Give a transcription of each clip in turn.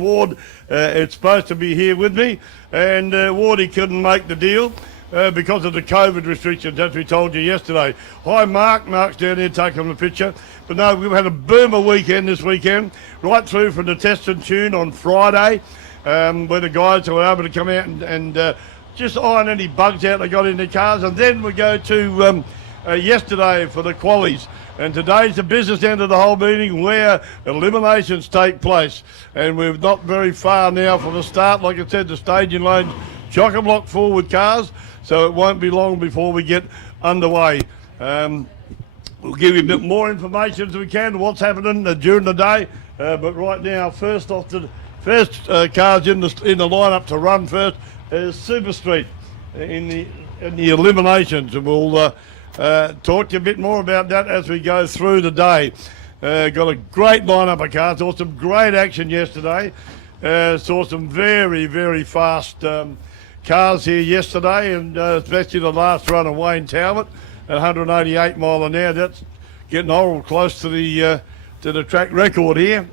Ward, it's supposed to be here with me, and Wardy couldn't make the deal because of the COVID restrictions, as we told you yesterday. Hi, Mark. Mark's down here taking the picture. But no, we've had a boomer weekend this weekend, right through from the test and tune on Friday, where the guys were able to come out and just iron any bugs out they got in their cars. And then we go to yesterday for the qualies. And today's the business end of the whole meeting where eliminations take place. And we're not very far now from the start. Like I said, the staging lane's chock-a-block full with cars, so it won't be long before we get underway. We'll give you a bit more information as we can, what's happening during the day. But right now, first cars in the lineup to run first is Super Street in the eliminations. And we'll talk to you a bit more about that as we go through the day. Got a great lineup of cars. Saw some great action yesterday. Saw some very, very fast cars here yesterday, and especially the last run of Wayne Talbot at 188 mile an hour. That's getting close to the track record here.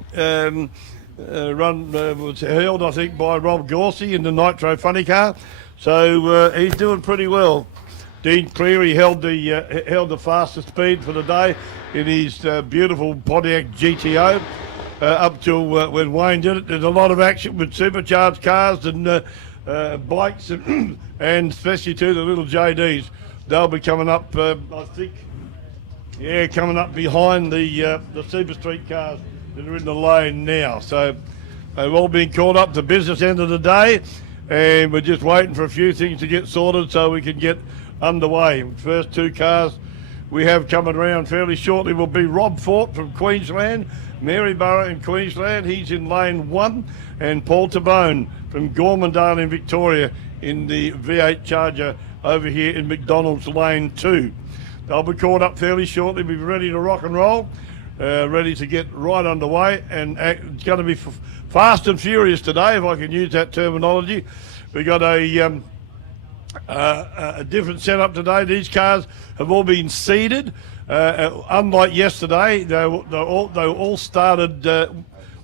Run was held, I think, by Rob Gorsey in the Nitro Funny car. So he's doing pretty well. Dean Cleary held the fastest speed for the day in his beautiful Pontiac GTO up till when Wayne did it. There's a lot of action with supercharged cars and bikes and especially too the little JDs. They'll be coming up, I think, coming up behind the Super Street cars that are in the lane now. So they've all been called up to business end of the day, and we're just waiting for a few things to get sorted so we can get underway. First two cars we have coming around fairly shortly will be Rob Fort from Queensland, Maryborough in Queensland, he's in lane 1, and Paul Tabone from Gormandale in Victoria in the V8 Charger over here in McDonald's lane 2. They'll be caught up fairly shortly, be ready to rock and roll, ready to get right underway, and it's going to be fast and furious today, if I can use that terminology. We got a different setup today. These cars have all been seeded. Unlike yesterday, they all started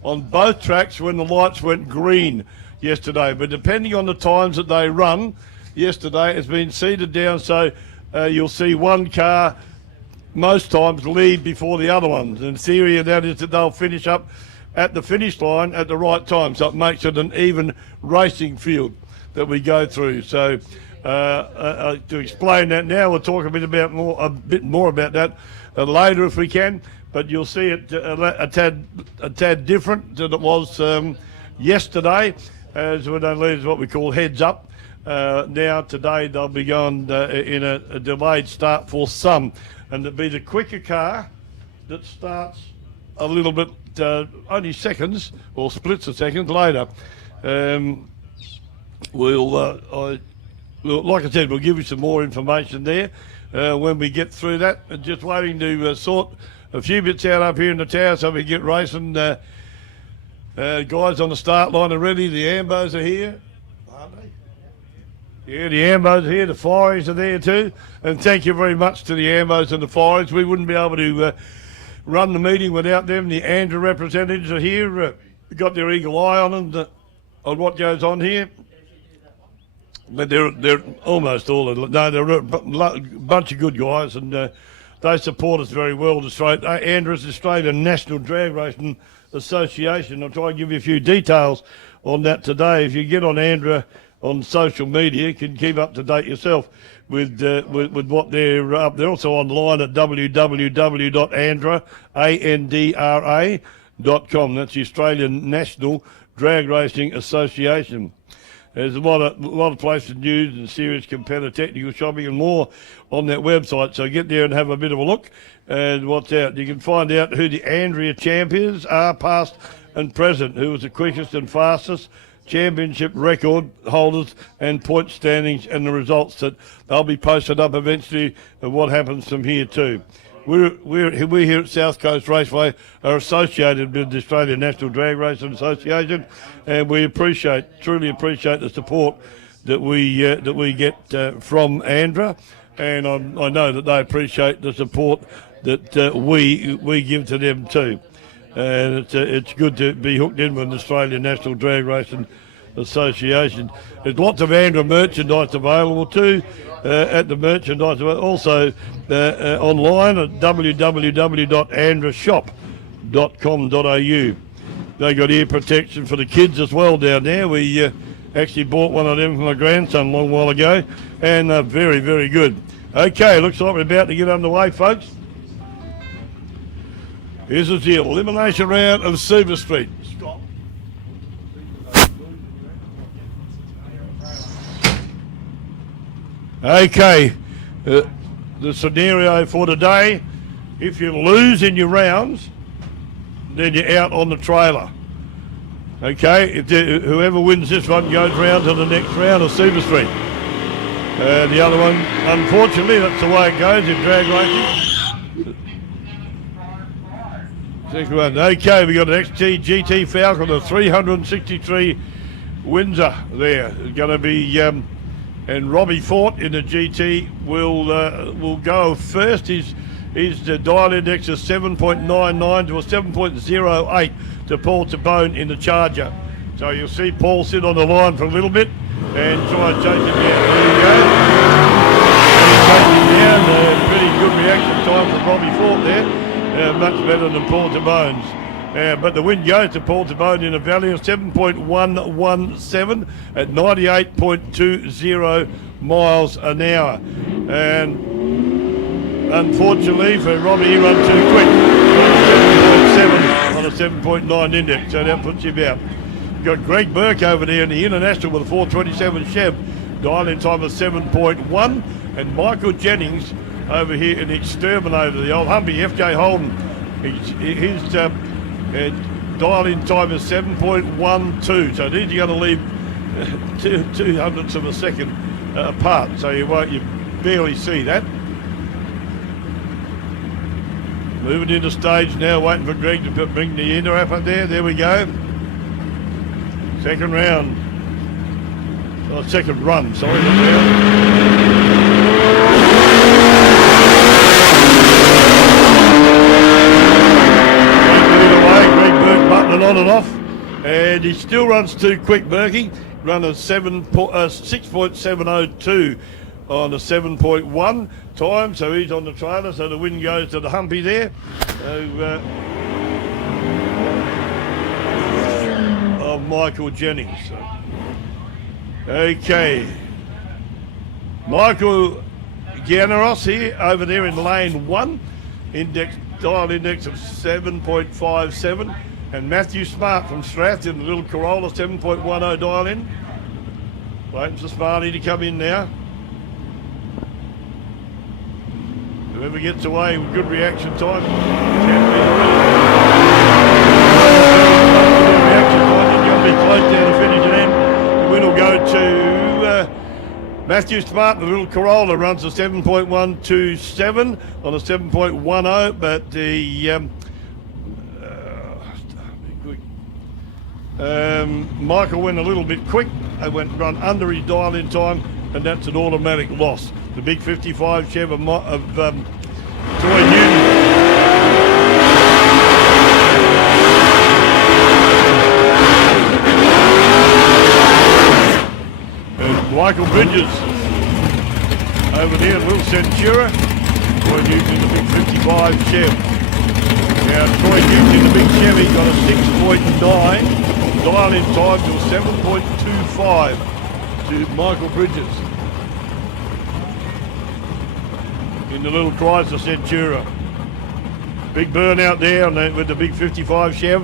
on both tracks when the lights went green yesterday. But depending on the times that they run, yesterday it's been seeded down, so you'll see one car most times lead before the other ones. And the theory of that is that they'll finish up at the finish line at the right time, so it makes it an even racing field that we go through. So to explain that now, we'll talk a bit more about that later if we can. But you'll see it a tad different than it was yesterday, as we don't lose what we call heads up. Now today they'll be going in a delayed start for some, and it'll be the quicker car that starts a little bit only seconds or splits of seconds later. Like I said, we'll give you some more information there when we get through that. And just waiting to sort a few bits out up here in the tower so we can get racing. Guys on the start line are ready. The Ambos are here, aren't they? Yeah, the Ambos are here. The Fireys are there too. And thank you very much to the Ambos and the Fireys. We wouldn't be able to run the meeting without them. The Andrew representatives are here. Got their eagle eye on them on what goes on here. But they're almost all, they're a bunch of good guys, and they support us very well. Andrew's Australian National Drag Racing Association. I'll try and give you a few details on that today. If you get on Andrew on social media, you can keep up to date yourself with what they're up. They're also online at www.andra.com. That's the Australian National Drag Racing Association. There's a lot of places, news and serious competitor technical shopping and more on that website. So get there and have a bit of a look and what's out. You can find out who the Andrea champions are, past and present, who was the quickest and fastest, championship record holders and point standings, and the results that they'll be posted up eventually, and what happens from here too. We here at South Coast Raceway are associated with the Australian National Drag Racing Association, and we truly appreciate the support that we get from Andra, and I know that they appreciate the support that we give to them too. and it's good to be hooked in with the Australian National Drag Racing Association. There's lots of Andra merchandise available too at the merchandise. Also online at www.andrashop.com.au. They got ear protection for the kids as well down there. We actually bought one of them for my grandson a long while ago, and very, very good. Okay, looks like we're about to get underway, folks. This is the elimination round of Super Street. Scott. Okay, the scenario for today, if you lose in your rounds, then you're out on the trailer. Okay, whoever wins this one goes round to the next round of Super Street. The other one, unfortunately, that's the way it goes in drag racing. Second one. Okay, we got an XT GT Falcon, a 363 Windsor there. It's going to be, and Robbie Fort in the GT will go first. His dial index is 7.99 to a 7.08 to Paul Tabone in the Charger. So you'll see Paul sit on the line for a little bit and try and chase him down. There you go. Chasing down. Pretty good reaction time from Robbie Fort there. Much better than Paul Tabone's. But the win goes to Paul Tabone in a valley of 7.117 at 98.20 miles an hour. And unfortunately for Robbie, he ran too quick. 7.7 on a 7.9 index, so that puts him out. You've got Greg Burke over there in the International with a 427 Chev, dial-in time of 7.1, and Michael Jennings over here in the Exterminator, the old Humvee, FJ Holden. His dial-in time is 7.12, so these are going to leave 200ths of a second apart, so you barely see that. Moving into stage now, waiting for Greg to bring the inner up there. There we go. Second round. Oh, second run, sorry. Greg Burke buttoning on and off. And he still runs too quick, Berkey. Run a 6.702 on a 7.1 time, so he's on the trailer, so the win goes to the Humpy there. So, of Michael Jennings. So. Okay. Michael Gianaros here, over there in lane 1. Dial index of 7.57. And Matthew Smart from Strath in the little Corolla, 7.10 dial in. Waiting for Smarty to come in now. Whoever gets away with good reaction time. Reaction time, you'll be close down to finish it in. The win will go to Matthew Smart. The little Corolla runs a 7.127 on a 7.10, but the Michael went a little bit quick. They run under his dial-in time, and that's an automatic loss. The big 55 Chev of Troy Newton. And Michael Bridges over there, Will Centura. Troy Newton in the big 55 Chev. Now Troy Newton in the big Chev, he got a 6.9. Dial-in time to 7.25 to Michael Bridges. In the little Chrysler Centura. Big burnout there with the big 55 Chev.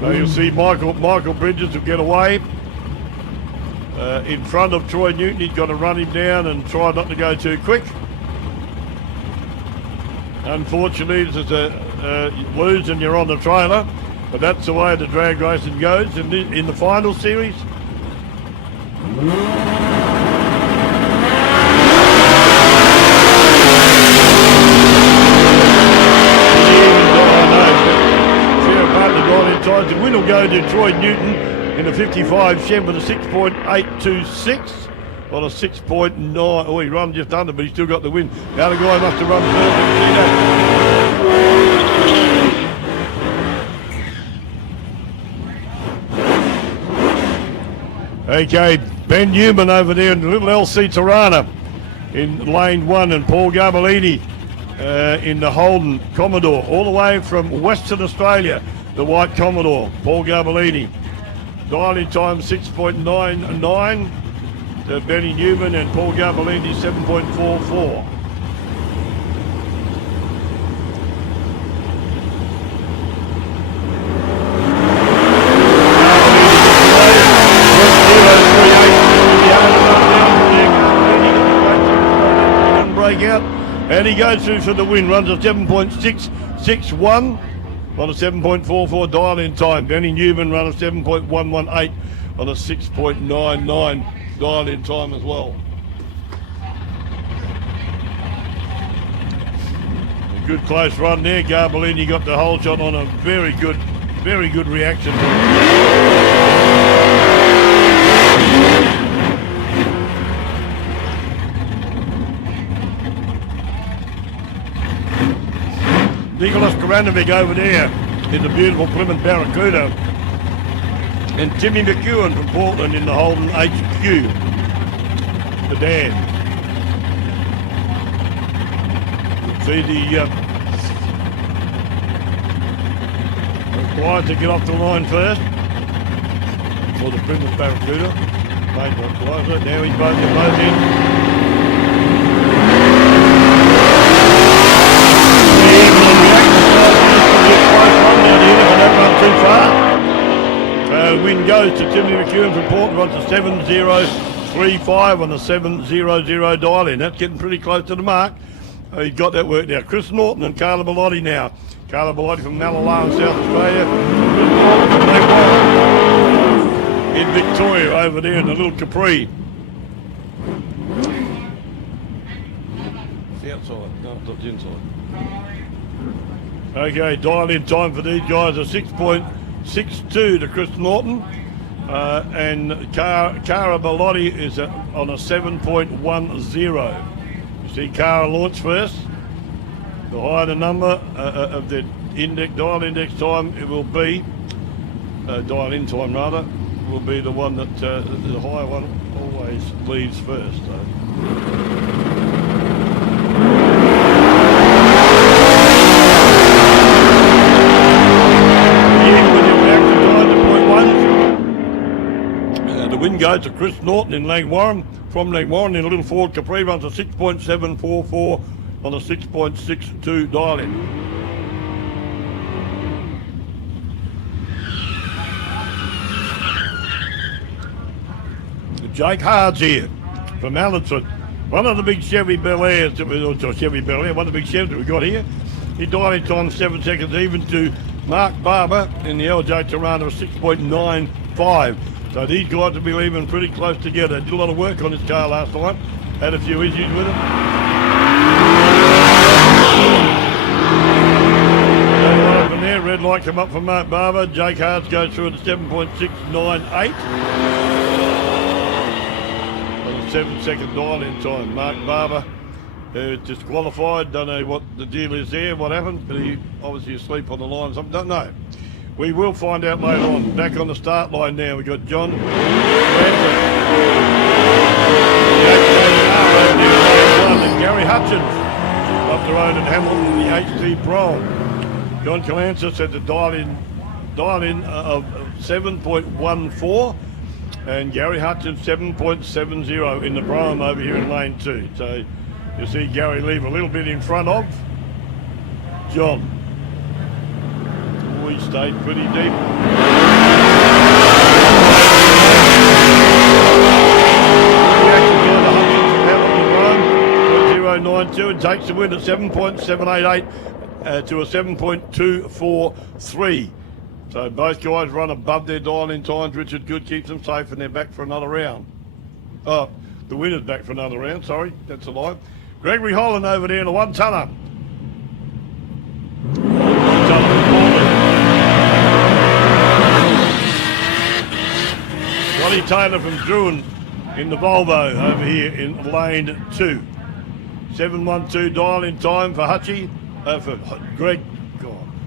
So you'll see Michael Bridges will get away. In front of Troy Newton, he's got to run him down and try not to go too quick. Unfortunately, it's lose and you're on the trailer. But that's the way the drag racing goes in the final series. The win will go to Troy Newton in the 55 Chev with a 6.826 on a 6.9. Oh, he ran just under, but he's still got the win. The other guy must have run further. See that? Okay, Ben Newman over there in the little LC Tirana in lane 1, and Paul Garbellini in the Holden Commodore, all the way from Western Australia, the white Commodore, Paul Garbellini. Dialing time 6.99 to Benny Newman, and Paul Garbellini 7.44. Out, and he goes through for the win, runs a 7.661 on a 7.44 dial-in time. Benny Newman ran a 7.118 on a 6.99 dial-in time as well. A good close run there. Garbellini got the whole shot on a very good reaction. Nicholas Koranovic over there in the beautiful Plymouth Barracuda, and Timmy McEwen from Portland in the Holden HQ, the Dan. See the required to get off the line first for the Plymouth Barracuda. Now he's both in. Win goes to Timmy McEwen from Portland, runs a 7.035 on the 7.00 dial-in. That's getting pretty close to the mark. He's got that worked out. Chris Norton and Carla Bellotti now. Carla Bellotti from Malala in South Australia. In Victoria over there in the little Capri. It's outside. No, it's inside. Okay, dial-in time for these guys are 6.62 to Chris Norton, and Cara Bellotti is on a 7.10. You see Cara launch first. The higher the number of the dial index time, it will be, dial-in time rather, will be the one that the higher one always leaves first. So. The win goes to Chris Norton in Lake Warren, from Lake Warren in a little Ford Capri, runs a 6.744 on a 6.62 dial-in. Jake Hard's here from Allenton. One of the big Chevy Bel Airs that we, or Chevy Bel Air, one of the big Chevs that we got here. He dial-in time 7 seconds even to Mark Barber in the LJ Tirana of 6.95. So these guys will be leaving pretty close together. Did a lot of work on this car last night. Had a few issues with it. From there, red light come up from Mark Barber. Jake Hards goes through at 7.698. On a 7-second dial-in time. Mark Barber disqualified. Don't know what the deal is there, what happened, but he obviously asleep on the line. Something, don't know. We will find out later on. Back on the start line now, we've got John Ransom. And Gary Hutchins up the road at Hamilton, the HT Pro. John Calansa said the dial-in of 7.14, and Gary Hutchins 7.70 in the Brougham over here in lane 2. So you see Gary leave a little bit in front of John. We stayed pretty deep. 0.092 and takes the win at 7.788 to a 7.243. So both guys run above their dial-in times. Richard Good keeps them safe, and they're back for another round. Oh, the winner's back for another round. Sorry, that's a lie. Gregory Holland over there in a one-tonner. Johnny Taylor from Druin in the Volvo over here in lane 2. 7.12 dial-in time for Hutchie, for Greg,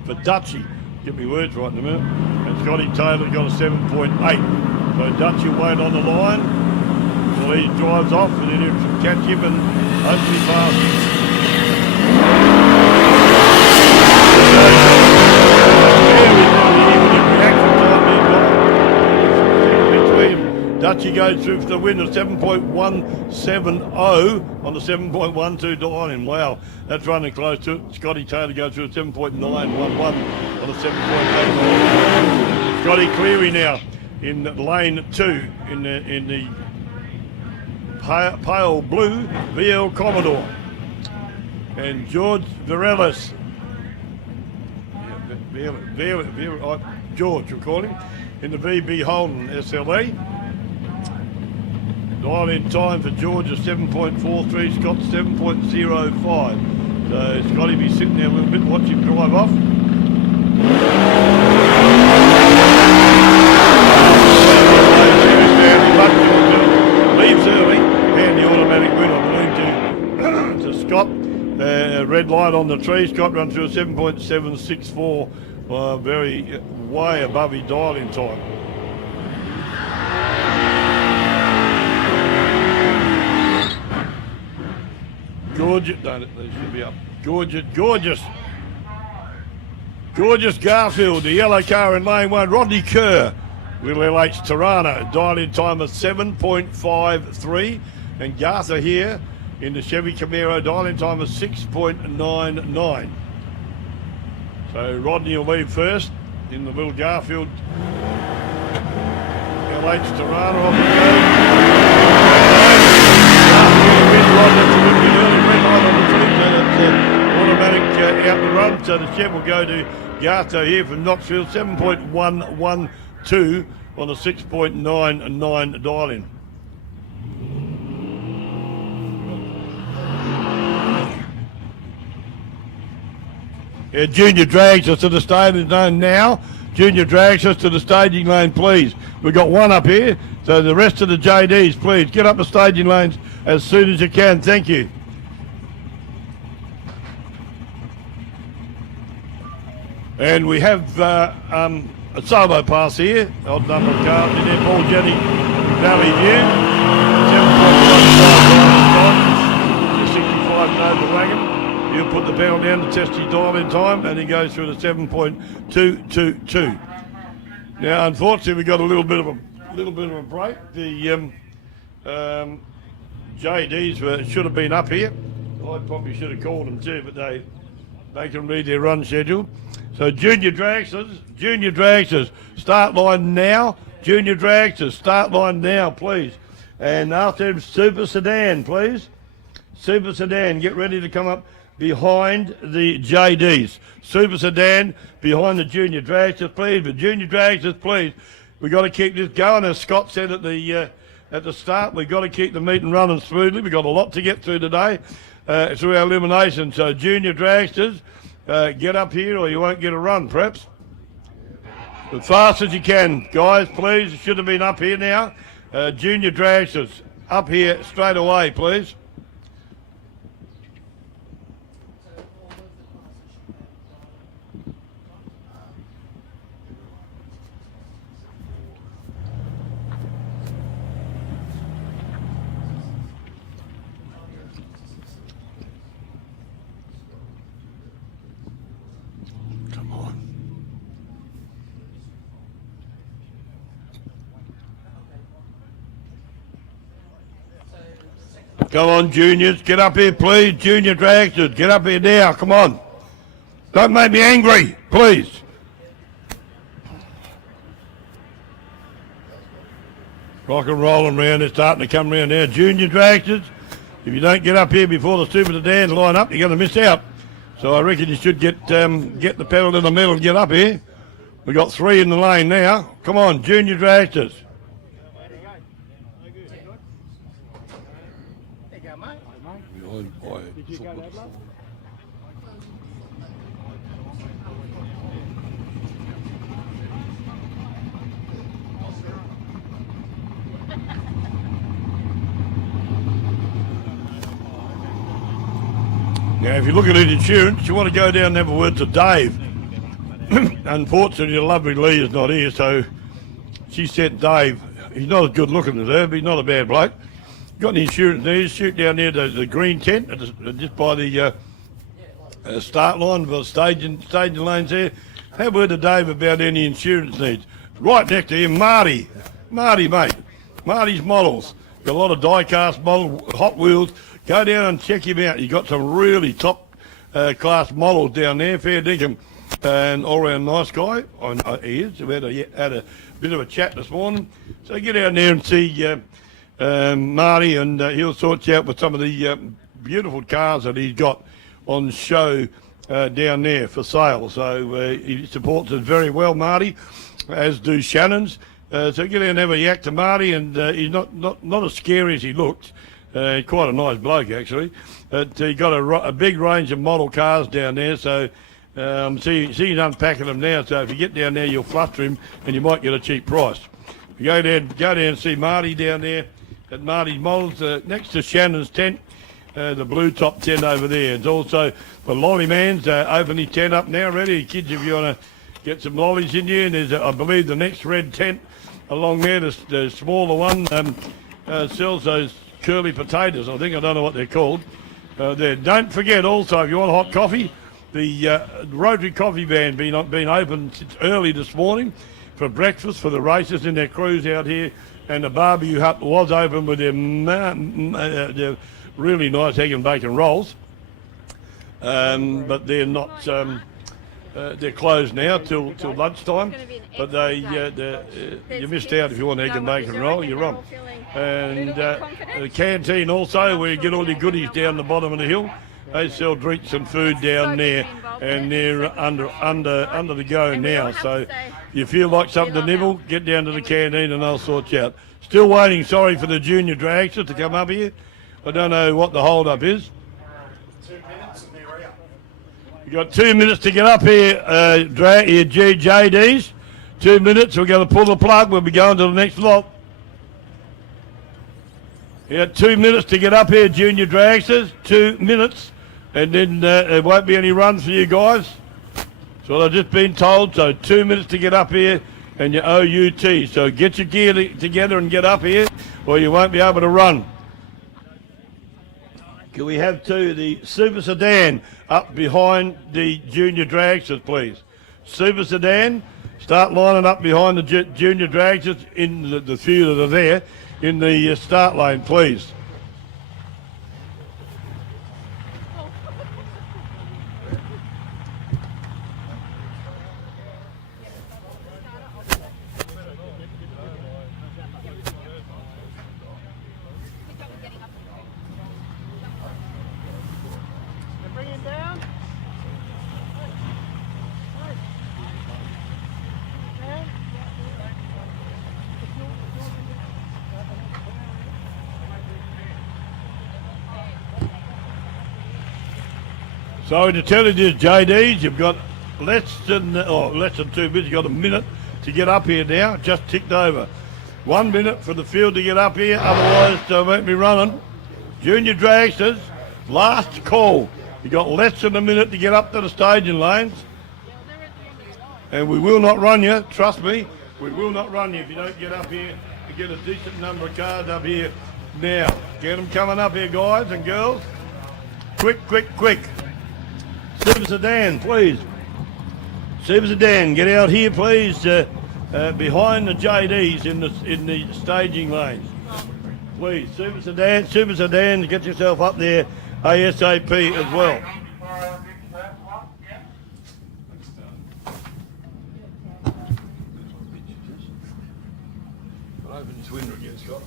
for Dutchie. Get me words right in a minute. And Scotty Taylor got a 7.8. So Dutch will wait on the line. Well, he drives off and then he'll catch him and hopefully pass him. Dutchy goes through for the win of 7.170 on the 7.12 Dialing. Wow, that's running close to it. Scotty Taylor goes through at 7.911 on the 7.8. Scotty Cleary now in lane 2 in the pale blue VL Commodore. And George Varelis, George we'll call him, in the VB Holden SLE. Dial in time for George is 7.43, Scott 7.05. So Scotty be sitting there a little bit, watch him drive off. Leaves early, and the automatic win, I believe, to Scott. Red light on the tree. Scott runs through a 7.764, very way above his dial-in time. Gorgeous, no, they should be up. Gorgeous Garfield, the yellow car in lane 1. Rodney Kerr, Little LH Tirana, dial-in time of 7.53. And Gartha here in the Chevy Camaro, dial-in time of 6.99. So Rodney will leave first in the little Garfield LH Tirana off the road. Automatic out the run, so the Chev will go to Garto here from Knoxville, 7.112 on a 6.99 dial-in. Junior drags us to the staging lane now. Junior drags us to the staging lane, please. We've got one up here, so the rest of the JDs, please, get up the staging lanes as soon as you can. Thank you. And we have a solo pass here. Odd number of cars in there. Paul Jenny, Valley View. 7.65 over the wagon. He'll put the pedal down to test his dial in time, and he goes through the 7.222. Now, unfortunately, we got a little bit of a break. The JDs should have been up here. I probably should have called them too, but they can read their run schedule. So Junior Dragsters, start line now. Junior Dragsters, start line now, please. And after him, Super Sedan, please. Super Sedan, get ready to come up behind the JDs. Super Sedan behind the Junior Dragsters, please. But Junior Dragsters, please, we've got to keep this going. As Scott said at the start, we've got to keep the meeting running smoothly. We've got a lot to get through today through our elimination. So Junior Dragsters, get up here or you won't get a run, perhaps. As fast as you can, guys, please. It should have been up here now. Junior Dragsters, up here straight away, please. Come on, juniors, get up here, please. Junior Dragsters, get up here now. Come on. Don't make me angry, please. Rock and rolling round. They're starting to come round now. Junior Dragsters, if you don't get up here before the Super Sedans line up, you're going to miss out. So I reckon you should get the pedal in the middle and get up here. We've got 3 in the lane now. Come on, Junior Dragsters. Did you go that low? Now, if you look at his insurance, you want to go down and have a word to Dave. Unfortunately, the lovely Lee is not here, so she sent Dave he's not as good looking as her, but he's not a bad bloke. Got any insurance needs? Shoot down there to the green tent, just by the start line, for staging lanes there. Have a word to Dave about any insurance needs. Right next to him, Marty, mate. Marty's Models. Got a lot of die-cast model, Hot Wheels. Go down and check him out. He's got some really top class models down there, fair dinkum. And all round nice guy. He is. We had a bit of a chat this morning. So get down there and see Marty, and he'll sort you out with some of the beautiful cars that he's got on show down there for sale. So he supports us very well, Marty, as do Shannon's. So get down and have a yak to Marty, and he's not as scary as he looks. Quite a nice bloke, actually. But he got a big range of model cars down there, so see he's unpacking them now. So if you get down there, you'll fluster him, and you might get a cheap price. You go down and see Marty down there at Marty's Models, next to Shannon's tent, the blue top tent over there. It's also the Lolly Man's opened his tent up now, ready. Kids, if you want to get some lollies in you, and there's, I believe, the next red tent along there, the smaller one, sells those curly potatoes, I think. I don't know what they're called. There. Don't forget also, if you want hot coffee, the Rotary Coffee Van been open since early this morning for breakfast for the racers and their crews out here, and the barbecue hut was open with their really nice egg and bacon rolls, but they're not. They're closed now till lunchtime, but you missed out if you want egg and bacon roll. You're wrong. And the canteen also, where you get all your goodies down the bottom of the hill. They sell drinks and food down there, and they're under the go now. So if you feel like something to nibble, get down to the canteen and they'll sort you out. Still waiting, sorry, for the junior dragsters to come up here. I don't know what the hold-up is. 2 minutes and they're out. You've got 2 minutes to get up here, JDs. 2 minutes, we're going to pull the plug. We'll be going to the next lot. You got 2 minutes to get up here, junior dragsters. 2 minutes. And then there won't be any runs for you guys. That's what I've just been told. So 2 minutes to get up here and your OUT. So get your gear together and get up here, or you won't be able to run. Can we have the Super Sedan up behind the junior dragsters, please? Super Sedan, start lining up behind the junior dragsters in the few that are there in the start lane, please. Sorry to tell you this, JDs, you've got less than 2 minutes. You've got a minute to get up here now. Just ticked over. 1 minute for the field to get up here, otherwise they won't be running. Junior dragsters, last call. You've got less than a minute to get up to the staging lanes. And we will not run you, trust me. We will not run you if you don't get up here and get a decent number of cars up here now. Get them coming up here, guys and girls. Quick, quick, quick. Super Sedan, please. Super Sedan, get out here, please, behind the JDs in the staging lanes. Please, Super Sedan, get yourself up there ASAP as well. Open this window again, Scott.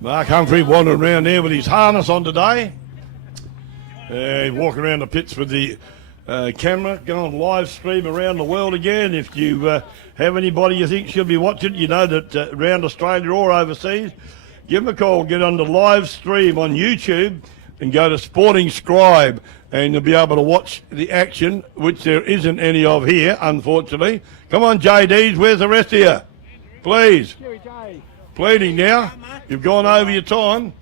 Mark Humphrey wandering around there with his harness on today. He's walking around the pits with the camera, going live stream around the world again. If you have anybody you think should be watching, you know that around Australia or overseas, give them a call. Get on the live stream on YouTube. and go to Sporting Scribe, and you'll be able to watch the action, which there isn't any of here, unfortunately. Come on, JDs, where's the rest of you? Please. Pleading now. You've gone over your time.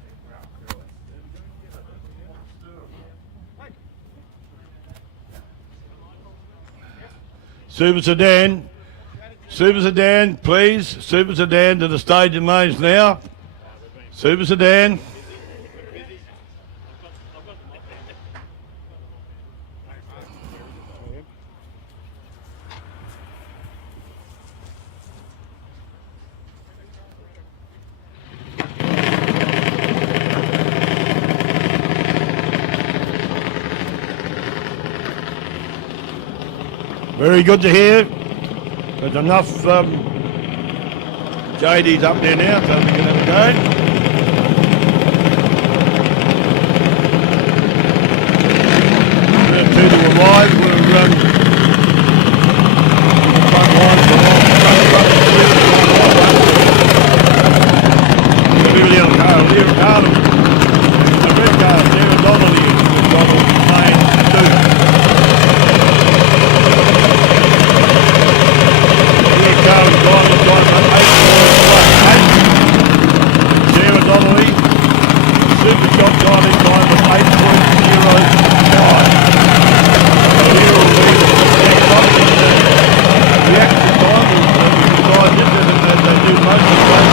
Super Sedan. Super Sedan, please. Super Sedan to the staging lanes now. Super Sedan. Very good to hear. There's enough JDs up there now, so we can have a go. Two to arrive. We're front line for everybody else. Here, Carl. The red car, Sarah Donnelly. Donald Lane 2. Sarah Donnelly, super shot time in time of 8.09. Here will be the reaction time is beside this, and they do most of the time.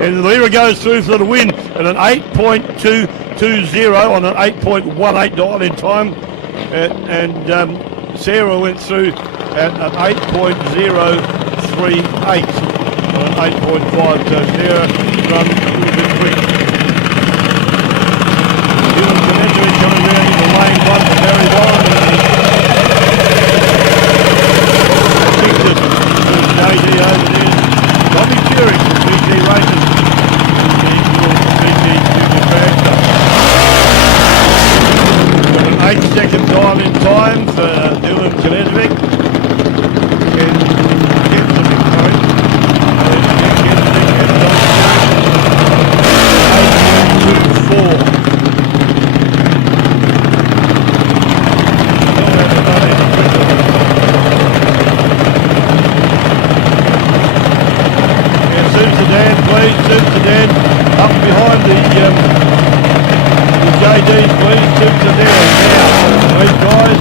And Lira goes through for the win at an 8.220 on an 8.18 dial in time. And Sarah went through at an 8.038 on an 8.5. So Sarah run a little bit quick. Dylan Connectory coming around into lane one for Barry Warren. JD over there. Tommy Turing from BT Racing. An 8-second dial in time for Dylan Knezvik. Can get the victory. Sedan up behind the JDs, please. Tips are there now. These guys.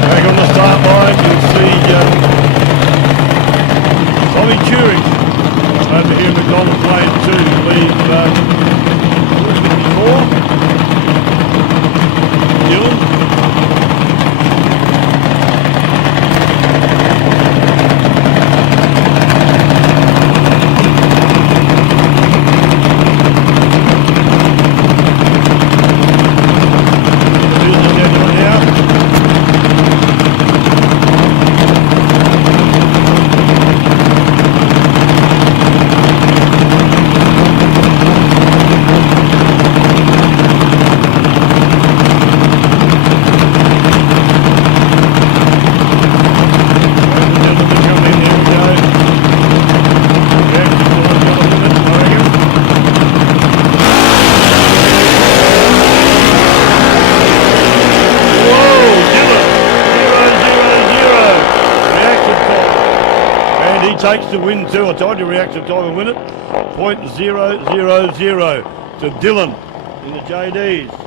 Back on the start line, you'll see Tommy Turing over here in McDonald's lane 2. Leave 54. Dylan. Takes the win too. I told you reaction time will win it. .000 to Dylan. in the JDs.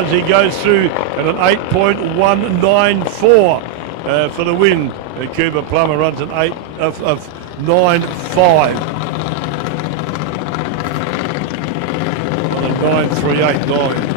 He goes through at an 8.194 for the win. Cooper Plummer runs an 8 of 9.5. 9.389.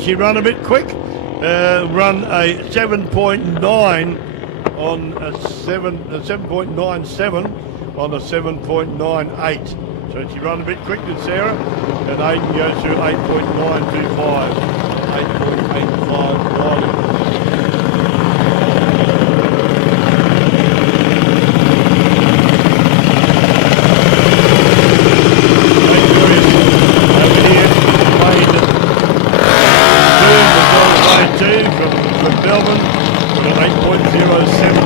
She run a bit quick, run a 7.9 on a 7.97 on a 7.98. So she run a bit quick than Sarah, and Aiden goes through 8.925, 8.859. From Melbourne, with an 8.07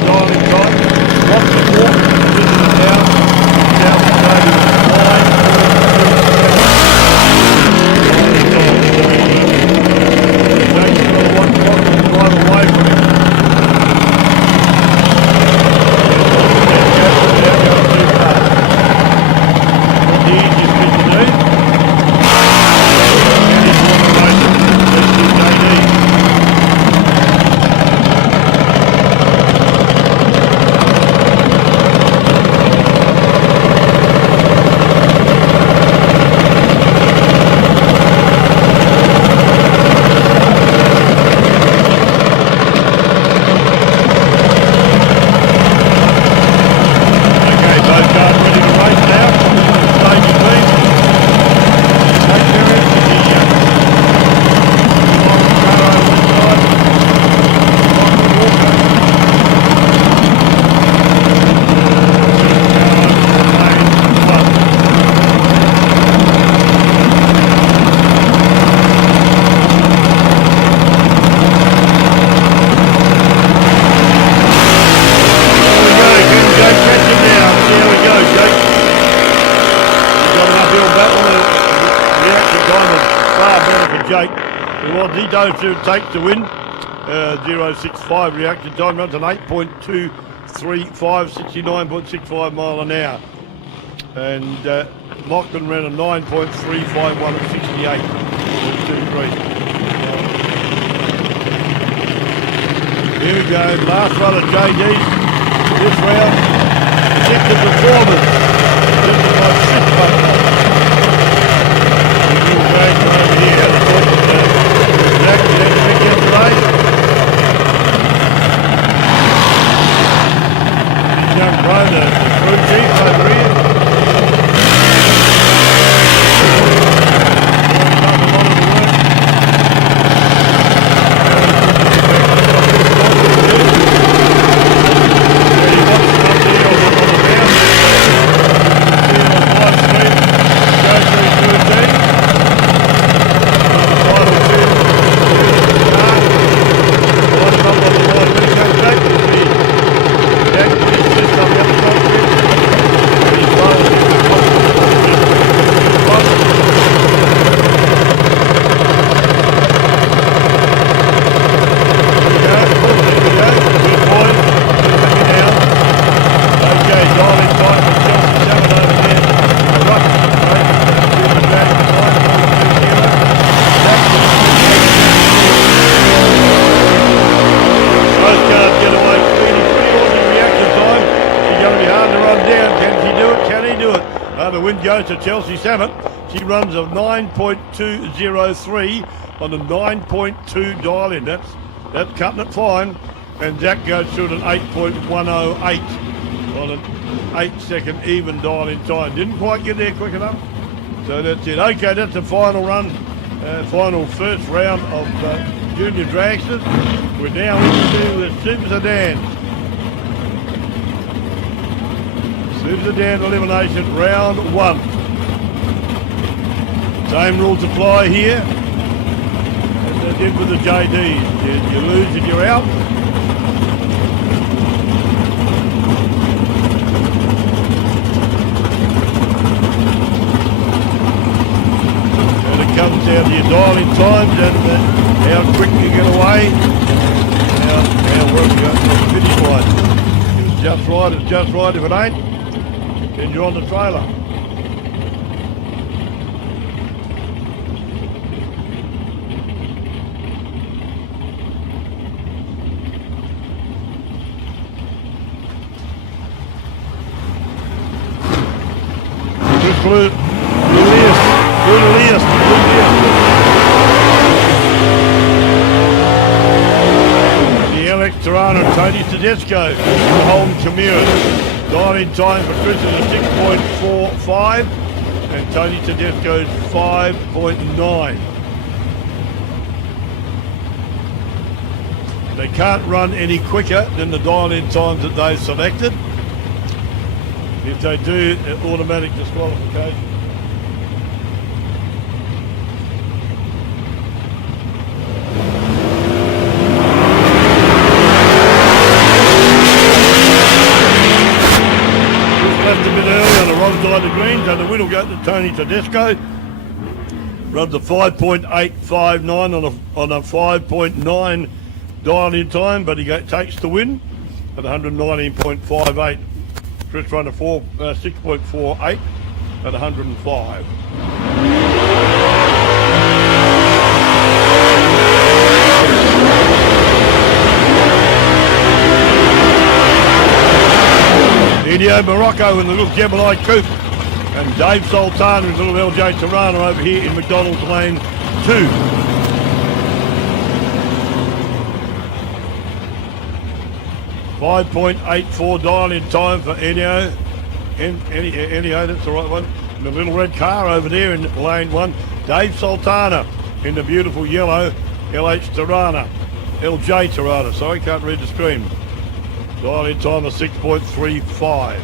Jake. He goes through, takes the win. 0.65 reaction time, runs an 8.235, 69.65 mile an hour. And Lachlan ran a 9.351 at 68.23. Here we go, last run at JD's this round. Predicted performance. This is my fifth one. We'll drag over here. Jack, you had to pick up the race. Young bro, the crew chief over here. Goes to Chelsea 7. She runs a 9.203 on the 9.2 dial in. That's cutting it fine. And Jack goes through at an 8.108 on an 8-second even dial in time. Didn't quite get there quick enough. So that's it. Okay, that's the final run, final first round of junior dragsters. We're now into the super sedans. Super sedan elimination round 1. Same rules apply here as they did with the JDs. You lose and you're out. And it comes down to your dialing times and how quick you get away, how well you go to the finish line. If it's just right, it's just right. If it ain't, then you're on the trailer. Blue the LX Tirana and Tony Tedesco, Holm Chimera. Dialing time for Chris is a 6.45 and Tony Tedesco's 5.9. They can't run any quicker than the dial-in times that they've selected. If they do, automatic disqualification. Left a bit early on the wrong side of green, so the win will go to Tony Tedesco. Runs a 5.859 on a 5.9 dial-in time, but he takes the win at 119.58. Chris run a 6.48 at 105. Idio Morocco in the little Gemini coupe, and Dave Sultan in the little LJ Tirana over here in McDonald's Lane 2. .84 dial-in time for Ennio. Ennio, that's the right one. In the little red car over there in lane 1. Dave Sultana in the beautiful yellow LH Tirana. LJ Tirana, sorry, can't read the screen. Dial-in time of 6.35.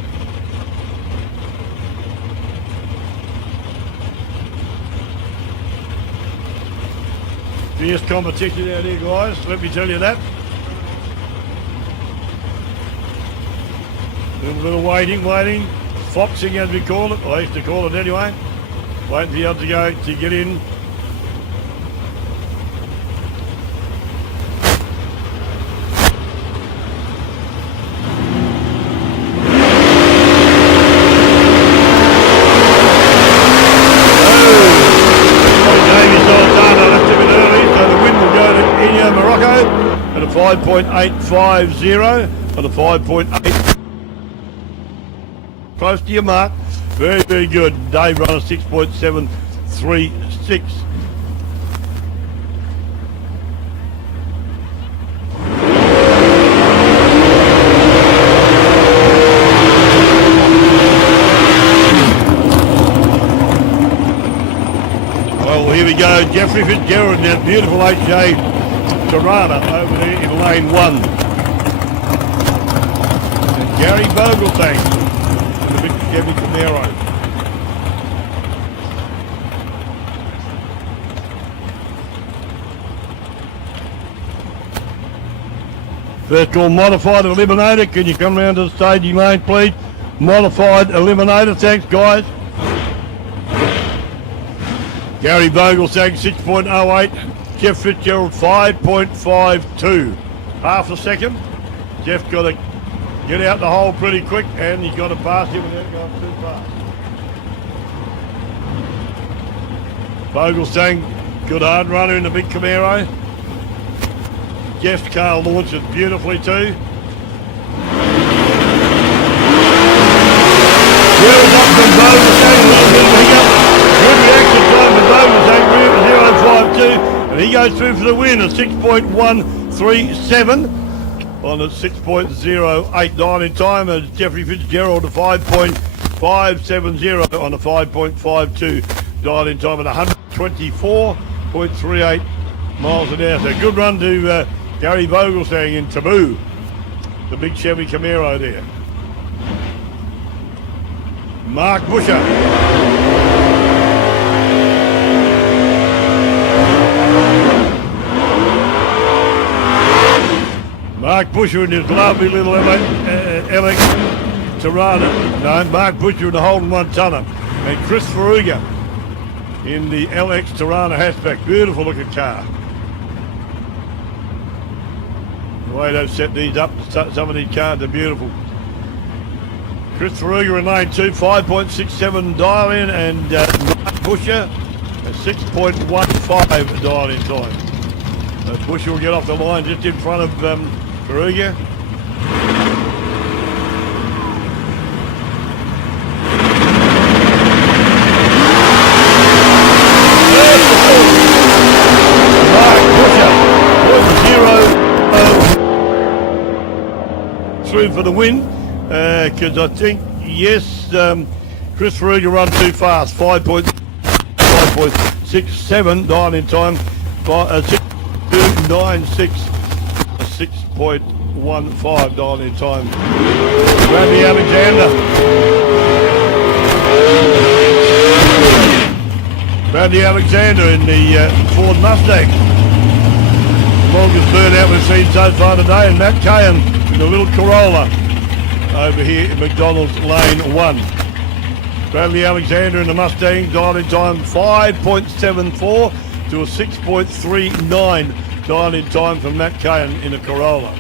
Fierce competition out here, guys, let me tell you that. A little waiting, foxing as we call it, I used to call it anyway. Waiting for the other to go to get in. 5.850 on the 5.8. Close to your mark. Very, very good. Dave run a 6.736. Well, here we go. Jeffrey Fitzgerald in that beautiful HJ Tirana over there in lane 1. And Gary Vogeltang, the big Chevy Camaro. First call, Modified Eliminator. Can you come round to the staging lane, please? Modified Eliminator. Thanks, guys. Gary Vogeltang 6.08. Jeff Fitzgerald 5.52. Half a second. Jeff got to get out the hole pretty quick, and he's got to pass him without going too fast. Vogeltang, good hard runner in the big Camaro. Jeff's car launches beautifully too. Well done from Vogeltang, a little bit of hiccup. Good reaction time from Vogeltang, 0.52, and he goes through for the win, a 6.137 on a 6.08 dialing time, as Jeffrey Fitzgerald a 5.570 on a 5.52 dialing time at 124.38 miles an hour. So good run to Gary Vogeltang in Taboo, the big Chevy Camaro there. Mark Busher. Mark Busher in his lovely little LX Tirana. No, Mark Busher in the Holden 1-tonner. And Chris Ferruga in the LX Tirana hatchback. Beautiful looking car. The way they've set these up, some of these cars are beautiful. Chris Ferruga in lane 2, 5.67 dial in, and Mark Busher a 6.15 dial in time. Busher will get off the line just in front of Ferruga. Mark Busher, 0 through for the win, because I think, yes, Chris Ferruga run too fast, 5.67 dial in time, 6.296, 6.15 dial in time. Bradley Alexander. Bradley Alexander in the Ford Mustang. Longest burnout we've seen so far today, and Matt Cahan in the little Corolla over here in McDonald's lane 1. Bradley Alexander in the Mustang, dial in time 5.74 to a 6.39 dial in time for Matt Cahan in a Corolla.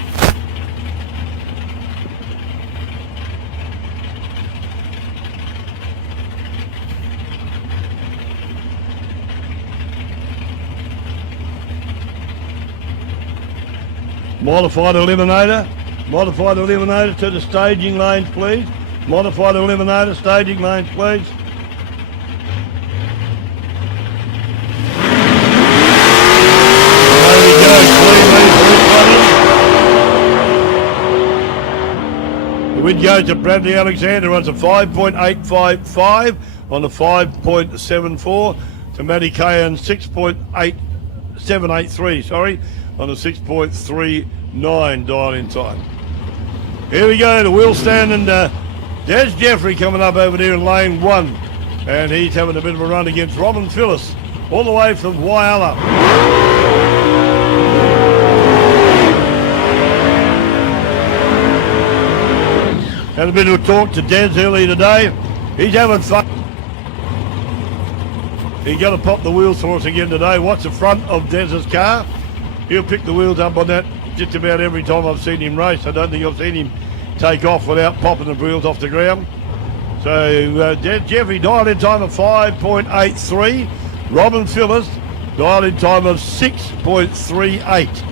Modified Eliminator. Modified Eliminator to the staging lanes, please. Modified Eliminator, staging lanes, please. There we go, clean lead. The win goes to Bradley Alexander, runs a 5.855 on a 5.74 to Matty Cahan, 6.8783, sorry, on a 6.39 dial in time. Here we go, the wheel stand, and Des Jeffrey coming up over there in lane 1, and he's having a bit of a run against Robin Phillips all the way from Wyala. Had a bit of a talk to Des earlier today. He's having fun. He's going to pop the wheels for us again today. Watch the front of Des's car. He'll pick the wheels up on that just about every time I've seen him race. I don't think I've seen him take off without popping the wheels off the ground. So Jeffrey dialed in time of 5.83. Robin Phillips dialed in time of 6.38.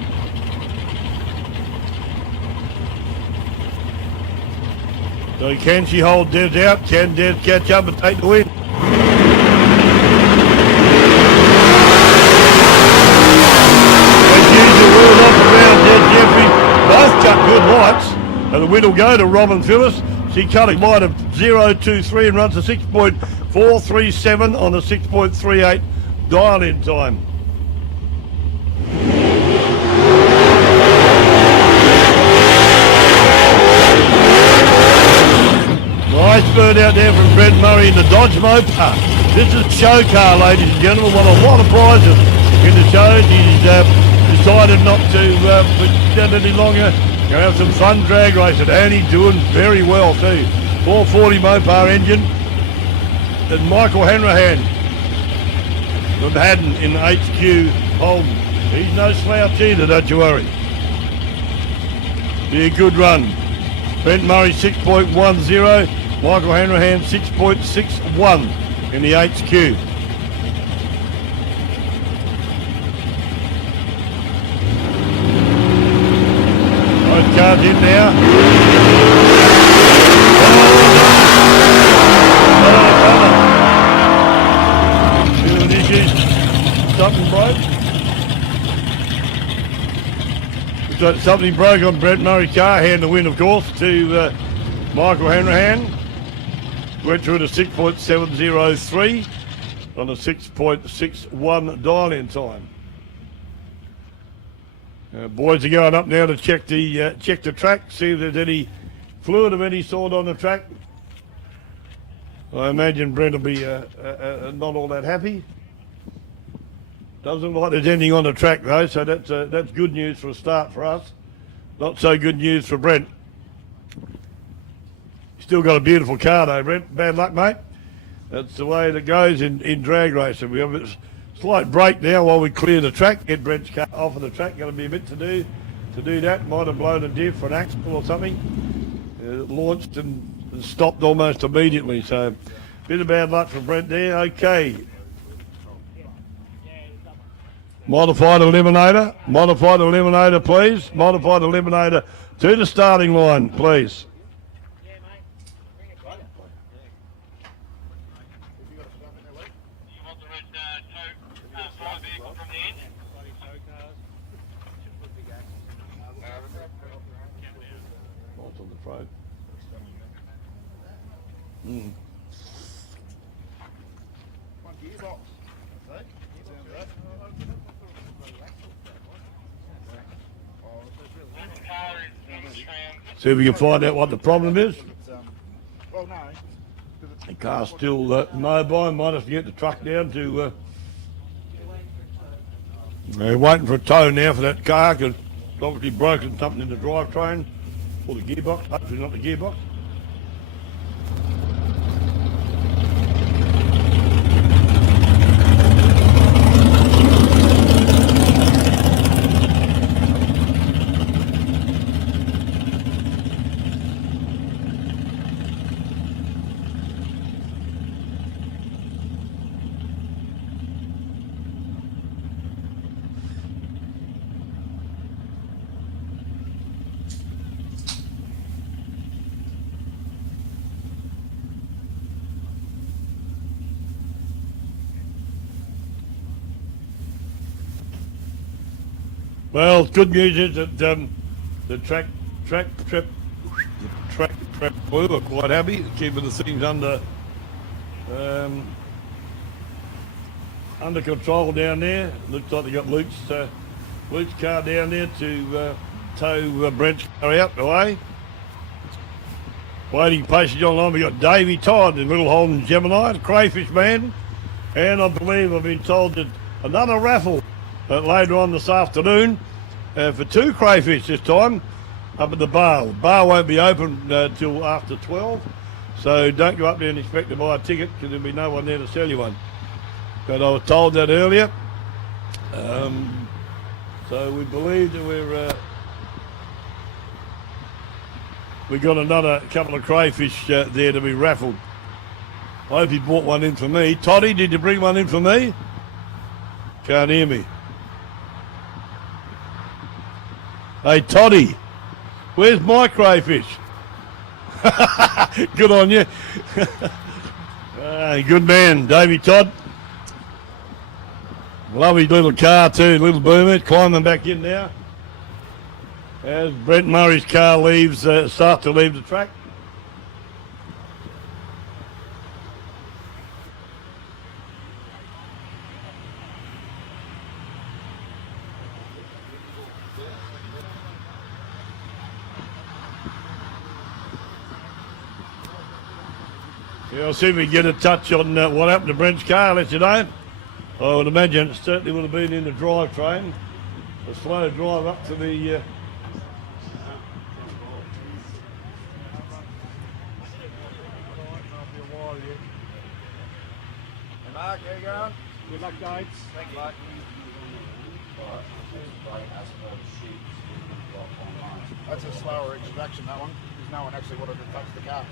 So can she hold Des out? Can Des catch up and take the win? Both cut good lights, and the win will go to Robin Phyllis. She cut a light of 0.23 and runs a 6.437 on a 6.38 dial-in time. Nice bird out there from Brent Murray in the Dodge Mopar. This is a show car, ladies and gentlemen. Won a lot of prizes in the show. He's decided not to pretend any longer. Going to have some fun drag racing, and he's doing very well too. 440 Mopar engine. And Michael Hanrahan from Haddon in HQ Holden. He's no slouch either, don't you worry. Be a good run. Brent Murray 6.10, Michael Hanrahan 6.61 in the HQ. Both cars in now. Something broke. Something broke on Brent Murray's car. Hand the win, of course, to Michael Hanrahan. Went through to 6.703 on a 6.61 dial-in time. Boys are going up now to check the track, see if there's any fluid of any sort on the track. I imagine Brent will be not all that happy. Doesn't look like there's anything on the track though, so that's good news for a start for us. Not so good news for Brent. Still got a beautiful car though, Brent. Bad luck, mate. That's the way it goes in drag racing. We have a slight break now while we clear the track. Get Brent's car off of the track. Going to be a bit to do that. Might have blown a div for an axle or something. It launched and stopped almost immediately. So, bit of bad luck for Brent there. Okay. Modified eliminator, please. Modified eliminator to the starting line, please. See if we can find out what the problem is. The car's still mobile. Might have to get the truck down to... they're waiting for a tow now for that car because it's obviously broken something in the drivetrain or the gearbox. Hopefully not the gearbox. Well, good news is that the track crew are quite happy, keeping the things under control down there. Looks like they got Luke's car down there to tow Brent's car out away. Waiting patiently online, we got Davey Todd in Little Holden Gemini, the crayfish man, and I believe I've been told that another raffle later on this afternoon for 2 crayfish this time up at the bar. The bar won't be open till after 12, so don't go up there and expect to buy a ticket because there'll be no one there to sell you one. But I was told that earlier. So we believe that we got another couple of crayfish there to be raffled. I hope he brought one in for me. Toddy, did you bring one in for me? Can't hear me. Hey, Toddy, where's my crayfish? Good on you. Good man, Davey Todd. Lovely little car too, little boomer, climbing back in now. As Brent Murray's car starts to leave the track. Yeah, I'll see if we get a touch on what happened to Brent's car, I'll let you know. I would imagine it certainly would have been in the drivetrain. A slow drive up to the... Mark, how you going? Good luck, guys. Thank you. That's a slower introduction, that one, because no one actually wanted to touch the car.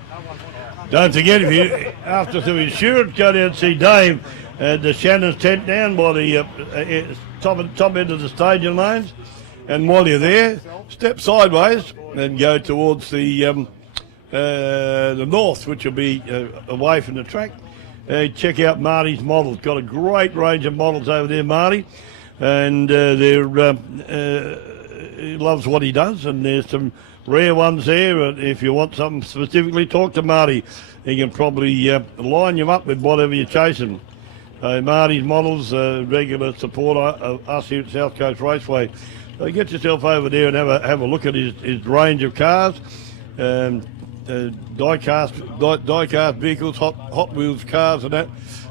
Don't forget, if you, after some insurance, go down and see Dave at the Shannon's tent down by the top end of the staging lanes. And while you're there, step sideways and go towards the north, which will be away from the track. Check out Marty's models. Got a great range of models over there, Marty. And he loves what he does, and there's some rare ones there. If you want something specifically, talk to Marty. He can probably line you up with whatever you're chasing. Marty's models, regular supporter of us here at South Coast Raceway. So get yourself over there and have a look at his range of cars, die-cast vehicles, Hot Wheels cars and that.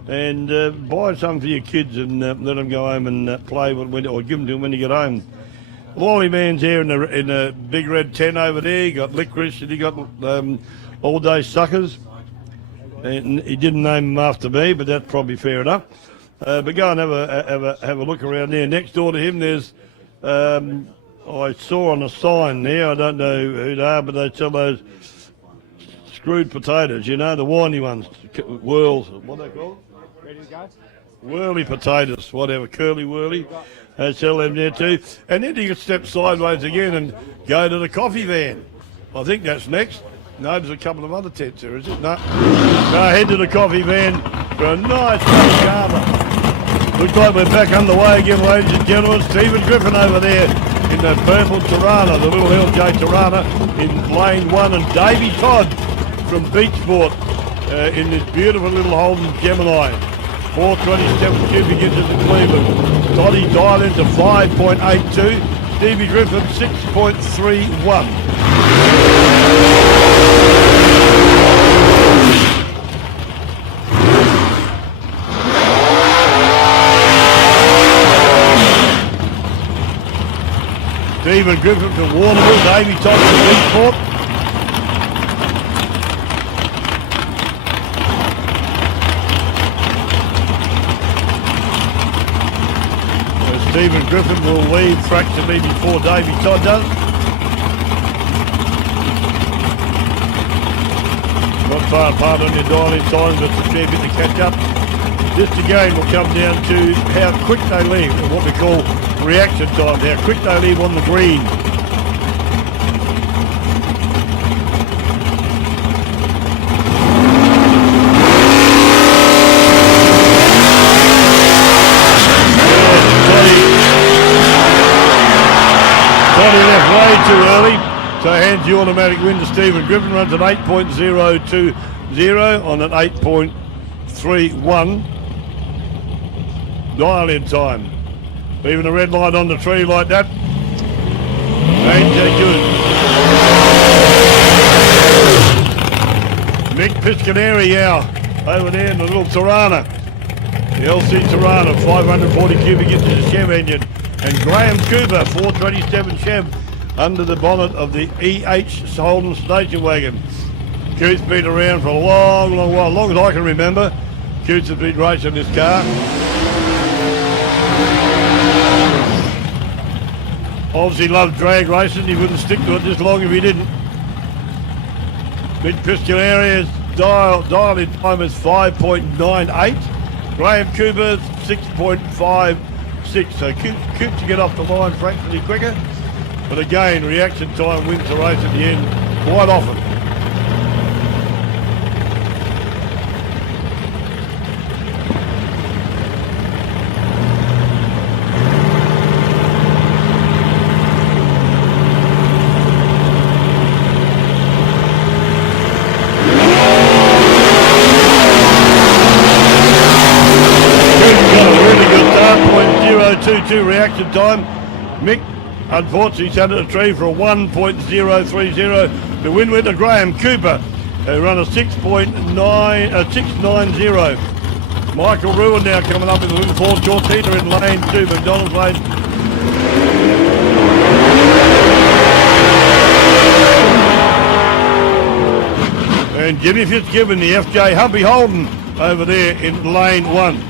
And buy some for your kids and let them go home and play with, or give them to them when you get home. Wally Man's there in the big red tent over there. You got Licorice and you got All Day Suckers. And he didn't name them after me, but that's probably fair enough. But go and have a look around there. Next door to him, there's I saw on a sign there. I don't know who they are, but they sell those screwed potatoes. You know, the windy ones, whirls. What are they called? Ready to go? Whirly potatoes, whatever, curly whirly. They sell them there too. And then you can step sideways again and go to the coffee van. I think that's next. No, there's a couple of other tents there, is it? No. Head to the coffee van for a nice carver. Looks like we're back underway again, ladies and gentlemen. Stephen Griffin over there in the purple Tirana, the little LJ Tirana in lane 1, and Davey Todd from Beach Sport in this beautiful little Holden Gemini. 427 cubic inches in Cleveland. Toddy dialed into 5.82. Stevie Griffin 6.31. Stephen Griffin from Warrnambool, Davey Todd from Beach Sport. Stephen Griffin will leave fractionally before Davey Todd does. Not far apart on your dialing times, but it's a fair bit to catch up. This again will come down to how quick they leave, or what we call reaction time, how quick they leave on the green. Toddy left way too early, so hands the automatic win to Stephen Griffin. Runs at 8.020 on an 8.31 dial-in time. Leaving a red light on the tree like that ain't that good. Mick Piscaneri now over there in the little Tirana. The LC Tirana, 540 cubic inches Chev engine. And Graham Cooper, 427 Chev, under the bonnet of the EH Holden station wagon. Coots been around for a long, long while, as long as I can remember. Coots has been racing this car. Obviously loves drag racing. He wouldn't stick to it this long if he didn't. Mid Piscaneri's dial in time is 5.98. Graham Cooper 6.56. So Coops to get off the line fractionally quicker. But again, reaction time wins the race at the end quite often. 2.22 reaction time. Mick, unfortunately, sat at a tree for a 1.030. The win went to Graham Cooper, who run a 6.90. Michael Ruin now coming up in the little Ford Cortina in lane 2, McDonald's lane. And Jimmy Fitzgibbon, the FJ Humpy Holden over there in lane 1.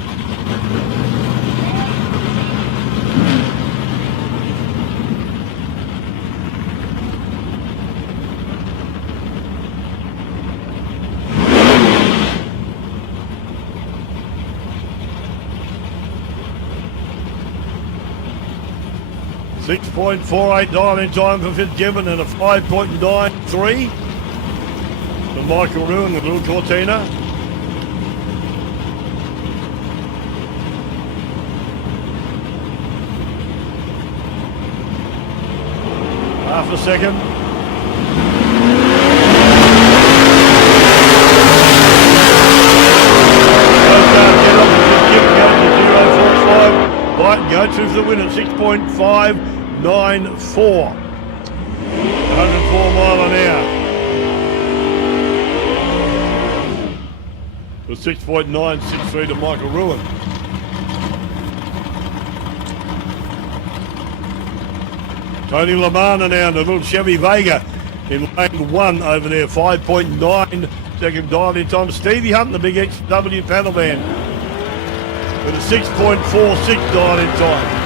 .48 dialing time for Fitzgibbon and a 5.93 for Michael Ruin, the little Cortina. Half a second. Go to the win at 6.594. 104 mile an hour. With 6.963 to Michael Ruin. Tony Lamana now in the little Chevy Vega in lane 1 over there. 5.9 second dial-in time. Stevie Hunt in the big XW panel van with a 6.46 dial-in time.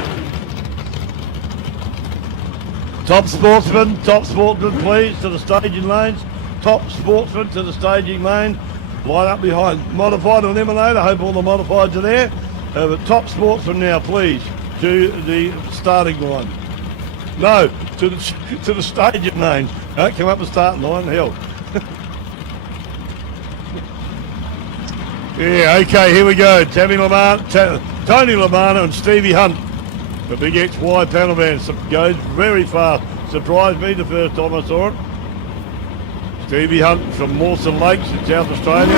Top Sportsman, please, to the staging lanes. Top Sportsman to the staging lane. Line up behind Modified and Lemonade. I hope all the Modifieds are there. But Top Sportsman now, please, to the starting line. No, to the staging lane. Don't come up the starting line, hell. Yeah, okay, here we go. Tony Lamana and Stevie Hunt. The big XY panel van goes very fast. Surprised me the first time I saw it. Stevie Hunt from Mawson Lakes in South Australia.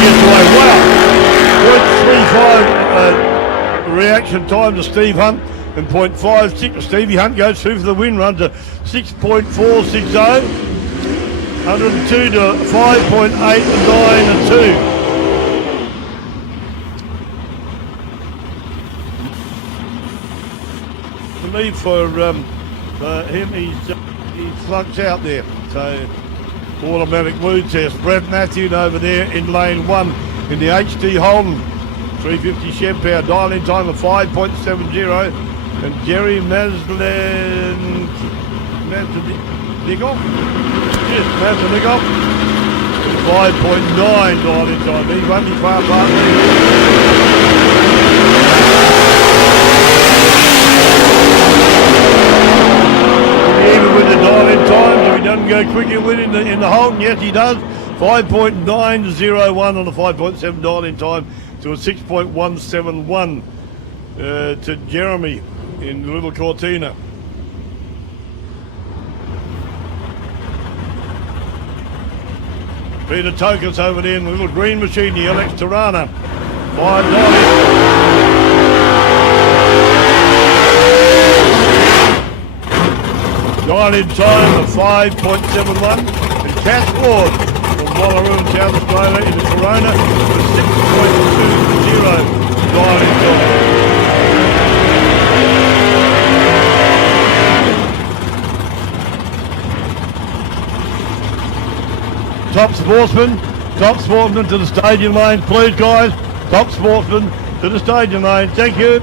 Gets away. Wow. 0.35 reaction time to Steve Hunt and 0.56. Stevie Hunt goes through for the win, runs to 6.460. 102 to 5.892. For him, he flunks out there. So automatic mood test. Brett Matthews over there in lane 1 in the HT Holden 350 Chev power. Dial-in time of 5.70. And Jerry Mazdenigoff. Yes, Mazdenigoff. 5.9 dial-in time. He's only far apart. With the dial-in time, if he doesn't go quicker with in the Holden, yes he does. 5.901 on the 5.7 dial-in time to a 6.171 to Jeremy in the little Cortina. Peter Tokus over there in the little green machine, the LX Tirana. 5 dial-in. Dial-in time of 5.71 and Cass Ward from Wallaroo in South Australia in the Corona with 6.20 dial-in time. Top Sportsman to the staging lane, please guys. Top Sportsman to the staging lane, thank you.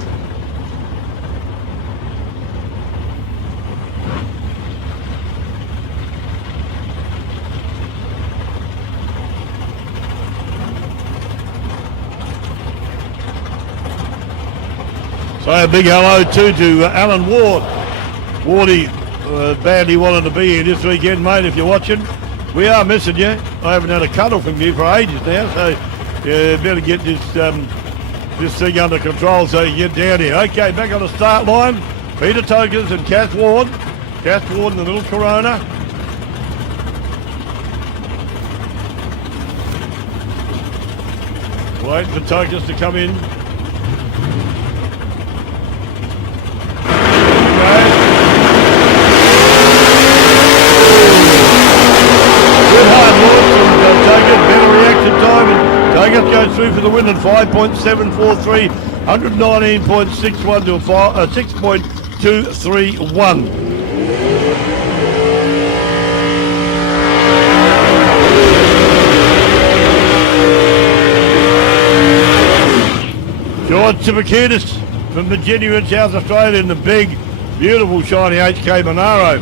So a big hello too to Alan Ward. Wardy badly wanted to be here this weekend, mate, if you're watching. We are missing you. I haven't had a cuddle from you for ages now, so better get this thing under control so you get down here. Okay, back on the start line. Peter Tokus and Cass Ward. Cass Ward in the little Corona. Waiting for Tokus to come in. at 5.743, 119.61 to a 6.231. George Tsipakidis from Virginia in South Australia in the big, beautiful, shiny HK Monaro.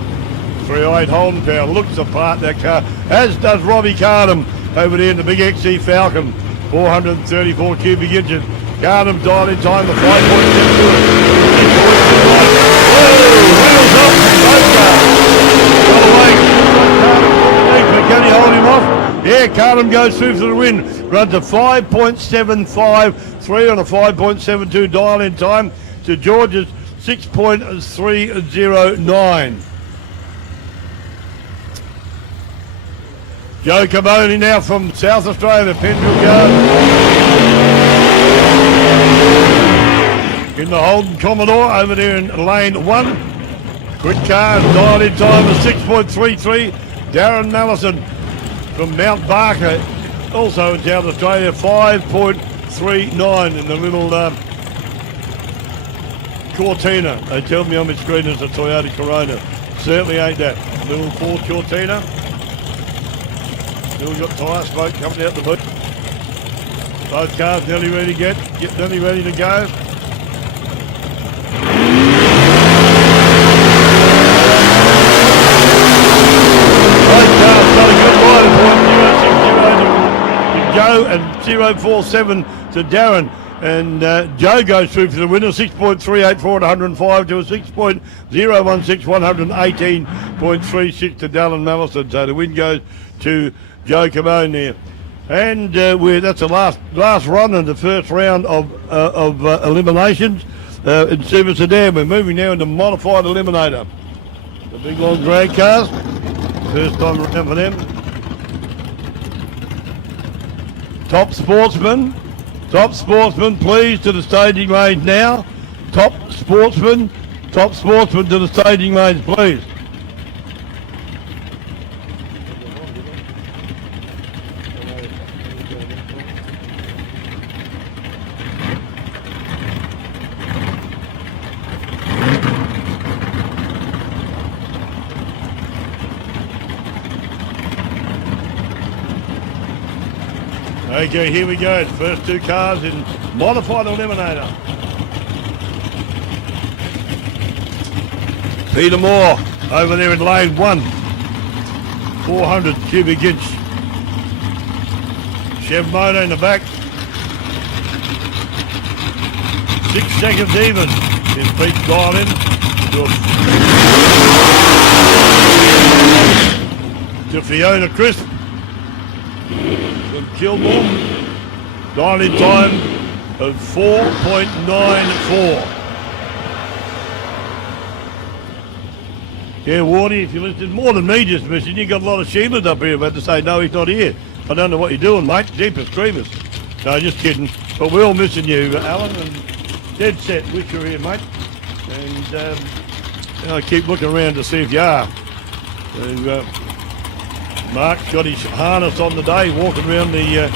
308 Holden power, looks the part, that car, as does Robbie Cardham over there in the big XC Falcon, 434 cubic inches. Cardham dialed in time for 5.72. Wheels up, both cars. Well away, but can he hold him off? Yeah, Cardham goes through for the win. Runs a 5.753 on a 5.72 dial in time to George's 6.309. Joe Caboni now from South Australia, Pendrell Garden. In the Holden Commodore over there in lane 1. Quick car, dialed in time of 6.33. Darren Mallison from Mount Barker, also in South Australia, 5.39 in the little Cortina. They tell me on my screen it's a Toyota Corona. Certainly ain't that. Little Ford Cortina. Still got tyre smoke coming out the boot. Both cars nearly ready to nearly ready to go. Both cars got a good rider point, 060 to Joe and 047 to Darren. And Joe goes through for the winner, 6.384 at 105 to a 6.016, 118.36 to Dallin Mallison. So the win goes to Joe Cabone there. And that's the last run in the first round of eliminations in Super Sedan. We're moving now into modified eliminator. The big long drag cars. First time around for them. Top Sportsman, please, to the staging range now. Top Sportsman to the staging range, please. Okay, here we go. The first two cars in modified eliminator. Peter Moore over there in lane 1. 400 cubic inch. Chev Moto in the back. 6 seconds even. Is Pete dialed in. To Fiona Crisp. From Kilmore, dial in time of 4.94. Yeah, Wardy, if you listened, more than me just missing, you got a lot of Sheilas up here about to say, no, he's not here. I don't know what you're doing, mate. Jeepers creepers. No, just kidding. But we're all missing you, Alan, and dead set, wish you were here, mate. And I keep looking around to see if you are. So, Mark's got his harness on the day, walking around the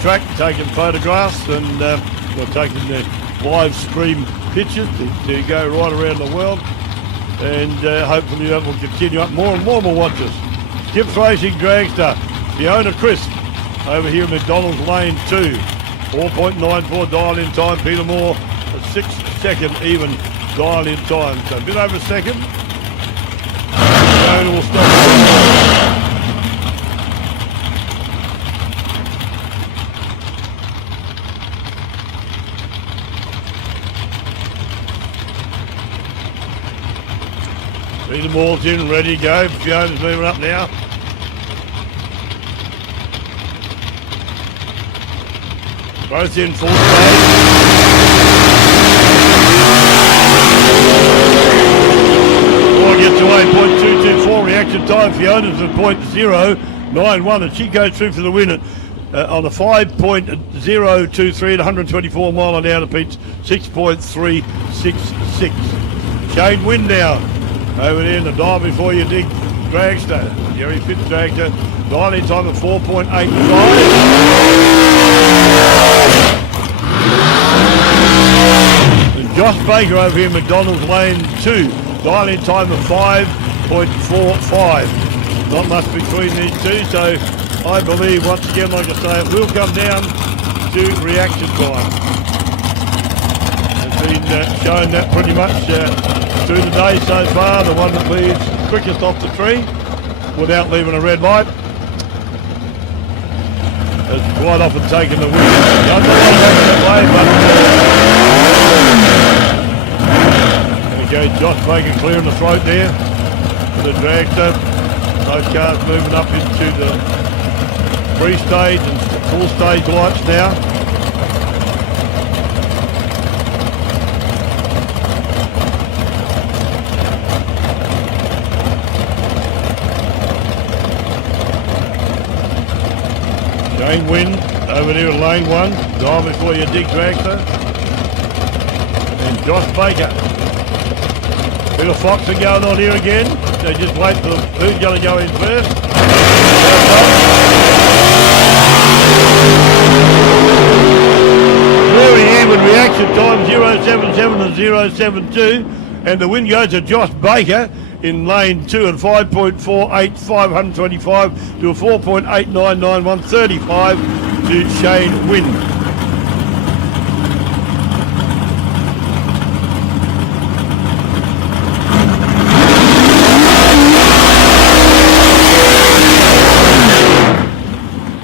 track, taking photographs and we're taking the live stream pictures to go right around the world. And hopefully that will continue up. More and more will watch us. Gibbs Racing Dragster, Fiona Crisp, over here in McDonald's Lane 2. 4.94 dial in time. Peter Moore, a 6 second even dial in time. So a bit over a second. Fiona will stop. Peter Moore's in, ready to go. Fiona's moving up now. Both in full stage. Before I get to 8.224 reaction time, Fiona's at 0.091 and she goes through for the win on a 5.023 at 124 mile an hour to Pete's 6.366. Shane Wynn now. Over there in the dive before you dig dragster. Jerry Fitz dragster. Dialing time of 4.85. Josh Baker over here, McDonald's Lane 2. Dialing time of 5.45. Not much between these two, so I believe, once again, like I say, it will come down to reaction time. It's been shown that pretty much through the day so far. The one that leads quickest off the tree without leaving a red light has quite often taken the win. Don't know why that way, but there we go, Josh Baker clearing the throat there for the dragster. Those cars moving up into the pre-stage and full stage lights now. Shane Wynn over there in lane 1, time before your dig dragster. And Josh Baker. Bit of foxing going on here again. They just wait for who's going to go in first. Very even reaction time, 0.77 and 0.72. And the win goes to Josh Baker in lane 2 at 5.485, 125 to a 4.899, 135 to Shane Wynn.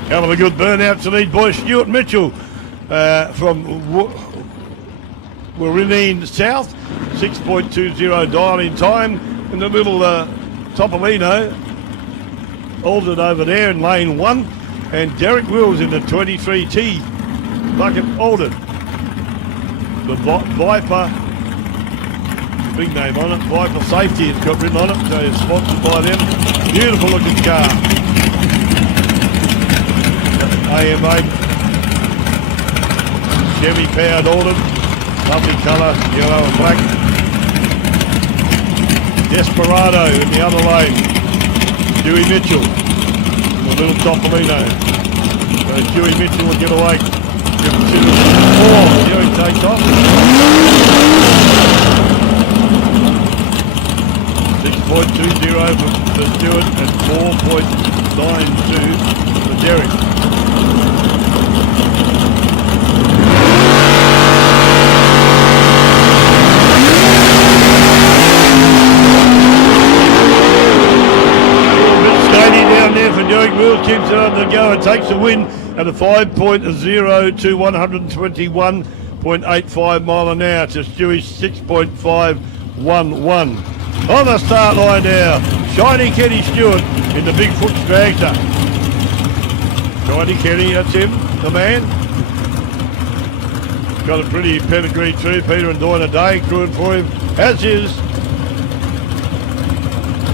Having a good burnout to lead boy Stuart Mitchell from Warrineen South, 6.20 dialing time. And the little Topolino altered over there in lane 1. And Derek Wills in the 23T bucket altered. The Viper, big name on it, Viper Safety it's got written on it, so it's sponsored by them. Beautiful looking car. AMA Chevy powered altered, lovely colour, yellow and black. Desperado in the other lane. Dewey Mitchell, the little Topolino. So Dewey Mitchell will get away. 2-4, Dewey takes off. 6.20 for Stewart and 4.92 for Derek. Derek Wills keeps it on the go and takes the win at a 5.0 to 121.85 mile an hour to Stewie's 6.511. On the start line now, Shiny Kenny Stewart in the big foot dragster. Shiny Kenny, that's him, the man. Got a pretty pedigree too, Peter and Doyna Day crewing for him, as is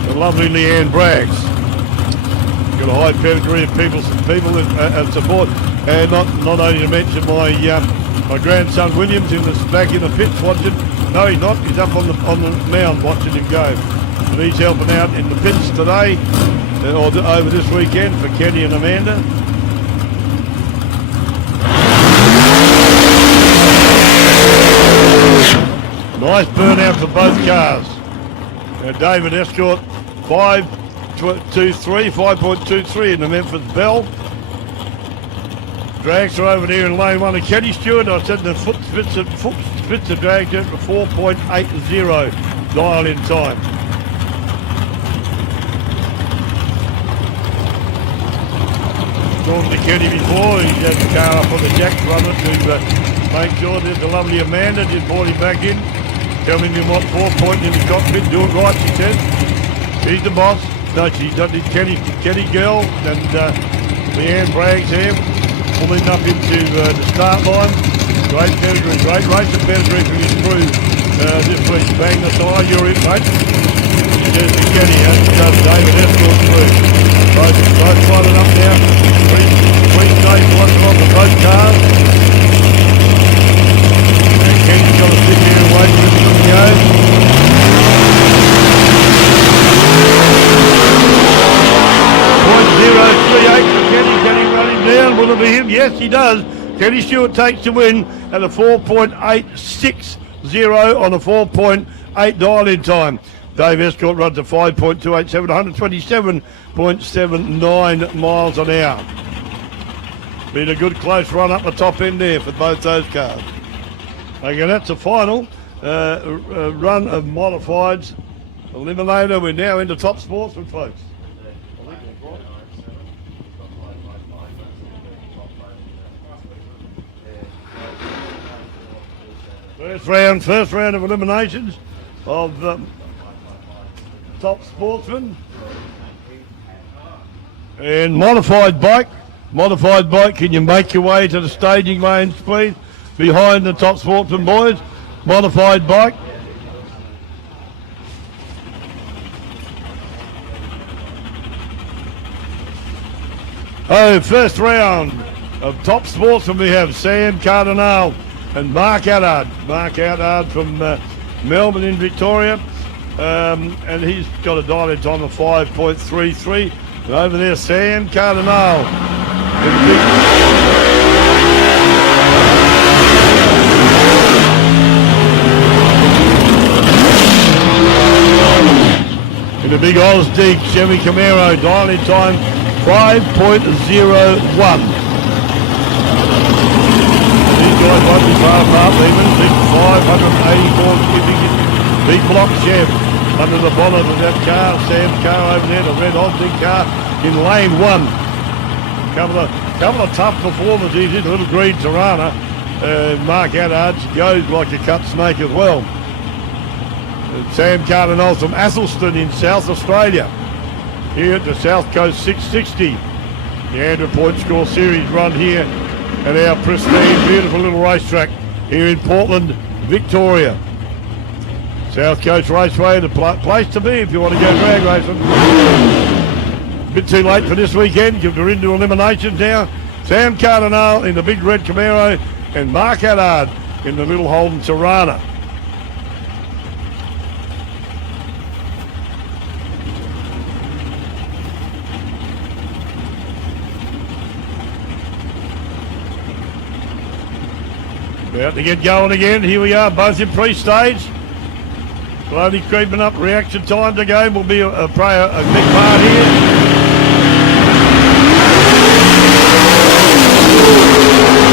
the lovely Leanne Braggs. Got a high pedigree of people that support, and not only to mention my grandson Williams in back in the pits watching. No, he's not. He's up on the mound watching him go. But he's helping out in the pits today or over this weekend for Kenny and Amanda. Nice burnout for both cars. David Escort 5.23 in the Memphis Bell. Dragster over there in lane 1 of Kenny Stewart. I said the foot fits the dragster for 4.80 dial in time. Talking to Kenny before, he had the car up on the jack running to make sure there's the lovely Amanda. Just brought him back in, telling him what 4 point in the cockpit, do it right, she said. She's the boss. No, she's got the Kenny girl and Leanne Braggs here, pulling up into the start line. Great pedigree, great racing pedigree from his crew this week. Bang the tire, you're in, mate. There's the Kenny, as does David Escort through. Both lining up now. Three stage watching on the both cars. And Kenny's got to sit here and wait for him to go. he does. Kenny Stewart takes the win at a 4.860 on a 4.8 dial-in time. Dave Escort runs a 5.287, 127.79 miles an hour. Been a good close run up the top end there for both those cars. Okay, that's the final run of modifieds. Eliminator, we're now into Top Sportsman, folks. First round of eliminations of Top Sportsman. And modified bike, can you make your way to the staging lanes, please? Behind the Top Sportsman boys, modified bike. Oh, first round of Top Sportsman, we have Sam Cardinal and Mark Allard. Mark Allard from Melbourne in Victoria. And he's got a dial-in time of 5.33. And over there, Sam Cardinal. In the big Ausdieck Chevy Camaro, dial-in time 5.01. These guys won't be far apart even. Big 584 big block Chev under the bonnet of that car. Sam's car over there, the red Ausdieck car in lane one. Couple of tough performances in the little green Tirana. Mark Allard goes like a cut snake as well. Sam Cardinal from Athelston in South Australia. Here at the South Coast 660. The Andrew Point Score Series run here at our pristine, beautiful little racetrack here in Portland, Victoria. South Coast Raceway, the place to be if you want to go drag racing. A bit too late for this weekend, because we're into eliminations now. Sam Cardinal in the big red Camaro and Mark Allard in the little Holden Tirana. About to get going again. Here we are, both in pre-stage. Slowly creeping up. Reaction time to go will be a big part here.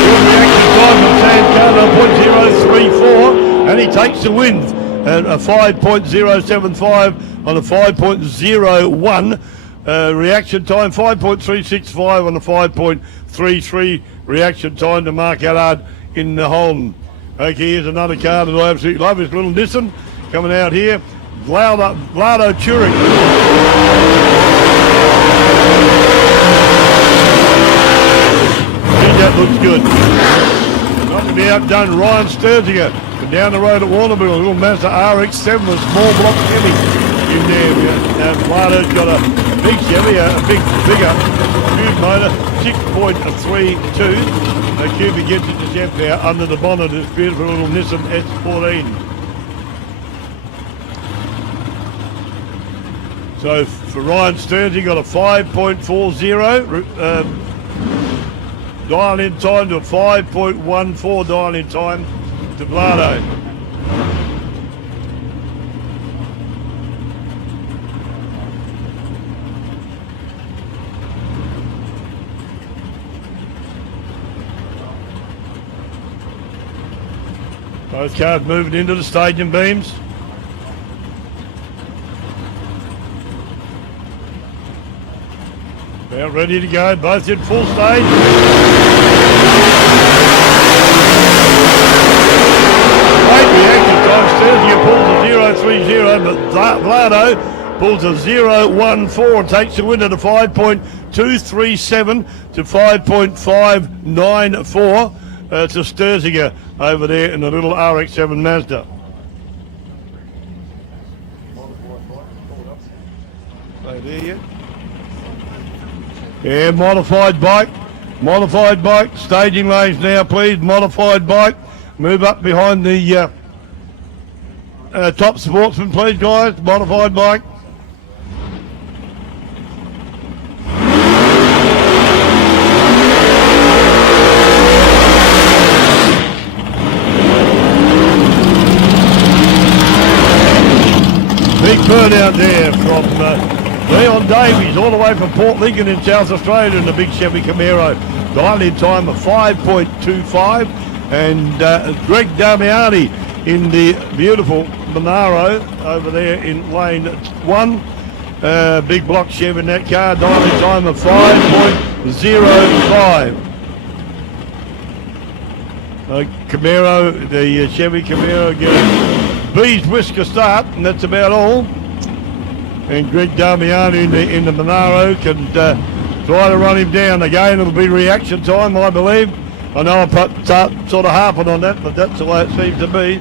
Good reaction time from Sam Cardinal, 0.034, and he takes the win at a 5.075 on a 5.01. Reaction time 5.365 on a 5.33 reaction time to Mark Allard in the Holden. Okay, here's another car that I absolutely love. This little Nissan coming out here. Vlado Turek. That looks good. Not to be outdone, Ryan Sturzinger from down the road at Warrnambool, a little Mazda RX-7 with small block Chevy in there. Vlado's got a big Chevy, a bigger cube motor, 6.32. The Cuba gets it to Jeff now under the bonnet of this beautiful little Nissan S14. So for Ryan Stearns, he got a 5.40 dial-in time to a 5.14 dial-in time to Vlado. Both cars moving into the stadium beams. About ready to go, both in full stage. Great reaction time, Sturzinger pulls a 0.30, but Vlado pulls a 0.14 and takes the win at a 5.237 to 5.594 to Sturzinger over there in the little RX-7 Mazda. Stay there yet? Yeah, modified bike, staging lanes now please, modified bike, move up behind the Top Sportsman please guys, modified bike. out there from Leon Davies, all the way from Port Lincoln in South Australia in the big Chevy Camaro. Dial-in time of 5.25. And Greg Damiani in the beautiful Monaro over there in lane 1. Big block Chevy in that car. Dial-in time of 5.05. Camaro, the Chevy Camaro gets B's whisker start, and that's about all. And Greg Damiani in the Monaro can try to run him down again. It'll be reaction time, I believe. I know I start sort of harping on that, but that's the way it seems to be.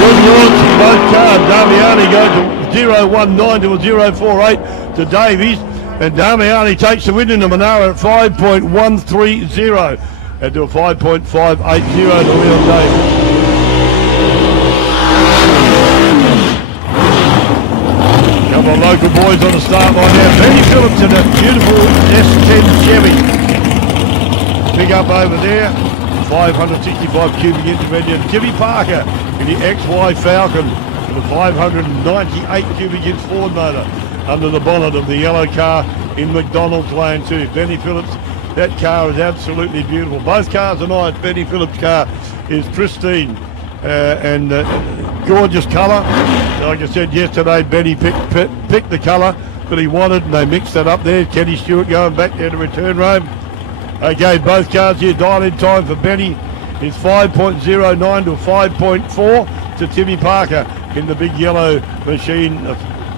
Good launch in both cars. Damiani goes to 0.19 to a 0.48 to Davies, and Damiani takes the win in the Monaro at 5.130 and to a 5.580 to Leon Davies. Couple of local boys on the start line now. Benny Phillips in a beautiful S10 Chevy. Pick up over there. 565 cubic inch engine. Jimmy Parker in the XY Falcon with a 598 cubic inch Ford motor under the bonnet of the yellow car in McDonald's lane 2. Benny Phillips, that car is absolutely beautiful. Both cars are nice. Benny Phillips' car is pristine and gorgeous colour. Like I said yesterday, Benny picked the colour that he wanted, and they mixed that up there. Kenny Stewart going back there to return road. Okay, both cars here. Dial-in time for Benny is 5.09 to 5.4 to Timmy Parker in the big yellow machine of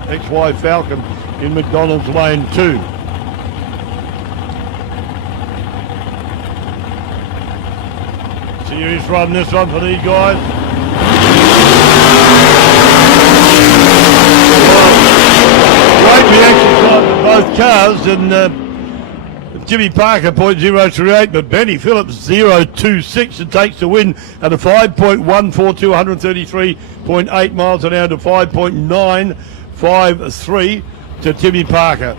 XY Falcon in McDonald's lane 2. Serious run this one for these guys. Great reaction time for both cars, and Jimmy Parker 0.038, but Benny Phillips 0.26 and takes the win at a 5.142, 133.8 miles an hour to 5.953 to Timmy Parker.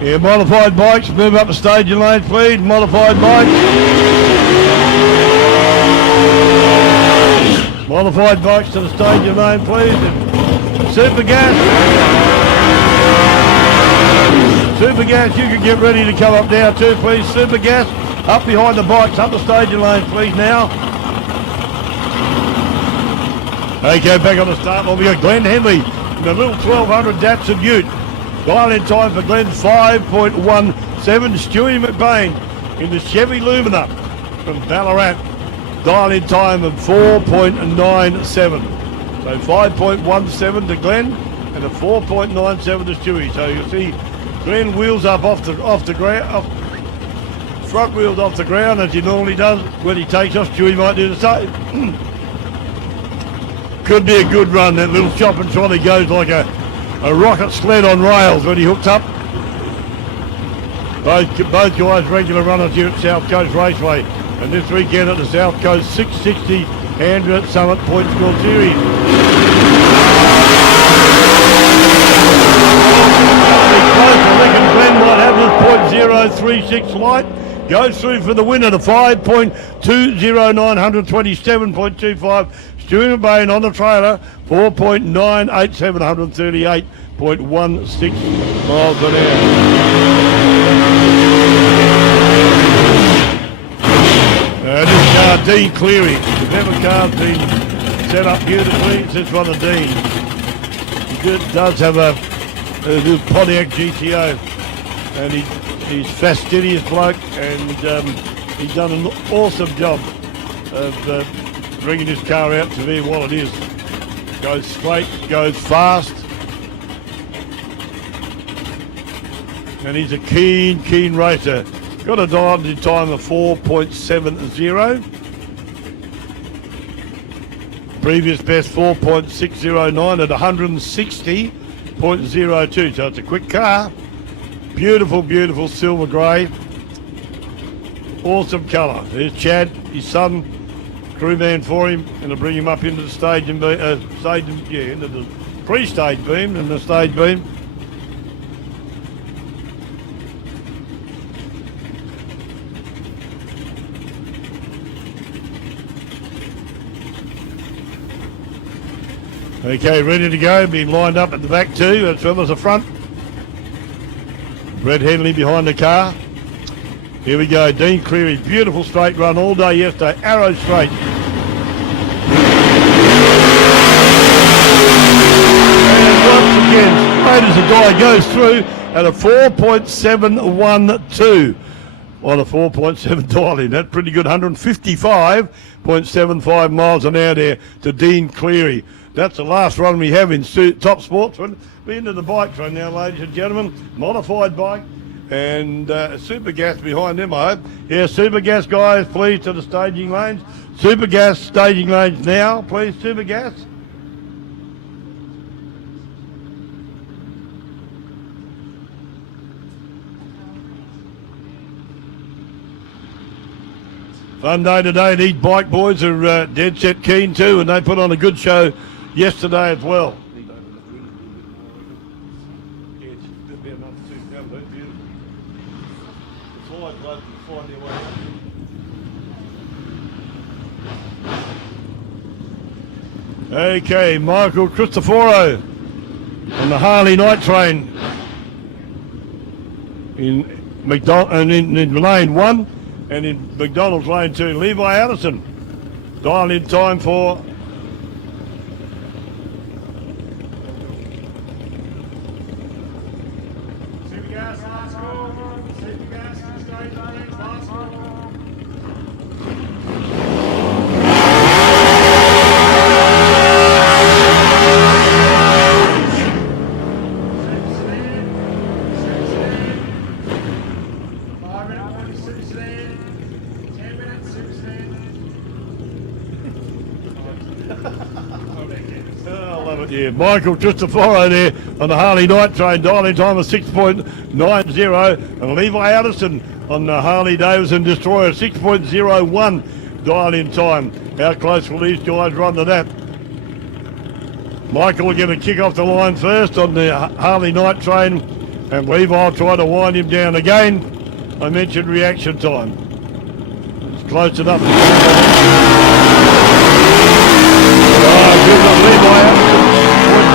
Yeah, modified bikes, move up the staging lane, please. Modified bikes. Modified bikes to the staging lane, please. And Super Gas. Super Gas, you can get ready to come up now too, please. Super Gas, up behind the bikes, up the staging lane, please now. Okay, back on the start line. We got Glenn Henley in the little 1200 Datsun Ute. Dial-in time for Glenn 5.17. Stewie McBain in the Chevy Lumina from Ballarat. Dial-in time of 4.97. So 5.17 to Glenn and a 4.97 to Stewie. So you'll see Glenn wheels up off the ground, front wheels off the ground as he normally does when he takes off. Stewie might do the same. Could be a good run. That little chop and trolley goes like a rocket sled on rails when he hooks up. Both guys regular runners here at South Coast Raceway, and this weekend at the South Coast 660 Andrew Summit Point Score Series. I reckon Glenn might have this .036 light. Goes through for the winner to 5.209, 127.25. Stuart Bain on the trailer, 4.987, 138.16 miles an hour. This car, Dean Cleary. The never car's been set up beautifully. It's this one of Dean. He does have a Pontiac GTO, and he's fastidious bloke, and he's done an awesome job of bringing this car out to be what it is. Goes straight, goes fast, and he's a keen racer. Got a dial-in time of 4.70. Previous best 4.609 at 160.02. So it's a quick car. Beautiful silver grey. Awesome colour. There's Chad, his son. crew van for him, and to bring him up into the stage and into the pre-stage beam and the stage beam. Okay, ready to go, being lined up at the back too, as well as the front. Brett Henley behind the car. Here we go, Dean Cleary, beautiful straight run all day yesterday, arrow straight. And once again, straight as the die goes through at a 4.712 on a 4.7 dial in. That's pretty good, 155.75 miles an hour there to Dean Cleary. That's the last run we have in Top Sportsman. We're into the bike run now, ladies and gentlemen. Modified bike and Super Gas behind them, I hope. Yeah, Super Gas guys, please, to the staging lanes. Super Gas staging lanes now, please, Super Gas. Fun day today. These bike boys are dead set keen too, and they put on a good show yesterday as well. Okay, Michael Cristoforo on the Harley night train in lane 1 and in McDonald's lane 2. Levi Addison, dial in time for Super Gas, last call. Super Gas, stage lanes, last call. Yeah, Michael Cristoforo there on the Harley night train, dialing time of 6.90, and Levi Addison on the Harley Davidson Destroyer, 6.01 dial-in time. How close will these guys run to that? Michael will get a kick off the line first on the Harley night train, and Levi will try to wind him down again. I mentioned reaction time. It's close enough. Good on Levi Addison.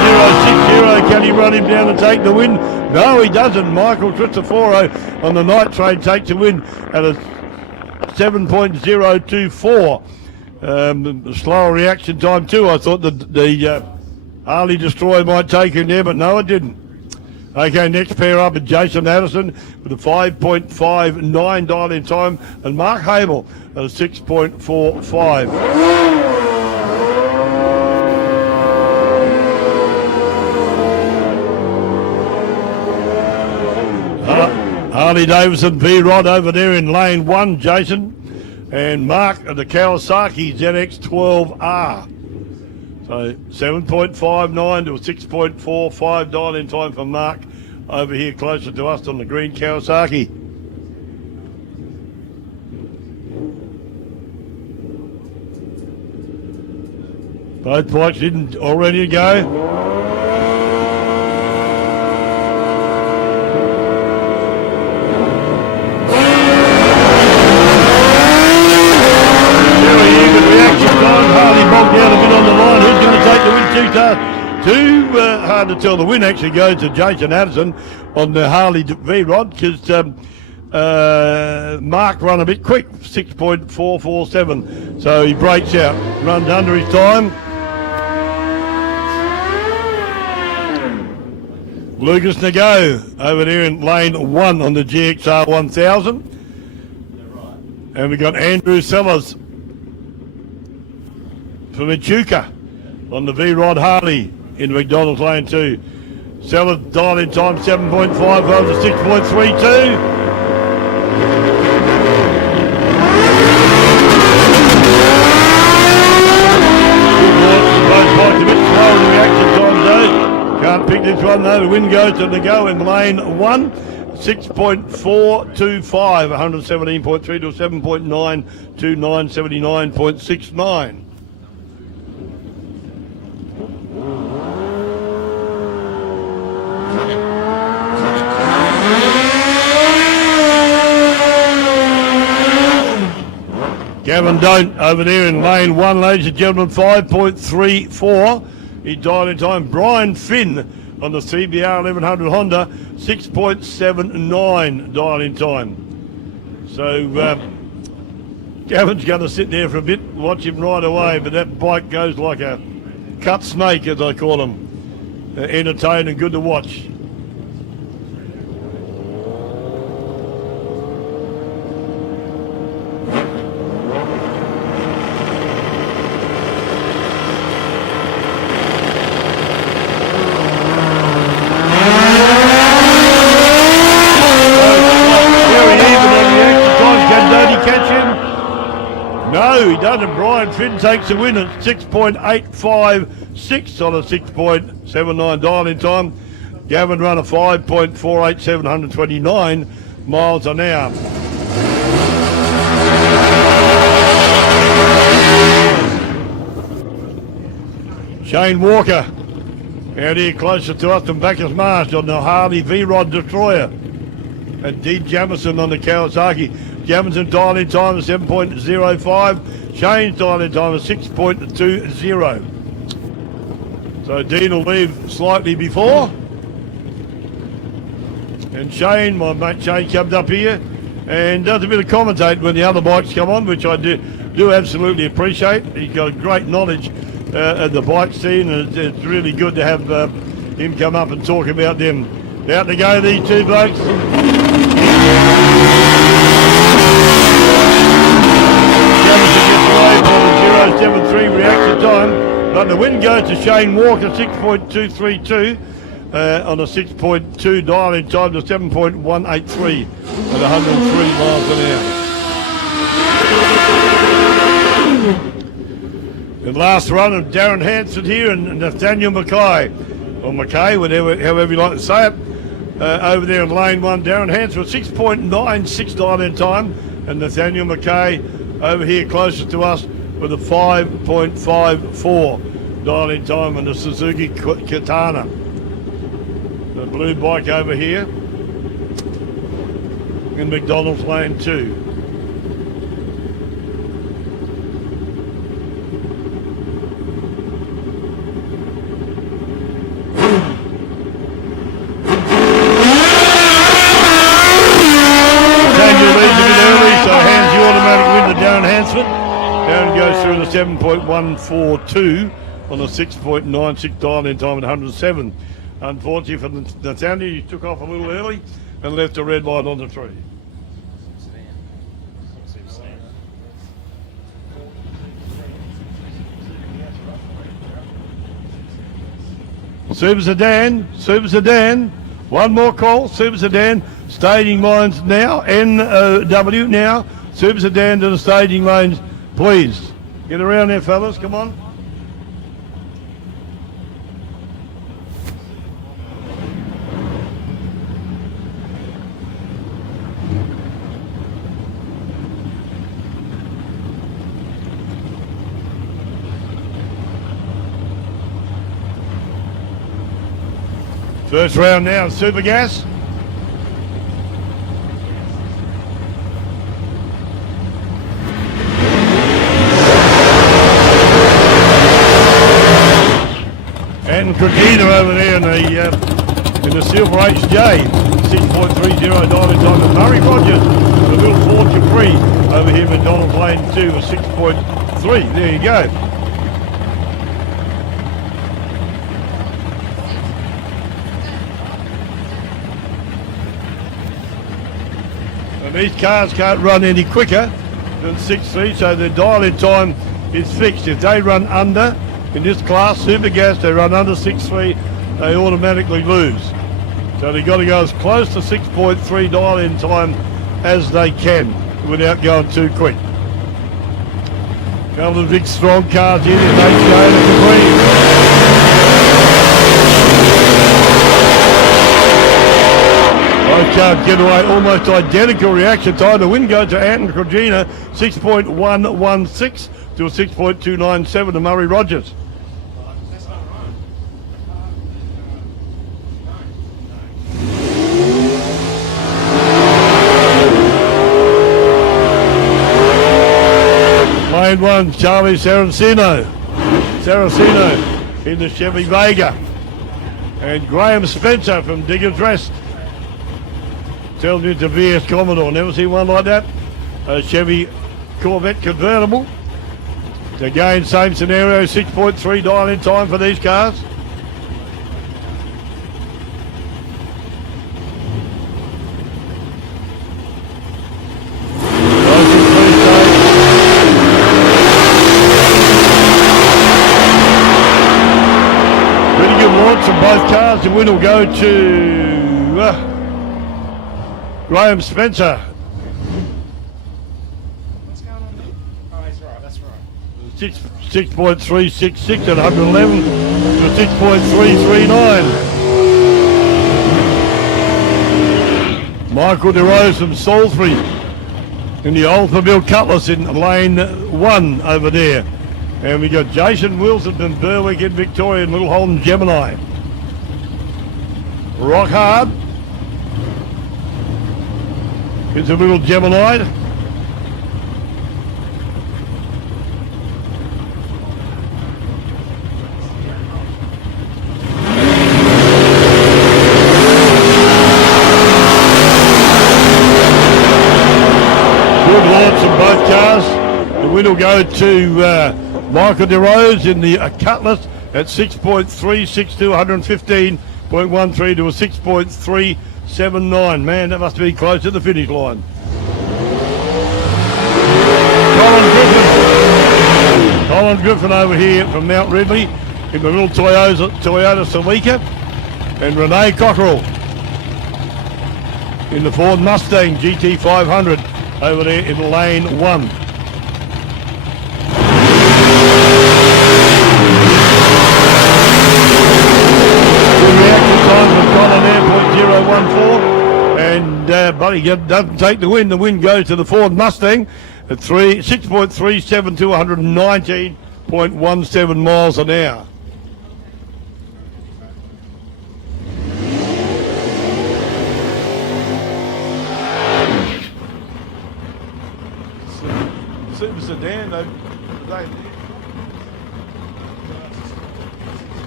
0.060, can he run him down and take the win? No, he doesn't. Michael Cristoforo on the night train takes the win at a 7.024. Slower reaction time too. I thought that the Harley Destroyer might take him there, but no, it didn't. Okay, next pair up at Jason Addison with a 5.59 dial-in time, and Mark Hamel at a 6.45. Harley Davidson V-Rod over there in lane 1, Jason. And Mark of the Kawasaki ZX12R. So 7.59 to a 6.45 dial-in time for Mark over here closer to us on the green Kawasaki. Both bikes in all ready to go. Too hard to tell. The win actually goes to Jason Addison on the Harley V-Rod because Mark run a bit quick, 6.447. So he breaks out, runs under his time. Lucas Nago over there in lane 1 on the GXR 1000. And we got Andrew Sellers from Echuca on the V-Rod Harley in McDonald's lane 2. Sellers dial-in time 7.5 over 6.32. Both bikes a bit slow in the reaction time though. Can't pick this one though. The win goes to the go in lane 1. 6.425, 117.3 to 7.9 to 979.69. Gavin Don't over there in lane 1, ladies and gentlemen, 5.34. He died in time. Brian Finn on the CBR 1100 Honda, 6.79 dial in time. So Gavin's going to sit there for a bit, watch him right away, but that bike goes like a cut snake, as I call them. Entertaining, good to watch. No, he doesn't. Brian Finn takes the win at 6.856 on a 6.79 dial in time. Gavin run a 5.48, 729 miles an hour. Shane Walker out here closer to us than Bacchus Marsh on the Harley V-Rod Destroyer. And D. Jamison on the Kawasaki. Jamison dial in time of 7.05. Shane's dial in time of 6.20. So Dean will leave slightly before. And Shane, my mate Shane, comes up here and does a bit of commentating when the other bikes come on, which I do absolutely appreciate. He's got great knowledge of the bike scene, and it's really good to have him come up and talk about them. Out to go, these two blokes. 0.73 reaction time, but the win goes to Shane Walker, 6.232 on a 6.2 dial in time to 7.183 at 103 miles an hour. The last run of Darren Hanson here and Nathaniel Mackay, or Mackay, however you like to say it, over there in lane 1. Darren Hanson with 6.96 dial in time, and Nathaniel Mackay over here closest to us with a 5.54 dial in time on the Suzuki Katana. The blue bike over here in McDonald's lane 2. Down goes through the 7.142 on a 6.96 dial in time at 107. Unfortunately for Nathaniel, he took off a little early and left a red light on the tree. Super Sedan, one more call, Super Sedan, staging lines now, NW now, Super Sedan to the staging lanes, please. Get around there, fellas, come on. First round now, Super Gas. And Krakina over there in the Silver HJ, 6.30 dial in time. And Murray Rogers, the little Ford Capri over here, McDonald's Lane 2, with 6.3. There you go. And these cars can't run any quicker than 6.3, so their dial in time is fixed. If they run under, in this class, Super Gas, they run under 6.3, they automatically lose. So they've got to go as close to 6.3 dial in time as they can without going too quick. A couple of big strong cars here, they go to the green. Both cars get away almost identical reaction time. The win goes to Anton Krajina, 6.116 to a 6.297 to Murray Rogers. Lane 1, Charlie Saraceno in the Chevy Vega. And Graham Spencer from Diggers Rest. Tells you it's a VS Commodore. Never seen one like that. A Chevy Corvette convertible. Again, same scenario, 6.3 dial-in time for these cars. Pretty good launch from both cars. The win will go to Graham Spencer. What's going on there? Oh, he's right. That's right. 6.366 at 111 to 6.339. Michael DeRose from Salisbury in the Oldsmobile Cutlass in lane 1 over there. And we got Jason Wilson from Berwick in Victoria in Little Holden Gemini. Rock Hard is a little Gemini. Good launch of both cars. The win will go to Michael DeRose in the Cutlass at 6.362, 115.13 to a 6.379. Man, that must be close to the finish line. Colin Griffin over here from Mount Ridley in the little Toyota Celica. And Renee Cockerell in the Ford Mustang GT500 over there in lane 1. And Buddy doesn't take the win. The win goes to the Ford Mustang at 6.37 to 119.17 miles an hour. Super sedan,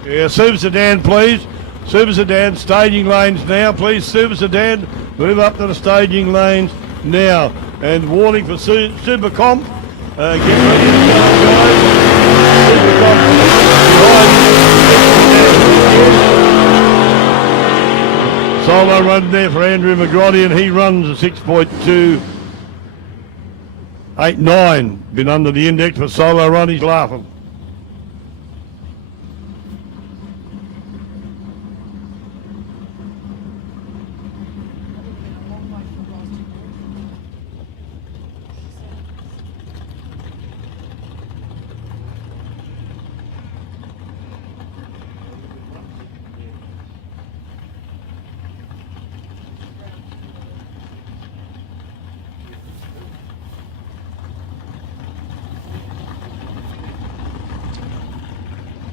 yeah, Super sedan, please. Super sedan, staging lanes now, please. Super sedan, move up to the staging lanes now. And warning for Supercomp. Get ready to go, guys. Supercomp. Solo run there for Andrew McGrody, and he runs a 6.289. Been under the index for solo run, he's laughing.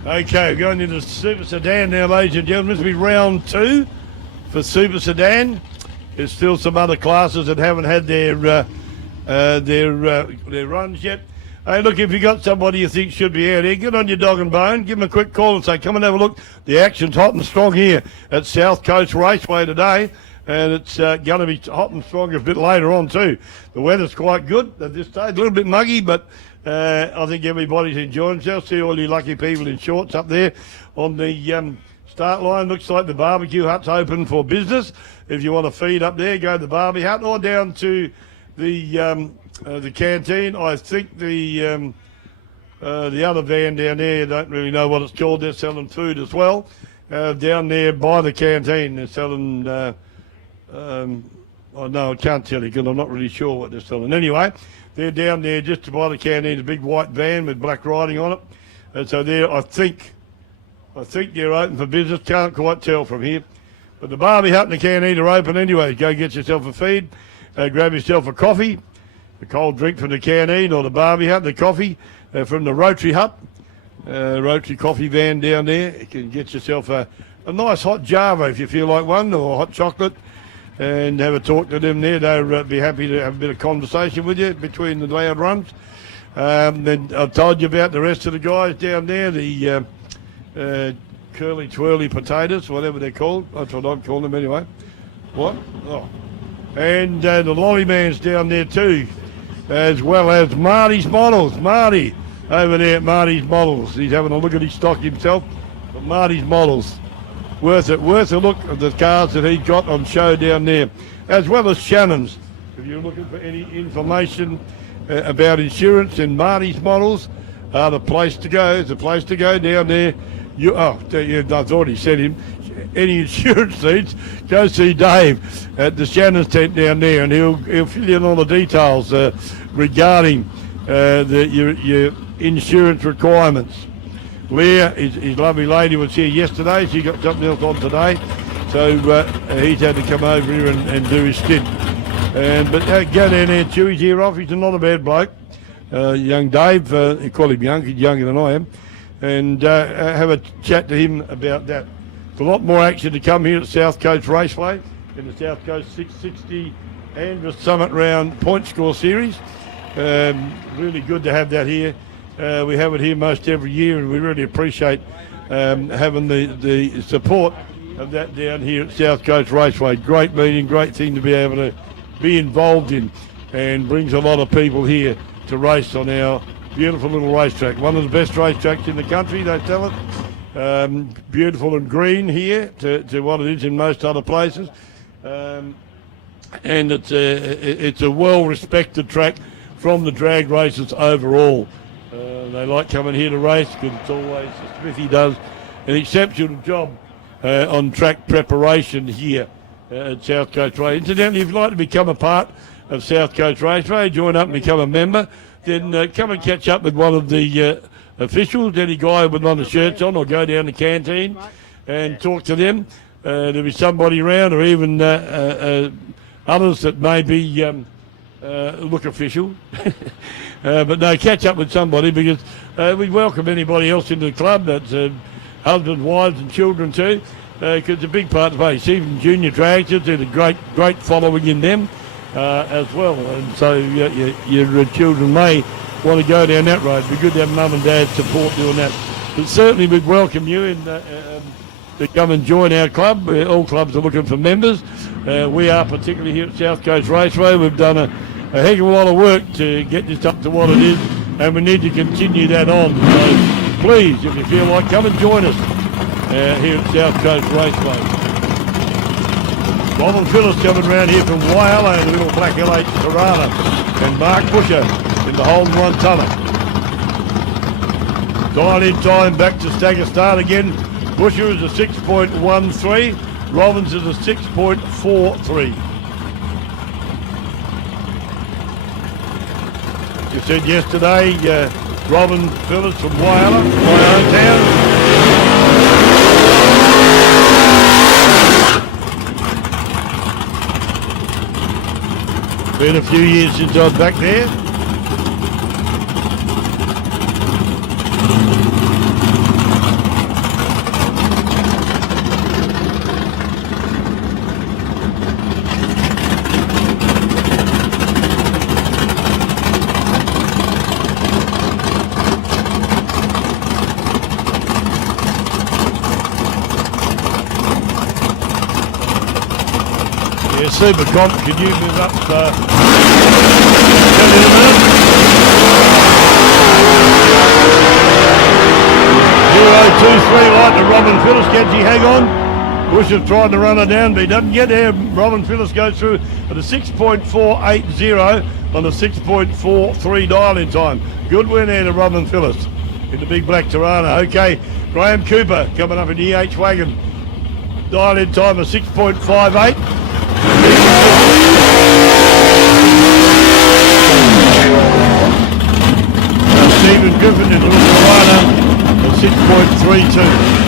Okay, we're going into the Super Sedan now, ladies and gentlemen. This will be round 2 for Super Sedan. There's still some other classes that haven't had their runs yet. Hey, look, if you got somebody you think should be out here, get on your dog and bone, give them a quick call and say, come and have a look. The action's hot and strong here at South Coast Raceway today, and it's going to be hot and strong a bit later on too. The weather's quite good at this stage, a little bit muggy, but I think everybody's enjoying themselves. See all you lucky people in shorts up there on the start line. Looks like the barbecue hut's open for business. If you want to feed up there, go to the barbecue hut or down to the canteen. I think the other van down there, I don't really know what it's called. They're selling food as well. Down there by the canteen, they're selling. Oh no, I can't tell you because I'm not really sure what they're selling. Anyway, they're down there just by the canteen, a big white van with black writing on it. And so there, I think they're open for business. Can't quite tell from here. But the Barbie Hut and the Canteen are open anyway. Go get yourself a feed, grab yourself a coffee, a cold drink from the Canteen or the Barbie Hut, the coffee from the Rotary Hut, Rotary coffee van down there. You can get yourself a nice hot Java if you feel like one, or hot chocolate, and have a talk to them there. They'll be happy to have a bit of conversation with you between the loud runs. Then I've told you about the rest of the guys down there, the curly twirly potatoes, whatever they're called. That's what I'm calling them anyway. What? Oh. And the lolly man's down there too, as well as Marty's Models. Marty over there at Marty's Models. He's having a look at his stock himself. But Marty's Models, worth it. Worth a look at the cars that he's got on show down there, as well as Shannon's. If you're looking for any information about insurance, and Marty's Models are the place to go. It's the place to go down there. I've already said him. Any insurance needs, go see Dave at the Shannon's tent down there, and he'll fill you in all the details regarding your insurance requirements. Leah, his lovely lady, was here yesterday. She got something else on today, so he's had to come over here and do his stint. But go down there, Chewy's ear off. He's not a bad bloke. Young Dave, you call him young, he's younger than I am, and have a chat to him about that. There's a lot more action to come here at South Coast Raceway in the South Coast 660 Andrews Summit Round Point Score Series. Really good to have that here. We have it here most every year, and we really appreciate having the support of that down here at South Coast Raceway. Great meeting, great thing to be able to be involved in, and brings a lot of people here to race on our beautiful little racetrack. One of the best racetracks in the country, they tell us. Beautiful and green here to what it is in most other places. And it's a well-respected track from the drag races overall. They like coming here to race because it's always, Smithy does an exceptional job on track preparation here at South Coast Raceway. Incidentally, if you'd like to become a part of South Coast Raceway, join up and become a member, then come and catch up with one of the officials, any guy with none of the shirts on, or go down the canteen and talk to them. There'll be somebody around, or even others that may be look official. But no, catch up with somebody, because we welcome anybody else into the club. That's husbands, wives and children too, because it's a big part of race. Even junior dragsters, there's a great following in them as well. And so your children may want to go down that road. It'd be good to have mum and dad support doing that. But certainly we'd welcome you to come and join our club. All clubs are looking for members. We are, particularly here at South Coast Raceway. We've done a heck of a lot of work to get this up to what it is, and we need to continue that on. So please, if you feel like, come and join us here at South Coast Raceway. Robin Phillips coming around here from Whyalla and little Black L8 Tirana, and Mark Busher in the Holden 1 tonner. Dial in time back to stagger start again. Busher is a 6.13, Robbins is a 6.43. You said yesterday, Robin Phillips from Whyalla, my hometown. Been a few years since I was back there. Super Comp, can you move up? 023 light to Robin Phillips. Gets he hang on. Bush is trying to run her down, but he doesn't get there. Robin Phillips goes through at a 6.480 on a 6.43 dial in time. Good win there to Robin Phillips in the big black Tirana. Okay, Graham Cooper coming up in the EH wagon. Dial in time of 6.58. Stephen Griffin in the little Tirana at 6.32.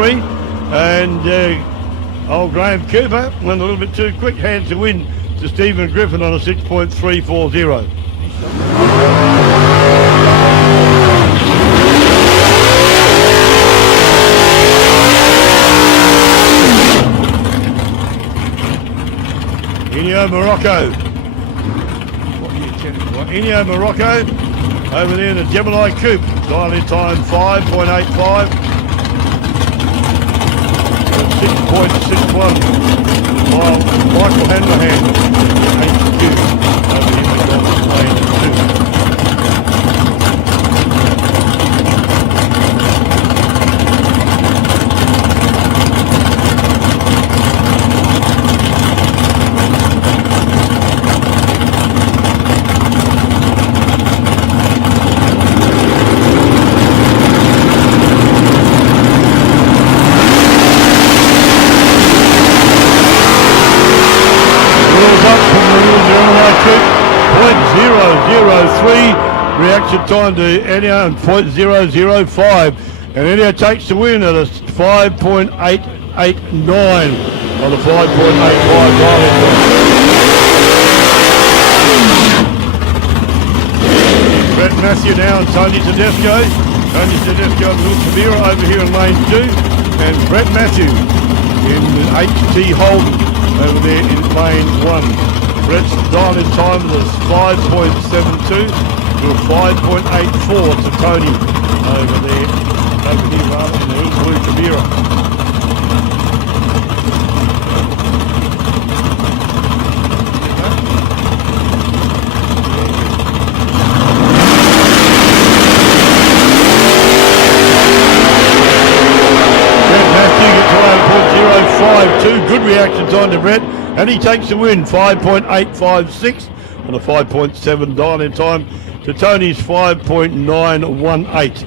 6.3, and old Graham Cooper went a little bit too quick, hands to win to Stephen Griffin on a 6.340. Inio Morocco. Inio Morocco over there in the Gemini Coupe. Dial-in time 5.85. 6.61. While Michael Hanrahan HQ over here in lane 2. Reaction time to Ennio and 0.005, and Ennio takes the win at a 5.889 on the 5.85 dial-in. Brett Matthew now and Tony Tedesco. Tony Tedesco and Lou Kabira over here in lane 2, and Brett Matthew in the HT Holden over there in lane 1. Brett's dial-in time was 5.72 to a 5.84 to Tony over here rather in the blue Kabira. Brett Matthew gets to 1.052, good reaction time to Brett, and he takes the win, 5.856 on a 5.7 dial-in time to Tony's 5.918.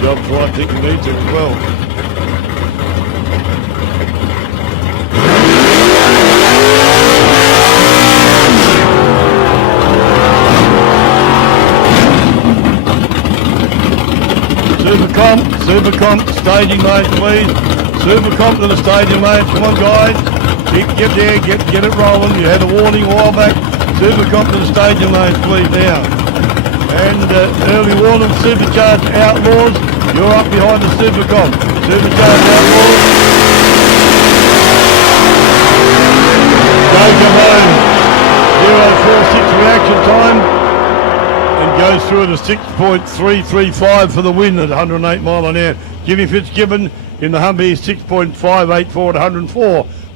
Job flight think you need to as well. Supercomp, staging lane please. Supercomp to the staging lane. Come on guys. Get there, get it rolling. You had a warning a while back. Supercomp to the staging lane please now. And early warning, Supercharged Outlaws. You're up behind the Supercomp. Supercharged Outlaws. Go home. 0.46 reaction time. And goes through at a 6.335 for the win at 108 mile an hour. Jimmy Fitzgibbon in the Humvee 6.584 at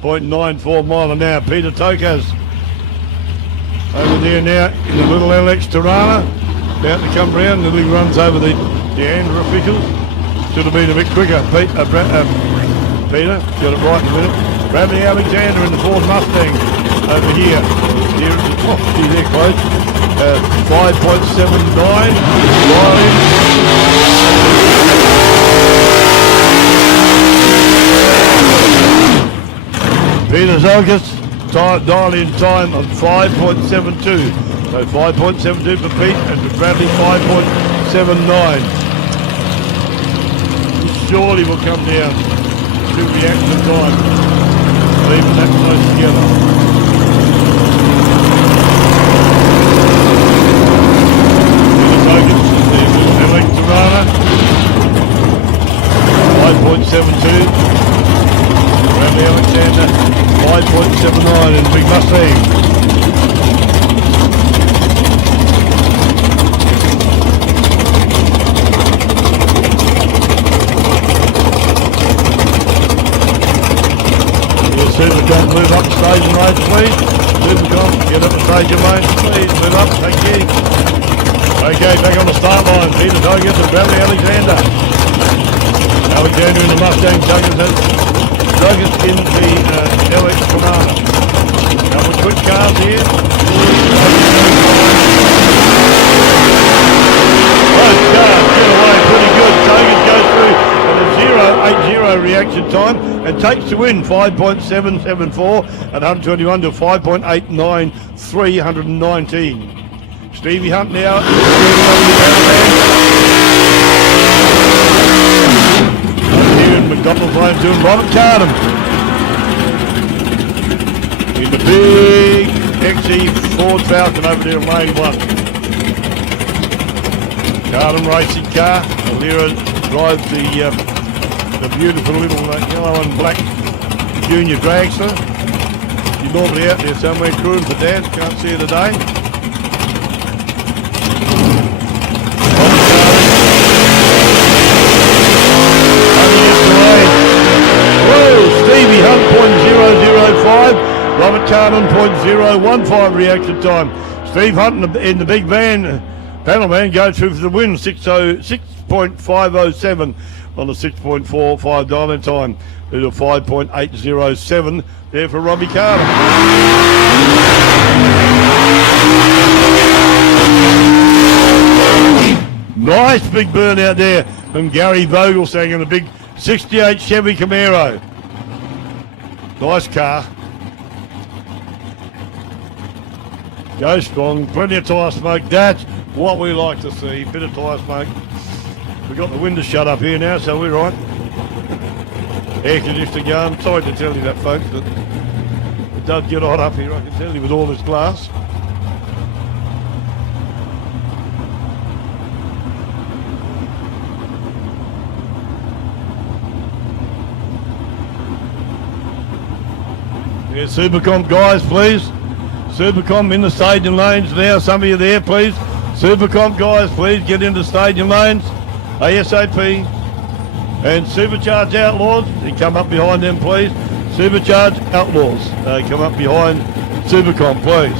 104.94 mile an hour. Peter Tokas over there now in the little LX Tirana, about to come round, nearly runs over the Andrew officials. Should have been a bit quicker. Peter, got it right in a minute. Bradley Alexander in the Ford Mustang over here. Here at the top, see there close. 5.79. Peter Zogas, dial-in time of 5.72. So 5.72 for Pete and for Bradley 5.79. Surely will come down to reaction time. Leaving that close together. Peter Zogas is the Alex Tirana. 5.72. Bradley Alexander, 5.79 in Big Mustang. Supercomp, move up station lane, please. Supercomp, get up the station lane, please. Move up, thank you. Okay, back on the start line. Peter Togas and Bradley Alexander. Alexander in the Mustang, Douglas in the LX Commander. Couple of quick cars here. Both cars get away pretty good. Douglas goes through at a 0.80 reaction time and takes the win, 5.774 at 121 to 5.893 319. Stevie Hunt now. Here in McDonald's Lane doing Robert Cardham. In the big XE Ford Falcon over there in lane 1. Cardham racing car. Alira drives the beautiful little yellow and black junior dragster. She's normally out there somewhere crewing for Dad. Can't see her today. Stevie Hunt, .005. Robert Carden, .015 reaction time. Steve Hunt in the big van, panel van, goes through for the win, 6.507 on the 6.45 diamond time. There's a 5.807 there for Robbie Carden. Nice big burn out there from Gary Vogelsang in the big 68 Chevy Camaro. Nice car. Go strong, plenty of tyre smoke. That's what we like to see, bit of tyre smoke. We've got the windows shut up here now, so we're right. Air conditioner going. Sorry to tell you that, folks, but it does get hot up here, I can tell you, with all this glass. Yeah, Supercomp guys, please. Supercomp in the stadium lanes now. Some of you there, please. Supercomp guys, please get into stadium lanes ASAP. And Supercharge Outlaws, you come up behind them, please. Supercharge Outlaws, come up behind Supercomp, please.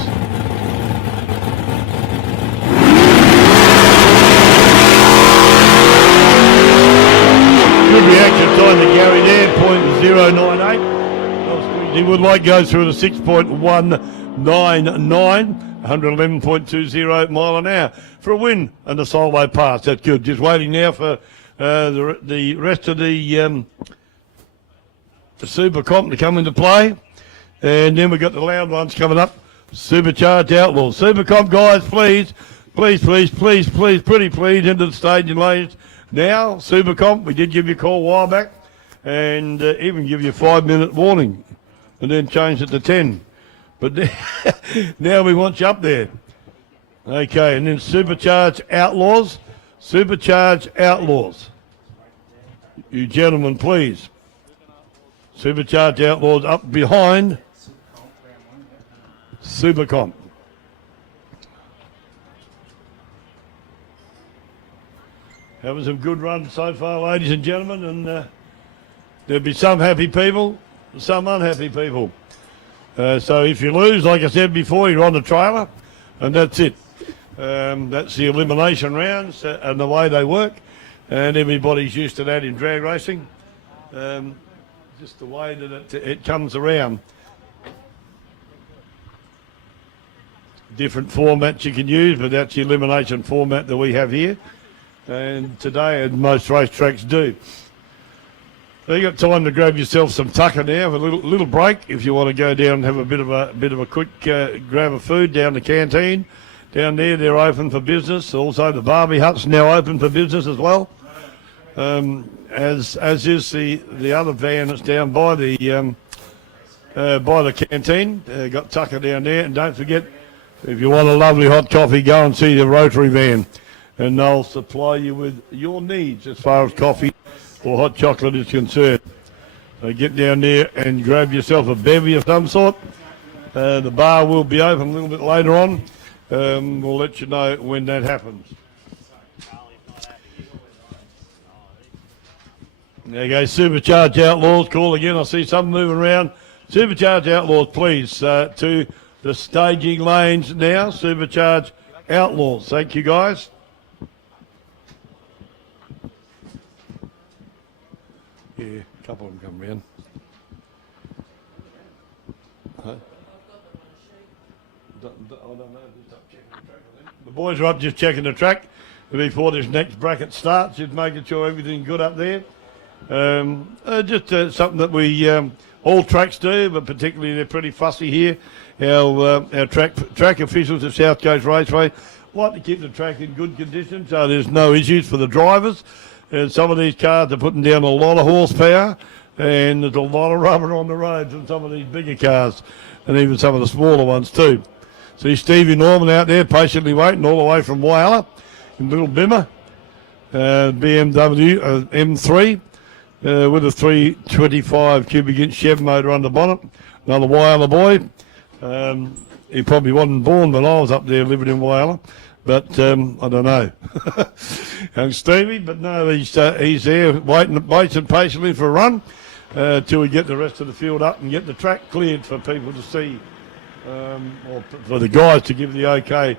Good reaction time to Gary there, .098. He would like goes through the 6.199, 111.20 mile an hour for a win and the solo pass. That's good. Just waiting now for the rest of the Super Comp to come into play. And then we've got the loud ones coming up. Supercharged Outlaws. Super Comp guys, please, please, please, please, please, pretty please, into the stadium lanes. Now, Super Comp, we did give you a call a while back and even give you a 5-minute warning. And then changed it to 10. But now we want you up there. Okay, and then Supercharged Outlaws. Supercharged Outlaws. You gentlemen, please. Supercharged Outlaws up behind Supercomp. Having some good runs so far, ladies and gentlemen, and there'll be some happy people, some unhappy people. So if you lose, like I said before, you're on the trailer, and that's it. That's the elimination rounds and the way they work, and everybody's used to that in drag racing. Just the way that it comes around. Different formats you can use, but that's the elimination format that we have here, and today, and most racetracks do. So you got time to grab yourself some tucker now, a little break if you want to go down and have a bit of a quick grab of food down the canteen. Down there, they're open for business. Also, the Barbie Hut's now open for business as well. As is the other van that's down by the canteen. Got tucker down there, and don't forget, if you want a lovely hot coffee, go and see the Rotary van, and they'll supply you with your needs as far as coffee or hot chocolate is concerned. So get down there and grab yourself a bevy of some sort. The bar will be open a little bit later on. We'll let you know when that happens. There you go, Supercharged Outlaws. Call again. I see some moving around. Supercharged Outlaws, please, to the staging lanes now. Supercharged Outlaws. Thank you, guys. Yeah, a couple of them come round. Huh? I don't know. The boys are up just checking the track before this next bracket starts, just making sure everything's good up there. Just something that we All tracks do, but particularly they're pretty fussy here. Our track officials at South Coast Raceway like to keep the track in good condition so there's no issues for the drivers. And some of these cars are putting down a lot of horsepower, and there's a lot of rubber on the roads in some of these bigger cars, and even some of the smaller ones too. See Stevie Norman out there patiently waiting all the way from Whyalla in Little Bimmer, BMW M3 with a 325 cubic inch Chev motor on the bonnet. Another Whyalla boy. He probably wasn't born when I was up there living in Whyalla, but I don't know. Young Stevie, but no, he's there waiting patiently for a run till we get the rest of the field up and get the track cleared for people to see, or for the guys to give the okay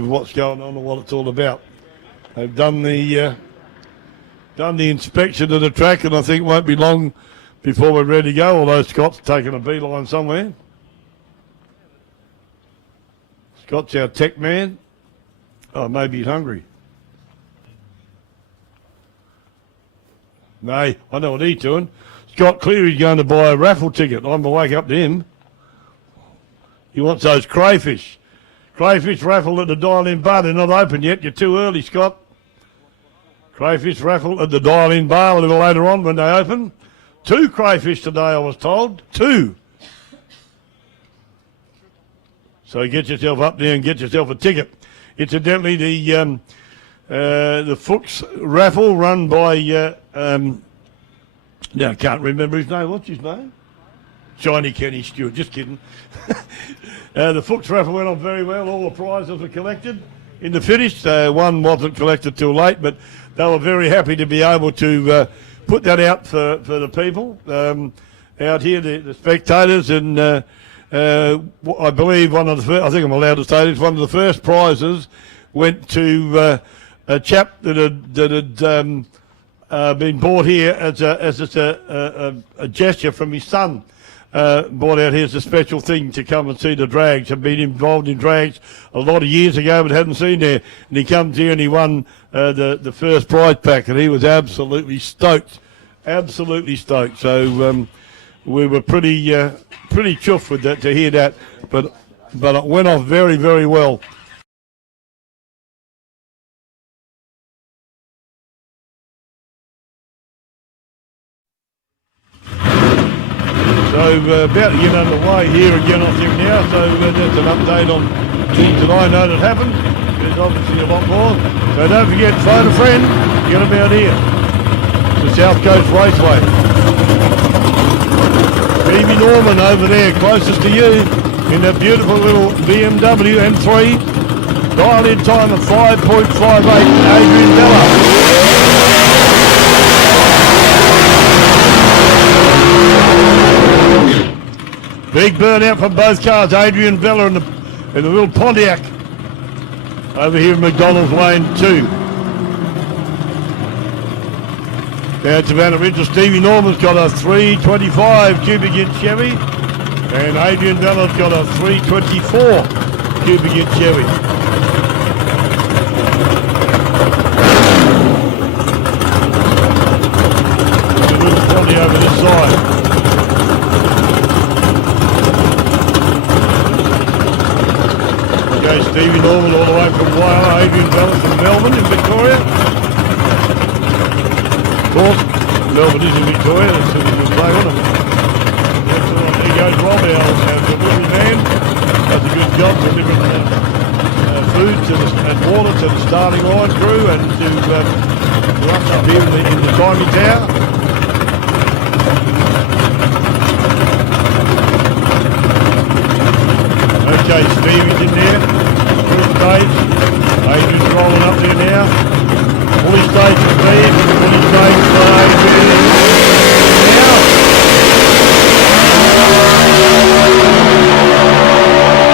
what's going on and what it's all about. They've done the inspection of the track, and I think it won't be long before we're ready to go, although Scott's taking a beeline somewhere. Scott's our tech man. Oh, maybe he's hungry. No, I know what he's doing. Scott Cleary's going to buy a raffle ticket. I'm going to wake up to him. He wants those crayfish. Crayfish raffle at the Dial-In Bar. They're not open yet. You're too early, Scott. Crayfish raffle at the Dial-In Bar a little later on when they open. 2 crayfish today, I was told. 2. So get yourself up there and get yourself a ticket. Incidentally, the Fuchs raffle run by, now I can't remember his name. What's his name? Shiny Kenny Stewart. Just kidding. The Fuchs raffle went on very well. All the prizes were collected in the finish. One wasn't collected till late, but they were very happy to be able to put that out for the people out here, the spectators, and I believe one of the first, I think I'm allowed to say this, one of the first prizes went to a chap that had been bought here as a gesture from his son. Brought out here as a special thing to come and see the drags. Have been involved in drags a lot of years ago but hadn't seen there. And he comes here and he won the first prize pack, and he was absolutely stoked. Absolutely stoked. So we were pretty chuffed with that, to hear that. But it went off very, very well. So about to get underway here again, I think now. So that's an update on things that I know that happened. There's obviously a lot more. So don't forget, phone a friend, get them out here. It's the South Coast Raceway. Stevie Norman over there, closest to you, in that beautiful little BMW M3. Dial-in time of 5.58, Adrian Bella. Big burnout from both cars, Adrian Bella and the little Pontiac over here in McDonald's Lane 2. Down to Van Original. Stevie Norman's got a 325 cubic inch Chevy, and Adrian Bella's got a 324 cubic inch Chevy. There's a little Pontiac over this side. Stevie Norman all the way from Whyalla, Adrian Bella from Melbourne in Victoria. Of course, Melbourne is in Victoria, that's who we can play on them. There goes Rob, our delivery man. Does a good job delivering food and water to the starting line crew and to us up here in the timing tower. Okay, Stevie's in there. Stage. Adrian's rolling up there now. Fully staged for Steve. Fully staged for Adrian. Now.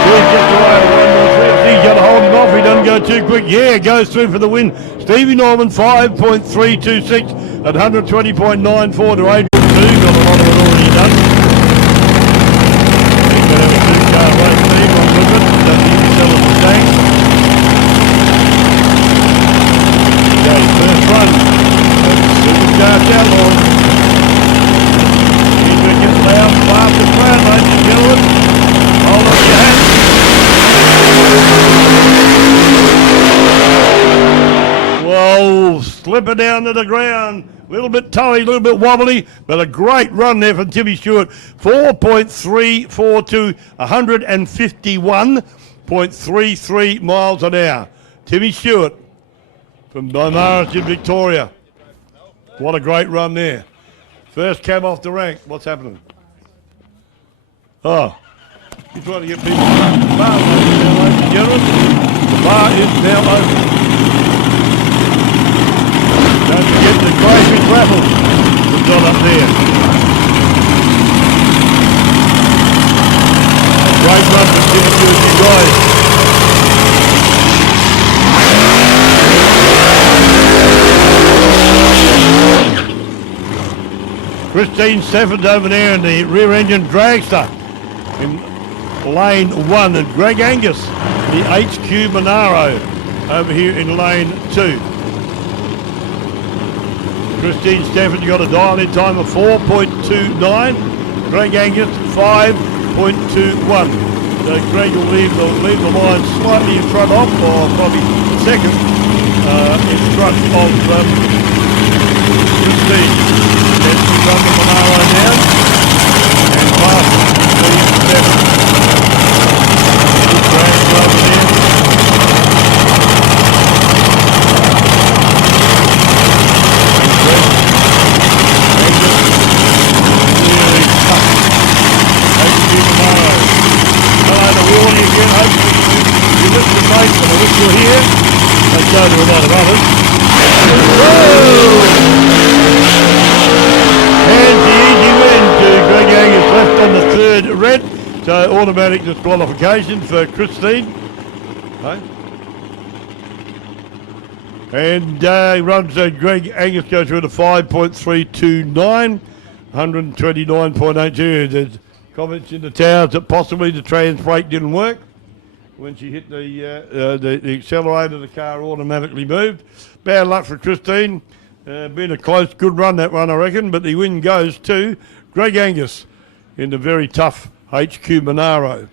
He's just away to 1 more 3. I think he's got to hold him off. He doesn't go too quick. Yeah, goes through for the win. Stevie Norman 5.326 at 120.94 to Adrian 2. Got a lot of it already done. He's going to have a 2-car race, Steve. I'm with it. Doesn't even tell us the tank. First run, supercharged outlaw. He's going to get loud. Oh, slipper down to the ground. A little bit toey, a little bit wobbly, but a great run there from Timmy Stewart. 4.342, 151.33 miles an hour. Timmy Stewart from Damaris in Victoria. What a great run there. First cab off the rank. What's happening? Oh, he's trying to get people. The bar is now open, gentlemen. The bar is now open. Don't forget the crayfish raffle we've got up there. A great run for Timmy Stewart, you guys. Christine Stafford over there in the rear engine dragster in lane 1, and Greg Angus, the HQ Monaro, over here in lane 2. Christine Stafford got a dial-in time of 4.29. Greg Angus 5.21. So Greg will leave the line slightly in front of, or probably second in front of Christine. That's the front of Monaro now, and past Christine Stafford. Good drag over there. You lift the face and I wish you're here, and so do a lot of others. And the easy win to Greg Angus, left on the third red, so automatic disqualification for Christine. Okay. And runs Greg Angus goes through to 5.329, 129.82. There's comments in the towers that possibly the trans brake didn't work. When she hit the accelerator, the car automatically moved. Bad luck for Christine. Been a close, good run, that one, I reckon, but the win goes to Greg Angus in the very tough HQ Monaro.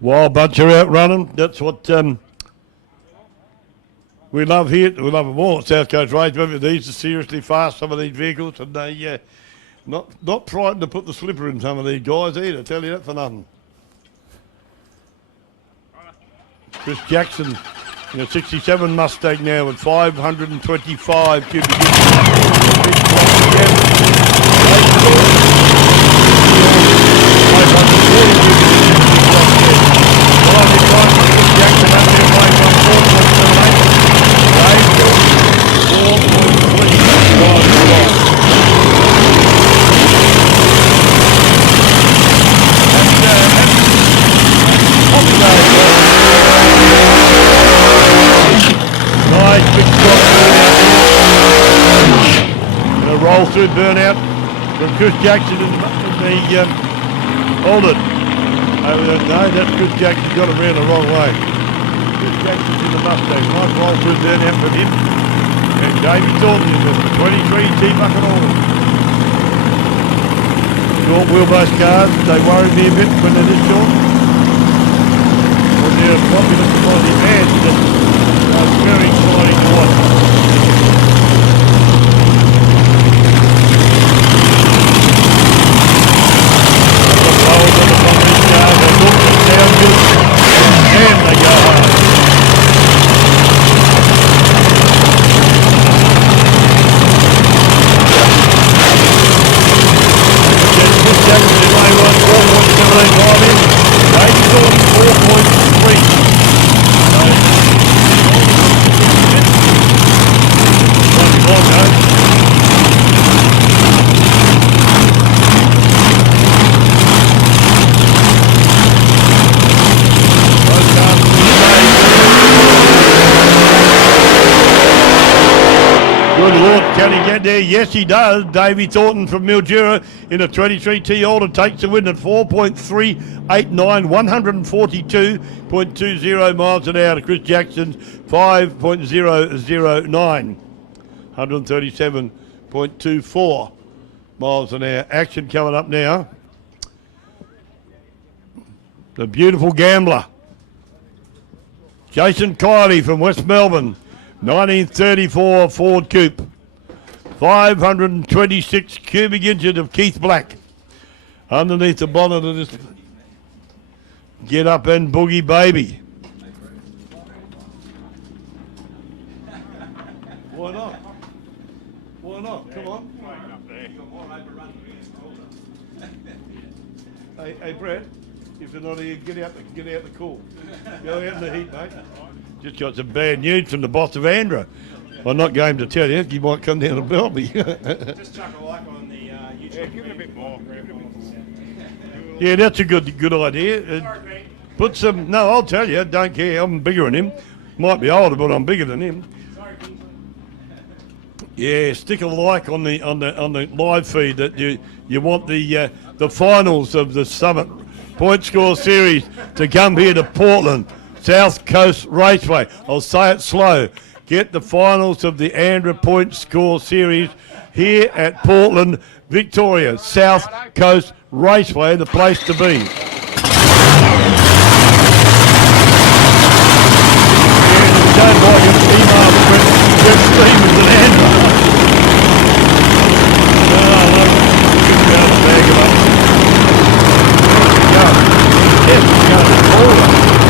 Wild bunch are out running. That's what we love here. We love them all at South Coast Race. Remember, these are seriously fast, some of these vehicles, and they not frightened to put the slipper in some of these guys either. Tell you that for nothing. Chris Jackson in a 67 Mustang now with 525 cubic inches. Roll through burnout from Chris Jackson in the Aldred. No, that's Chris Jackson got it round the wrong way. Chris Jackson's in the Mustang. Nice roll through burnout from him. And Davey Thornton in the 23 T-Bucket Aldred. Short wheelbase cars, they worry me a bit when they're this short. When they're popular commodity and it's very exciting to watch. And they go home. Jackson in lane 1, 4.785 in. Davey Thornton 4.3. Good Lord, can he get there? Yes, he does. Davey Thornton from Mildura in a 23T Aldred takes the win at 4.389, 142.20 miles an hour to Chris Jackson's 5.009, 137.24 miles an hour. Action coming up now. The beautiful gambler. Jason Kiley from West Melbourne, 1934 Ford Coupe. 526 cubic inches of Keith Black underneath the bonnet of this Get Up and Boogie Baby. Why not? Why not? Come on. Hey, Brett, if they're not here, get out the cool. Go out in the heat, mate. Just got some bad news from the boss of Andrew. I'm not going to tell you. You might come down and belt me. Just chuck a like on the YouTube. Yeah, give it a bit more. Yeah, that's a good idea. Sorry, Pete. Put some. No, I'll tell you. Don't care. I'm bigger than him. Might be older, but I'm bigger than him. Sorry, Pete. Yeah, stick a like on the live feed that you want the finals of the Summit Point Score Series to come here to Portland, South Coast Raceway. I'll say it slow. Get the finals of the Andrew Point Score Series here at Portland, Victoria, South Coast Raceway, the place to be. Yeah, don't like it, email Brett Stevens and Andrew.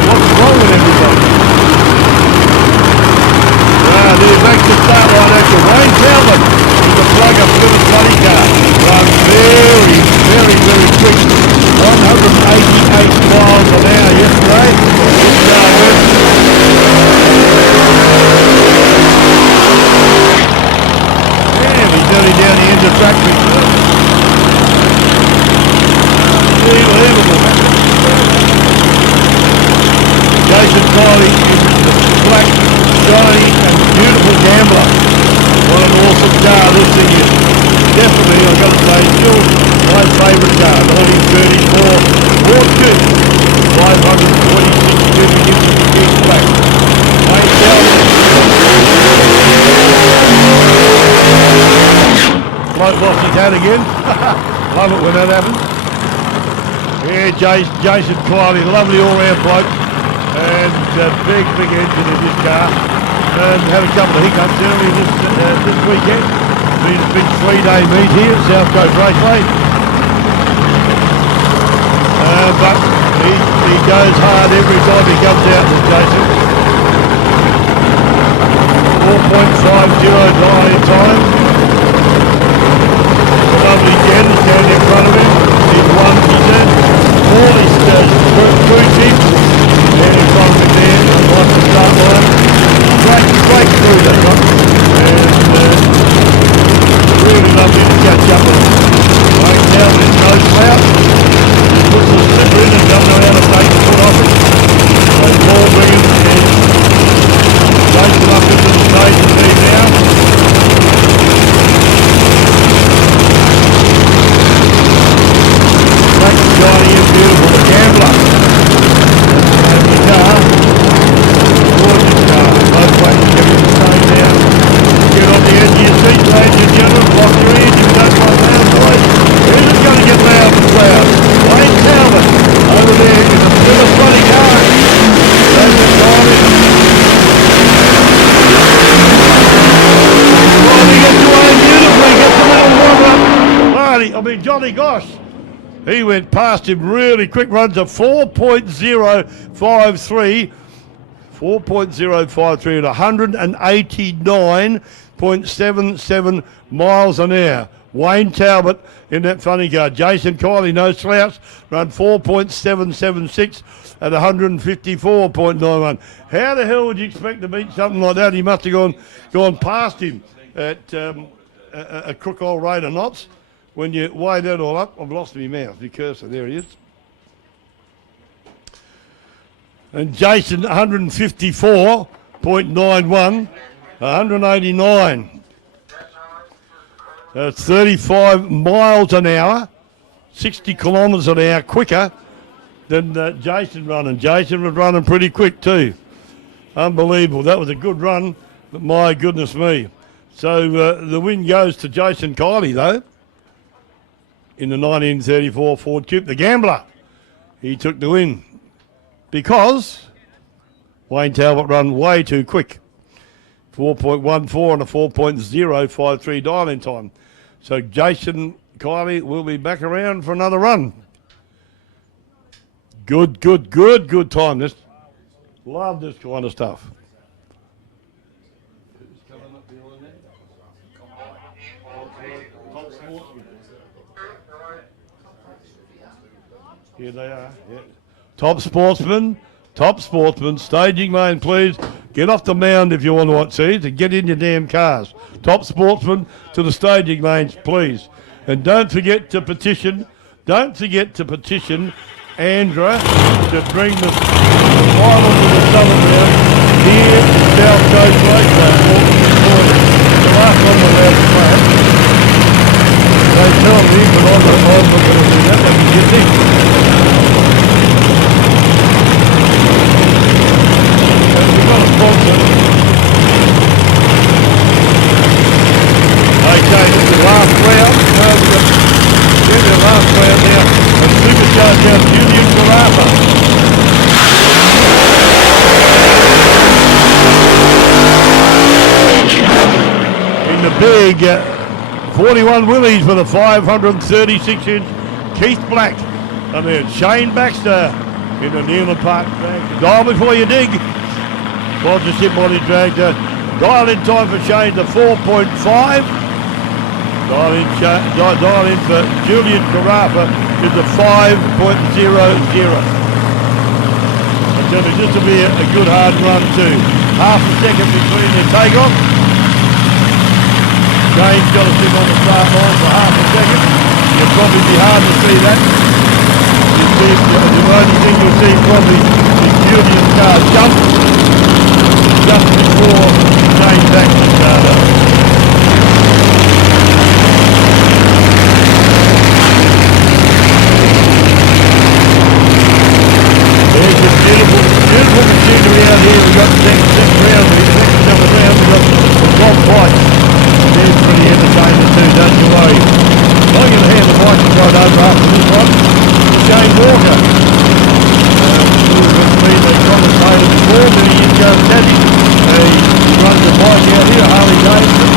What's wrong with everybody? There's back to start line action. Wayne Talbot with the plug up to the funny car. Run very, very, very quick. 188 miles an hour yesterday. Damn, he's nearly down the end of track. Unbelievable. Jason Kiley is the black, shiny and beautiful gambler. What an awesome car this thing is. Definitely, I've got to say, still my favourite car. 1934 Ford Coupe. 526 cubic inches of Keith Black. Wayne Talbot. Bloke lost his hat again. Love it when that happens. Yeah, Jason Kiley, lovely all-round bloke. And big engine in this car. And had a couple of hiccups earlier this weekend. Been a big 3-day meet here at South Coast Raceway. But he goes hard every time he comes out, this Jason. 4.509 in time. A lovely Jen standing in front of him. He's won, he said. All his crew teams. And in front of him there, right the start line. Great through that one. And really lovely to catch up with him. Wayne Talbot is no slouch. He puts the slipper in and doesn't know how to take the foot off it. So Paul Wiggins and Jason up into the station lead now. Black and shiny and beautiful, the gambler. And the car, gorgeous car. Both ways to get in the same now. Get on the edge of your seat, ladies and gentlemen. Lock your ears, you don't want loud noise. Who's it going to get loud and proud? Wayne Talbot over there in the Plymouth funny car. That's the timing. Oh, he gets away beautifully. Gets a little warm up. Johnny Gosh. He went past him really quick. Runs a 4.053. 4.053 at 189.77 miles an hour. Wayne Talbot in that funny car. Jason Kiley, no slouch, run 4.776 at 154.91. How the hell would you expect to beat something like that? He must have gone past him at a crook old rate of knots. When you weigh that all up, I've lost my mouth. The cursor, there he is. And Jason, 154.91, 189. That's 35 miles an hour, 60 kilometres an hour quicker than Jason running. Jason was running pretty quick too. Unbelievable. That was a good run, but my goodness me. So the win goes to Jason Kiley though, in the 1934 Ford Coupe. The gambler, he took the win. because Wayne Talbot run way too quick. 4.14 and a 4.053 dial-in time. So Jason Kiley will be back around for another run. Good time. This, love this kind of stuff. Here they are. Yeah. Top Sportsman, staging lane, please. Get off the mound if you want to watch these and get in your damn cars. Top Sportsman to the staging lanes, please. And don't forget to petition Andra to bring the final to the southern round here at South Coast Raceway. The last one was out of track. They tell me, but I'm not going to do that. They can get this. We've got a sponsor. Okay, this is the last round. We've got the last round now. And supercharged out Julian Carafa. In the big 41 Willies with a 536-inch Keith Black. And then Shane Baxter in the Newland Park dragster. Dial before you dig. Sponsorship body dragster. Dial in time for Shane to 4.5. Dial in for Julian Carafa is the 5.00. And so this will be a good hard run too. Half a second between their takeoff. Shane's got to sit on the start line for half a second. It'll probably be hard to see that. The only thing you'll see probably is Julian's car jump just before Shane Baxter started. There's a beautiful machinery out here. We've got the second round, the second number round. We've got the top bikes. They're pretty entertaining too, don't you worry. I'm going to hand the microphone over after this one to Shane Walker. Who's been the commentator before many years ago at Tassie. He runs a bike out here, Harley Davidson.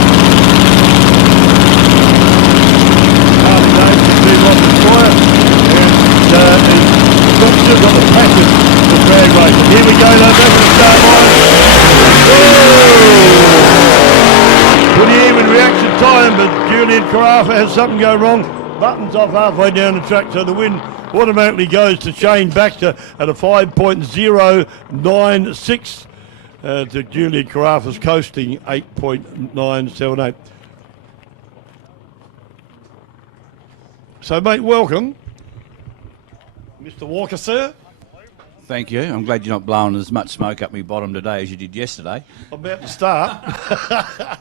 Harley Davidson, big on the fire. And he's still got the passion for drag racing. Here we go, though, back to the start line. Pretty even reaction time, but Julian Carafa has something go wrong. Buttons off halfway down the track, so the win automatically goes to Shane Baxter at a 5.096 to Julian Carafa's coasting 8.978. So, mate, welcome. Mr. Walker, sir. Thank you. I'm glad you're not blowing as much smoke up my bottom today as you did yesterday. I'm about to start.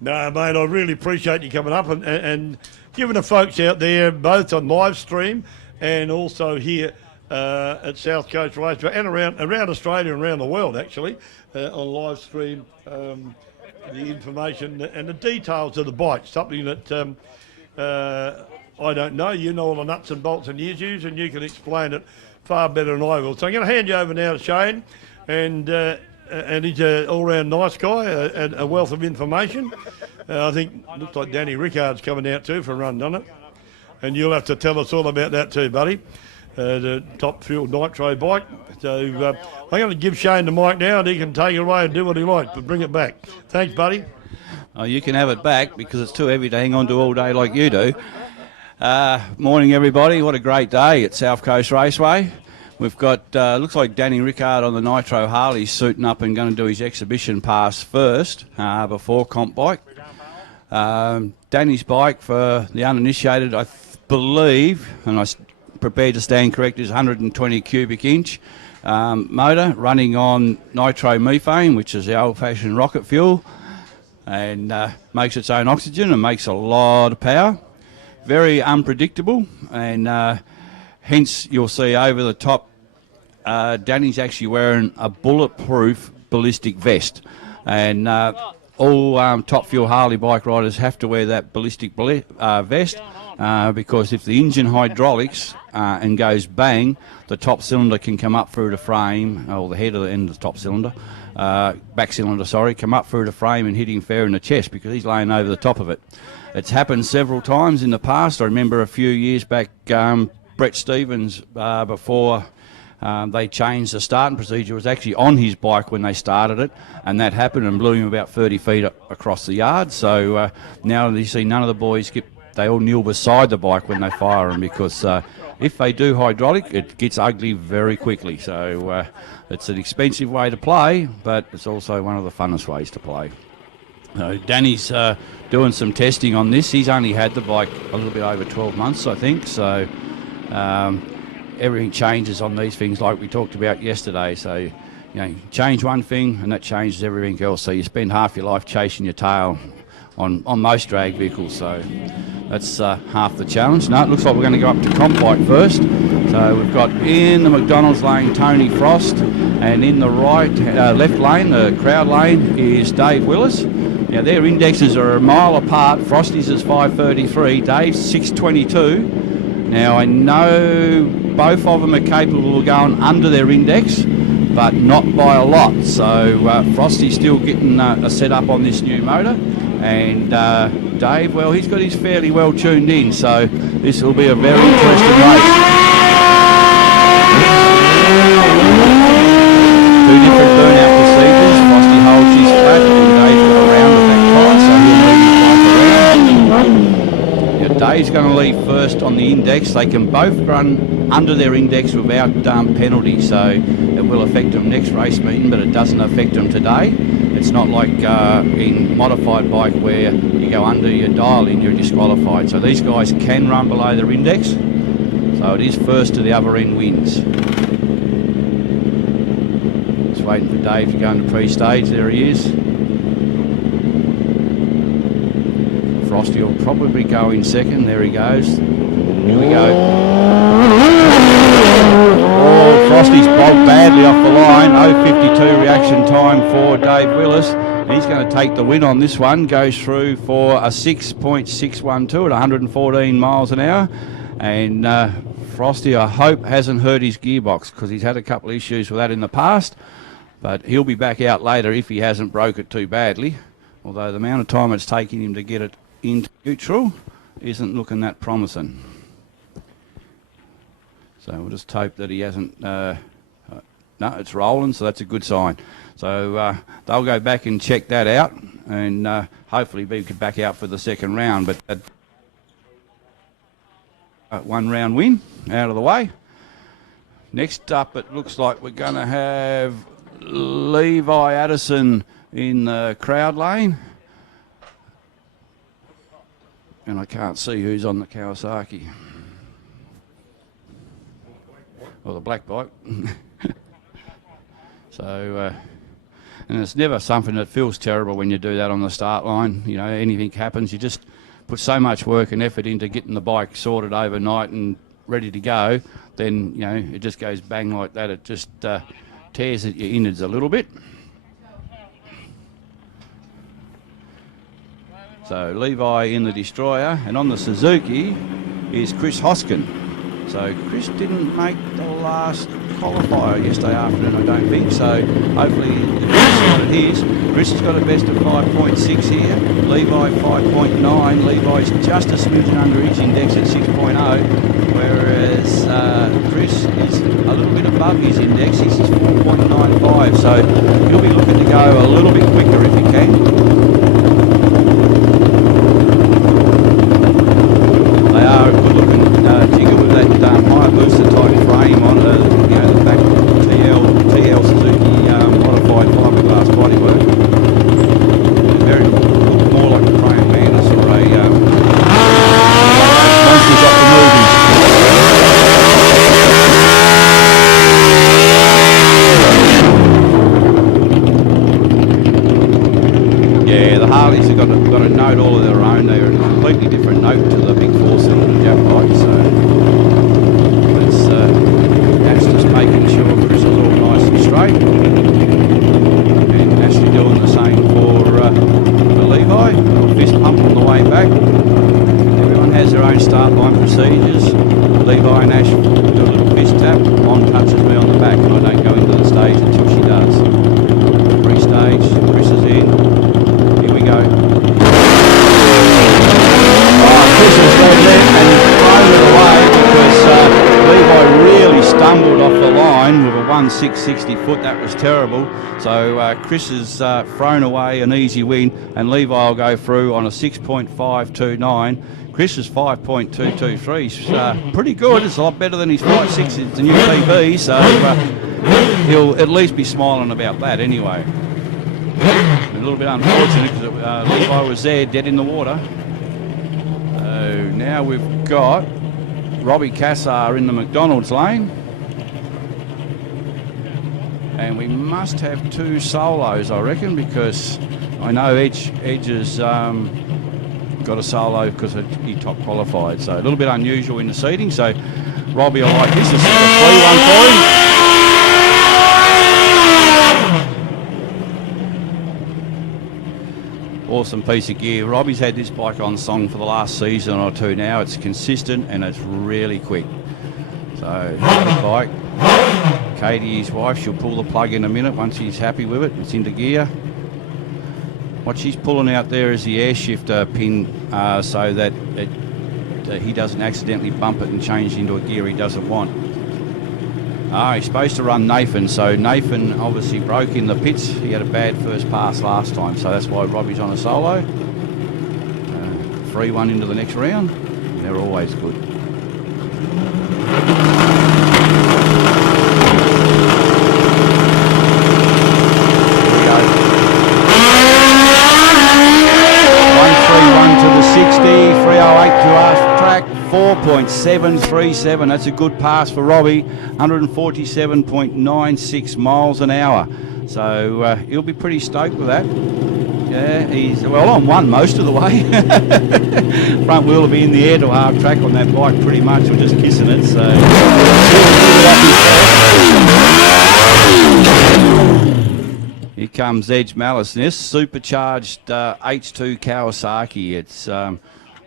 No, mate, I really appreciate you coming up and giving the folks out there, both on live stream and also here at South Coast Raceway and around Australia and around the world, actually, on live stream, the information and the details of the bike, something that I don't know. You know all the nuts and bolts and issues, and you can explain it far better than I will. So I'm going to hand you over now to Shane, and he's an all-round nice guy, a wealth of information. I think looks like Danny Rickard's coming out too for a run, doesn't it? And you'll have to tell us all about that too, buddy. The top fuel nitro bike. So I'm going to give Shane the mic now, and he can take it away and do what he likes, but bring it back. Thanks, buddy. Oh, you can have it back because it's too heavy to hang on to all day like you do. Morning, everybody. What a great day at South Coast Raceway. We've got, looks like Danny Rickard on the Nitro Harley suiting up and going to do his exhibition pass first before comp bike. Danny's bike, for the uninitiated, I believe, and I'm prepared to stand correct, is 120 cubic inch motor running on nitro methane, which is the old-fashioned rocket fuel, and makes its own oxygen and makes a lot of power. Very unpredictable, and hence you'll see over the top Danny's actually wearing a bulletproof ballistic vest, and all top fuel Harley bike riders have to wear that ballistic vest because if the engine hydraulics and goes bang, the top cylinder can come up through the frame, or the head of the end of the top cylinder, back cylinder, sorry, come up through the frame and hit him fair in the chest because he's laying over the top of it. It's happened several times in the past. I remember a few years back, Brett Stevens, before they changed the starting procedure, was actually on his bike when they started it, and that happened and blew him about 30 feet across the yard. So now you see none of the boys they all kneel beside the bike when they fire them, because if they do hydraulic, it gets ugly very quickly. So it's an expensive way to play, but it's also one of the funnest ways to play. Danny's doing some testing on this. He's only had the bike a little bit over 12 months, I think. So everything changes on these things like we talked about yesterday. So, you know, change one thing and that changes everything else. So you spend half your life chasing your tail on most drag vehicles. So that's half the challenge. No, it looks like we're going to go up to comp bike first. So we've got in the McDonald's lane Tony Frost, and in the left lane, the crowd lane, is Dave Willis. Now their indexes are a mile apart. Frosty's is 5:33, Dave's 6:22. Now I know both of them are capable of going under their index, but not by a lot. So Frosty's still getting a set up on this new motor, and Dave, well, he's got his fairly well tuned in, so this will be a very interesting race. Two different burnout procedures. Frosty holds his flat and Dave's got a round of that tyre, so he'll move his bike around. Now Dave's going to leave first on the index. They can both run under their index without penalty, so it will affect them next race meeting, but it doesn't affect them today. It's not like in modified bike where you go under your dial in, you're disqualified. So these guys can run below their index, so it is first to the other end wins. Waiting for Dave to go into pre-stage. There he is. Frosty will probably go in second. There he goes. Here we go. Oh, Frosty's bogged badly off the line. 0.52 reaction time for Dave Willis. He's going to take the win on this one. Goes through for a 6.612 at 114 miles an hour. And Frosty, I hope, hasn't hurt his gearbox, because he's had a couple of issues with that in the past. But he'll be back out later if he hasn't broke it too badly. Although the amount of time it's taking him to get it into neutral isn't looking that promising. So we'll just hope that he hasn't... no, it's rolling, so that's a good sign. So they'll go back and check that out, and hopefully be back out for the second round. But one round win out of the way. Next up, it looks like we're going to have Levi Addison in the crowd lane, and I can't see who's on the Kawasaki or the black bike. So and it's never something that feels terrible when you do that on the start line. You know, anything happens, you just put so much work and effort into getting the bike sorted overnight and ready to go, then, you know, it just goes bang like that. It just tears at your innards a little bit. So Levi in the Destroyer, and on the Suzuki is Chris Hoskin. So Chris didn't make the last qualifier yesterday afternoon, I don't think. So hopefully the best on it is. Chris has got a best of 5.6 here. Levi 5.9. Levi's just a smidgen under his index at 6.0, whereas Chris is a little bit above his index. He's 4.95. So he'll be looking to go a little bit quicker if he can. They are a good looking jigger with that Hayabusa type frame on the back TL Suzuki modified fiberglass bodywork. Very more like a praying mantis or a monsters off the movies. Yeah, the Harleys have got a note all of their own. They're a completely different note to the big four-cylinder Jap bike, so that's to line with a 1.660 foot. That was terrible. So Chris has thrown away an easy win, and Levi will go through on a 6.529. Chris is 5.223. Pretty good. It's a lot better than his 5.6 in the new PB, so he'll at least be smiling about that anyway. A little bit unfortunate because Levi was there dead in the water. So now we've got Robbie Cassar in the McDonald's lane. And we must have 2 solos, I reckon, because I know Edge has got a solo because he top qualified. So a little bit unusual in the seating. So Robbie will like this. This is a free one for him. Awesome piece of gear. Robbie's had this bike on song for the last season or 2 now. It's consistent and it's really quick. So that bike. Katie, his wife, she'll pull the plug in a minute once he's happy with it. It's into gear. What she's pulling out there is the air shifter pin so that he doesn't accidentally bump it and change into a gear he doesn't want. He's supposed to run Nathan, so Nathan obviously broke in the pits. He had a bad first pass last time, so that's why Robbie's on a solo. Free one into the next round. They're always good. To the 60, 308 to our track, 4.737. That's a good pass for Robbie, 147.96 miles an hour. So he'll be pretty stoked with that. Yeah, he's well on one most of the way. Front wheel will be in the air to half track on that bike pretty much. We're just kissing it. So. Here comes Edge Malice. This supercharged H2 Kawasaki. It's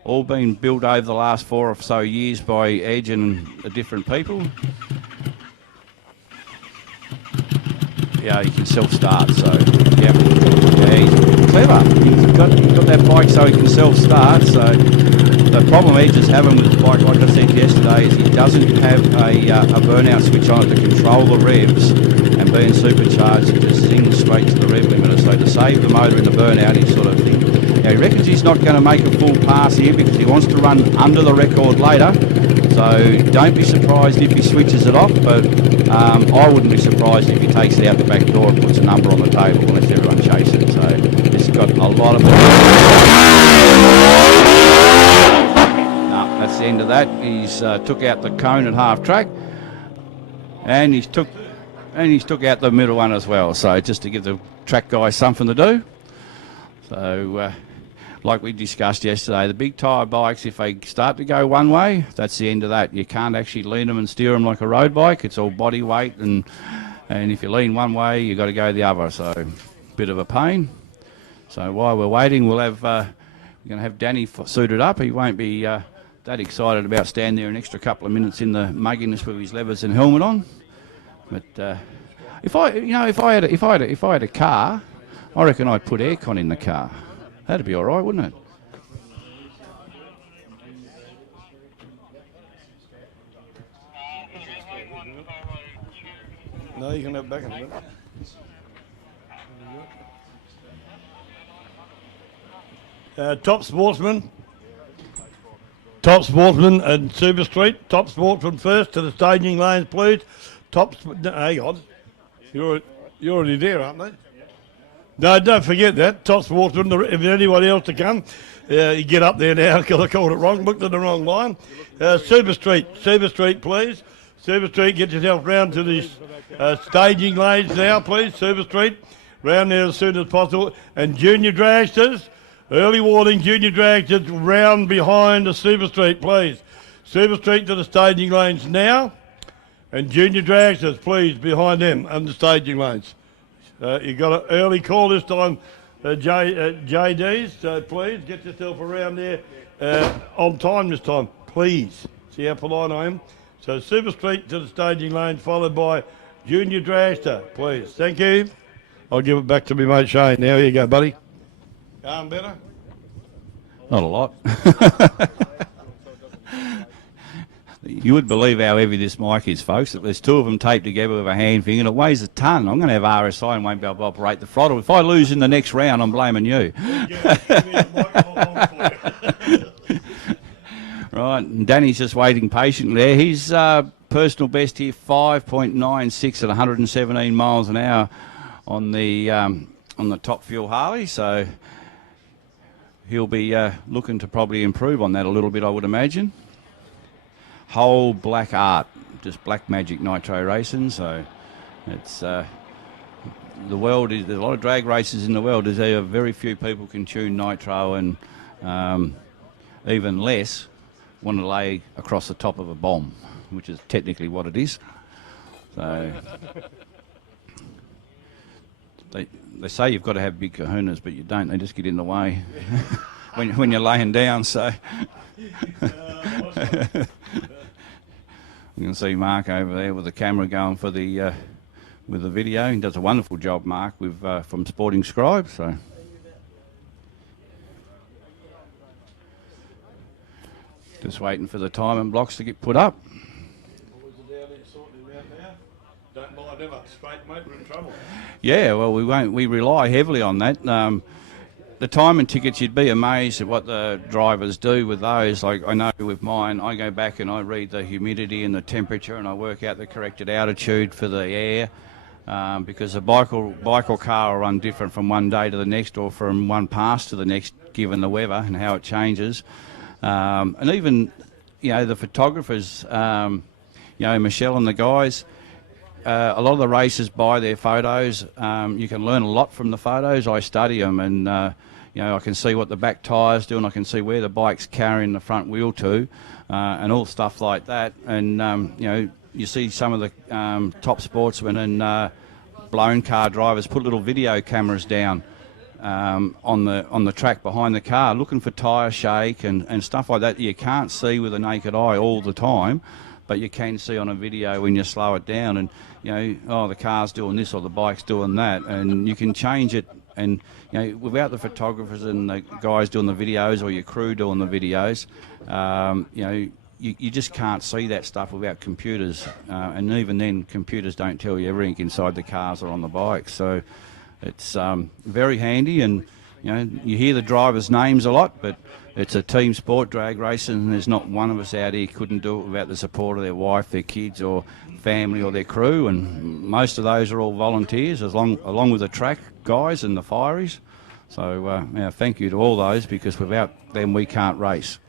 all been built over the last 4 or so years by Edge and the different people. Yeah, he can self-start, so yeah, he's clever. He's got that bike so he can self-start. So the problem Edge is having with the bike, like I said yesterday, is he doesn't have a burnout switch on it to control the revs, and being supercharged, it just sings straight to the rev limiter. So to save the motor in the burnout, he sort of thinks, he reckons he's not going to make a full pass here because he wants to run under the record later. So don't be surprised if he switches it off, but I wouldn't be surprised if he takes it out the back door and puts a number on the table unless everyone chases it. So it's got a lot of... No, that's the end of that. He's took out the cone at half track, and he's took out the middle one as well. So just to give the track guys something to do. So like we discussed yesterday, the big tyre bikes, if they start to go one way, that's the end of that. You can't actually lean them and steer them like a road bike. It's all body weight, and if you lean one way, you've got to go the other. So bit of a pain. So while we're waiting, we're going to have Danny suited up. He won't be that excited about standing there an extra couple of minutes in the mugginess with his levers and helmet on. But if I had a car, I reckon I'd put aircon in the car. That'd be all right, wouldn't it? No, you can have it back in a minute. Top Sportsman and Super Street. Top Sportsman first to the staging lanes, please. Hang on. You're already there, aren't they? No, don't forget that. Top Sportsman, if there's anyone else to come, you get up there now because I called it wrong, looked at the wrong line. Super Street, please. Super Street, get yourself round to the staging lanes now, please. Super Street, round there as soon as possible. And Junior Dragsters, early warning, Junior Dragsters, round behind the Super Street, please. Super Street to the staging lanes now. And Junior Dragsters, please, behind them and the staging lanes. You got an early call this time, JDs, so please get yourself around there on time this time, please. See how polite I am? So Super Street to the staging lane, followed by Junior Dragster, please. Thank you. I'll give it back to me mate Shane. Now, here you go, buddy. Better? Not a lot. You would believe how heavy this mic is, folks. There's two of them taped together with a hand thing, and it weighs a ton. I'm going to have RSI and won't be able to operate the throttle. If I lose in the next round, I'm blaming you. Right, and Danny's just waiting patiently there. His personal best here, 5.96 at 117 miles an hour on the top fuel Harley. So he'll be looking to probably improve on that a little bit, I would imagine. Whole black art, just black magic nitro racing. So it's the world is, there's a lot of drag races in the world. There's very few people can tune nitro, and even less want to lay across the top of a bomb, which is technically what it is. So they say you've got to have big kahunas, but you don't. They just get in the way when you're laying down. So you can see Mark over there with the camera going for the with the video. He does a wonderful job, Mark, with from Sporting Scribe. So just waiting for the timing blocks to get put up. Don't mind ever. Straight, mate, we're in trouble. Yeah, well, we won't. We rely heavily on that. The timing tickets, you'd be amazed at what the drivers do with those. Like, I know with mine, I go back and I read the humidity and the temperature, and I work out the corrected altitude for the air, because a bike or car will run different from one day to the next, or from one pass to the next, given the weather and how it changes. And even, the photographers, Michelle and the guys, a lot of the racers buy their photos. You can learn a lot from the photos. I study them, and I can see what the back tyres do, and I can see where the bike's carrying the front wheel to, and all stuff like that. And you see some of the top sportsmen and blown car drivers put little video cameras down on the track behind the car, looking for tyre shake and stuff like that. You can't see with the naked eye all the time, but you can see on a video when you slow it down, and the car's doing this or the bike's doing that, and you can change it. And without the photographers and the guys doing the videos, or your crew doing the videos, you just can't see that stuff without computers, and even then computers don't tell you everything inside the cars or on the bikes. So it's very handy, and you hear the drivers' names a lot, but it's a team sport, drag racing, and there's not one of us out here couldn't do it without the support of their wife, their kids, or family, or their crew. And most of those are all volunteers, along with the track guys and the fireys. So thank you to all those, because without them we can't race.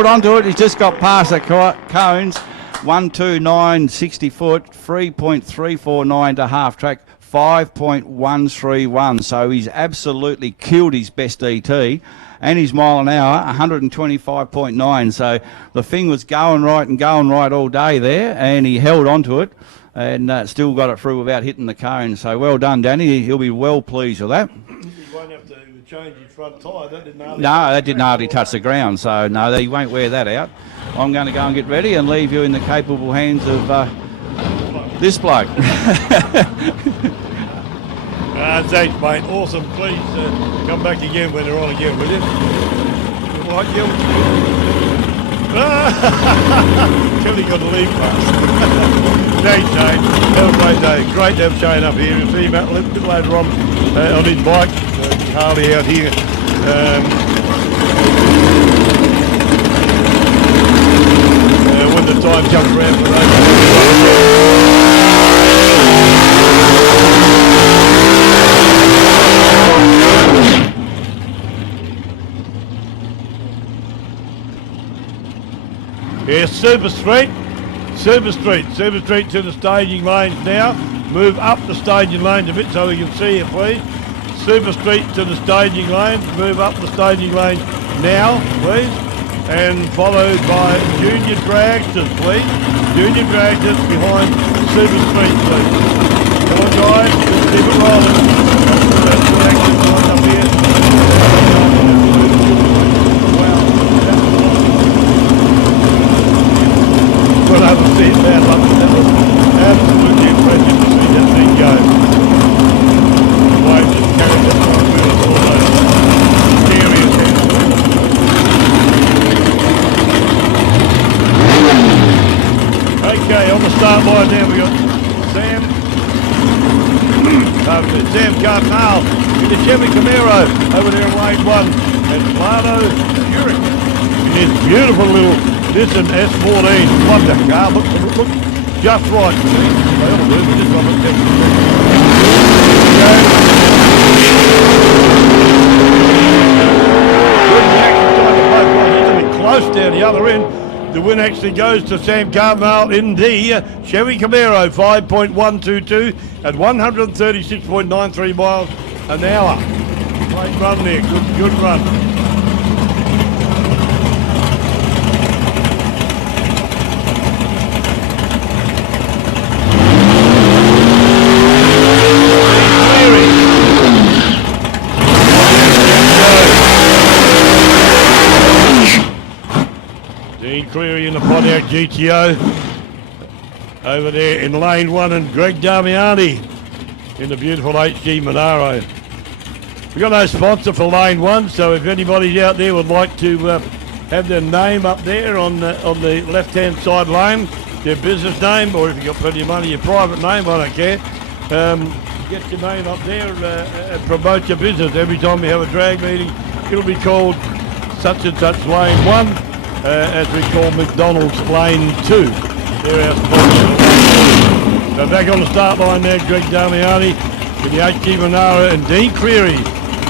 Onto it, he's just got past the cones, 129, 60 foot, 3.349 to half track, 5.131. So he's absolutely killed his best ET, and his mile an hour, 125.9. So the thing was going right all day there, and he held onto it, and still got it through without hitting the cone. So well done, Danny. He'll be well pleased with that. You won't have to change his front tyre. That didn't hardly. No, that didn't hardly touch the ground, so no, he won't wear that out. I'm going to go and get ready and leave you in the capable hands of this bloke. Thanks, mate. Awesome. Please come back again when they're on again, will you? Right, Gil? Kelly got to leave fast. Thanks, Shane. Have a great day. Great to have Shane up here. You'll see him out a little bit later on his bike. Harley out here. When the time comes around for the race. Yeah, Super Street to the staging lanes now. Move up the staging lanes a bit so we can see it, please. Super Street to the staging lanes. Move up the staging lanes now, please. And followed by Junior Dragsters, please. Junior Dragsters behind Super Street, please. Come on, guys, let's keep it rolling. That's the action line up here. Well, I haven't seen that one. That was absolutely impressive to see that thing go. Why just carried that one with us all those serious hands. Okay, on the start line now we got Sam Cardinal in the Chevy Camaro over there in lane 1 and Lado Zurich in his beautiful little Nissan S14. Love that car. Look, just right. They all do, but this one looks good. Close down the other end. The win actually goes to Sam Cardinal in the Chevy Camaro, 5.122 at 136.93 miles an hour. Great run there. Good run. Cleary in the Pontiac GTO over there in lane 1 and Greg Damiani in the beautiful HG Monaro. We've got no sponsor for lane 1, so if anybody out there would like to have their name up there on the left-hand side lane, their business name, or if you've got plenty of money, your private name, I don't care, get your name up there and promote your business. Every time we have a drag meeting, it'll be called such and such lane 1. As we call McDonald's Lane 2. They're our sponsors. So back on the start line there, Greg Damiani with the HG Monaro and Dean Cleary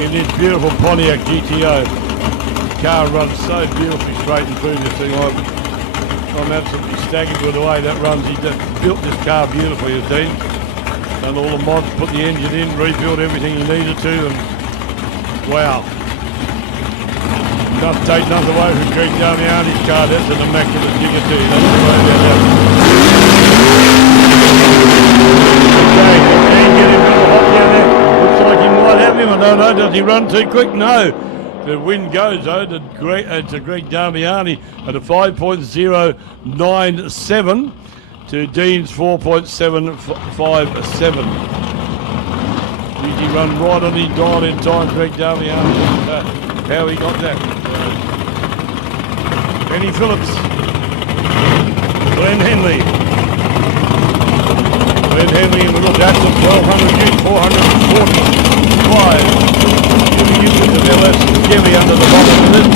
in this beautiful Pontiac GTO. The car runs so beautifully straight and through this thing. I'm absolutely staggered with the way that runs. He just built this car beautifully, has Dean. Done all the mods, put the engine in, rebuilt everything he needed to, and wow. Don't take nothing away from Greg Damiani's car. That's an immaculate digger too. That's the way about that. Okay, get him a little hot down there. Looks like he might have him. I don't know. Does he run too quick? No. The win goes though to Greg Damiani at a 5.097 to Dean's 4.757. Easy run right on his dial in time, Greg Damiani. How he got that. Benny Phillips. Glenn Henley in the look. That's a 1200 feet, 445. Jimmy Newton of LS Chevy under the bottom of this.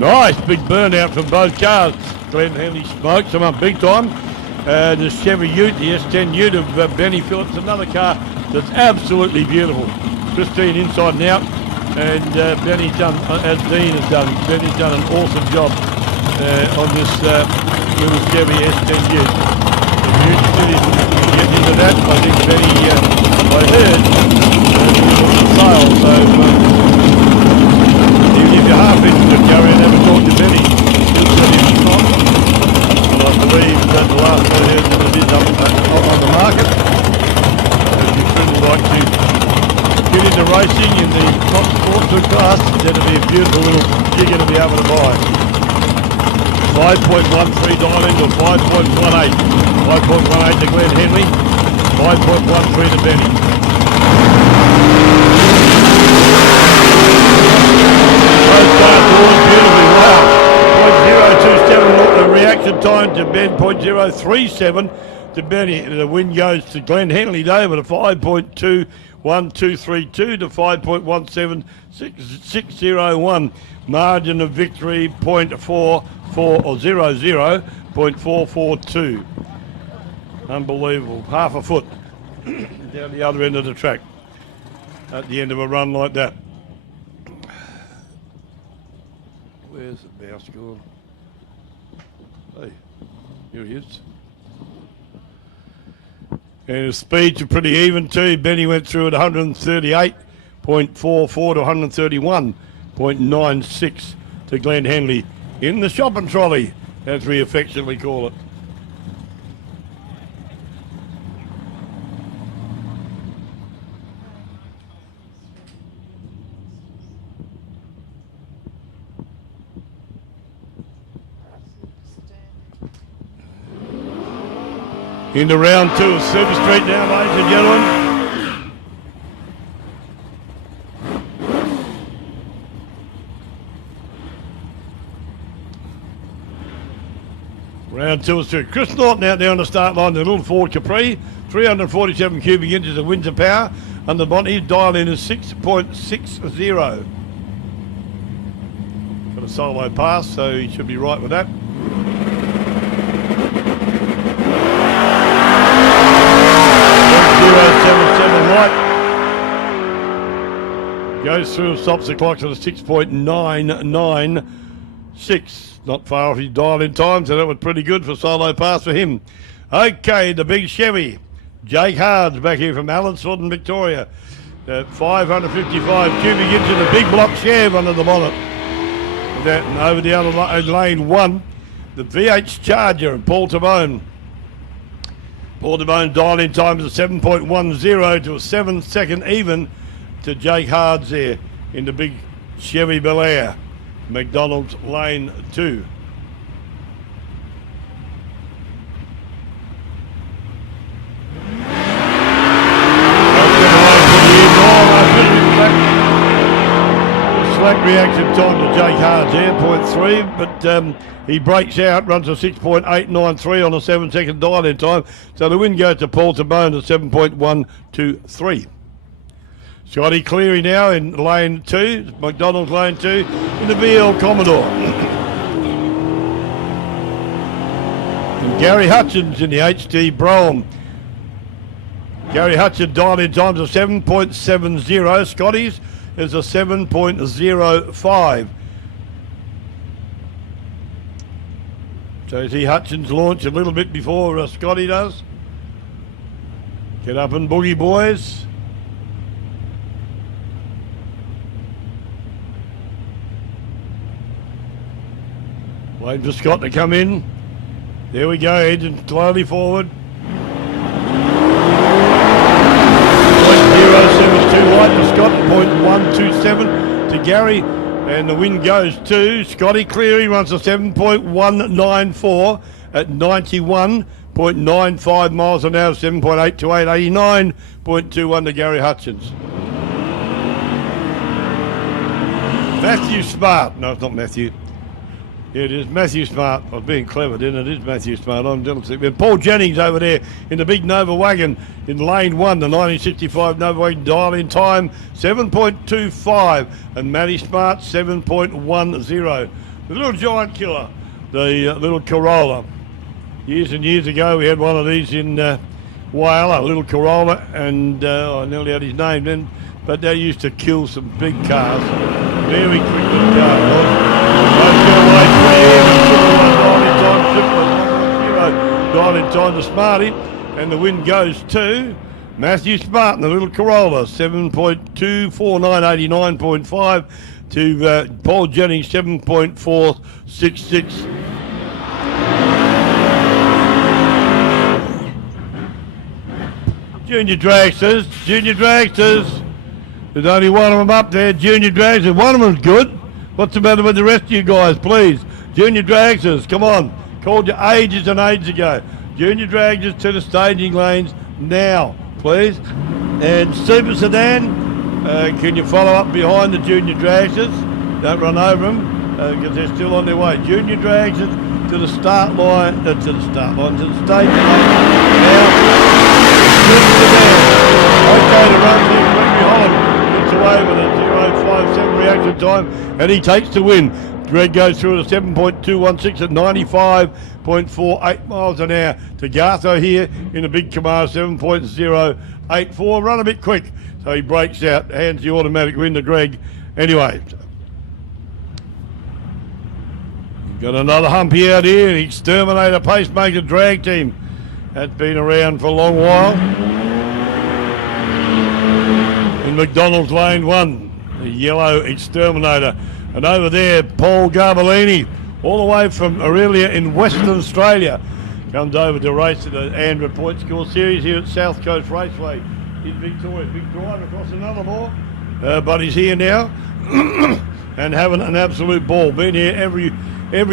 Nice big burnout from both cars. Glenn Henley smoked some up big time. The Chevy Ute, the S10 Ute of Benny Phillips, another car that's absolutely beautiful. Pristine inside and out, and Benny's done, as Dean has done, Benny's done an awesome job on this little Chevy S10 Ute. If you get into that, I think Benny, I heard, sale, so even if you're half into it, go around and have a talk to Benny. He'll tell you it's not. I believe that the last That'll be a beautiful little jigger to be able to buy. 5.13 dial into 5.18. 5.18 to Glenn Henley. 5.13 to Benny. Both starts all beautifully. Wow. 0.027 the reaction time to Ben. 0.037 to Benny. The win goes to Glenn Henley though with a 5.21232 to 5.17601. Margin of victory 0.44 or 0.442. Unbelievable. Half a foot down the other end of the track at the end of a run like that. Where's the mouse gone? Hey, here he is. And his speeds are pretty even too. Benny went through at 138.44 to 131.96 to Glenn Henley in the shopping trolley, as we affectionately call it. Into round two of Super Street now, ladies and gentlemen. Round two is Chris Norton out there on the start line, the little Ford Capri, 347 cubic inches of Windsor power, and the Bonnie dial in is 6.60. Got a solo pass, so he should be right with that. Goes through and stops the clock at a 6.996. Not far off his dial in time, so that was pretty good for solo pass for him. Okay, the big Chevy. Jake Hards back here from Allensford in Victoria. 555 cubic inches, a big block Chev under the bonnet. That, and over the other lane one, the VH Charger and Paul Tabone. Paul Tabone dial in time is a 7.10 to a 7-second even to Jake Hards there in the big Chevy Bel Air. McDonald's lane 2. Slack reaction time to Jake Hards there, 0.3, but he breaks out, runs a 6.893 on a 7-second dial-in time. So the win goes to Paul Tabone at 7.123. Scotty Cleary now in lane 2, McDonald's lane 2, in the VL Commodore. And Gary Hutchins in the HD Brougham. Gary Hutchins dial-in times of 7.70. Scotty's is a 7.05. So you see Hutchins launch a little bit before Scotty does. Get up and boogie, boys. Waiting for Scott to come in. There we go, edging slowly forward. 0.07 is too light for Scott, 0.127 to Gary. And the win goes to Scotty Cleary, runs a 7.194 at 91.95 miles an hour, 7.828, 89.21 to Gary Hutchins. Matthew Smart, no, it's not Matthew. Yeah, it is Matthew Smart. I was being clever, didn't it? It is Matthew Smart. I'm jealous. Paul Jennings over there in the big Nova wagon in lane 1, the 1965 Nova wagon dial in time 7.25, and Matty Smart 7.10. The little giant killer, the little Corolla. Years and years ago, we had one of these in Whyalla, a little Corolla, and I nearly had his name then, but they used to kill some big cars. Very quick little car, was. Dial in time to Smarty, and the win goes to Matthew Smart in the little Corolla, 7.24989.5 to Paul Jennings, 7.466. Junior dragsters, There's only one of them up there, Junior Dragsters. One of them's good. What's the matter with the rest of you guys, please? Junior Dragsters, come on. Called you ages and ages ago. Junior Dragsters to the staging lanes now, please. And Super Sedan, can you follow up behind the Junior Dragsters? Don't run over them, because they're still on their way. Junior Dragsters to the start line, to the staging line. Now, Super Sedan. Okay, the run there, Gregory Holland gets away with a 0.57 reaction time, and he takes the win. Greg goes through at a 7.216 at 95.48 miles an hour. To Gartho here in the big Camaro, 7.084. Run a bit quick, so he breaks out, hands the automatic win to Greg. Anyway, got another humpy out here, the Exterminator Pacemaker drag team. That's been around for a long while. In McDonald's Lane 1, the yellow Exterminator. And over there, Paul Garbellini, all the way from Aurelia in Western Australia, comes over to race at the Andrew Point Score Series here at South Coast Raceway in Victoria. Big drive across another more, but he's here now and having an absolute ball. Been here every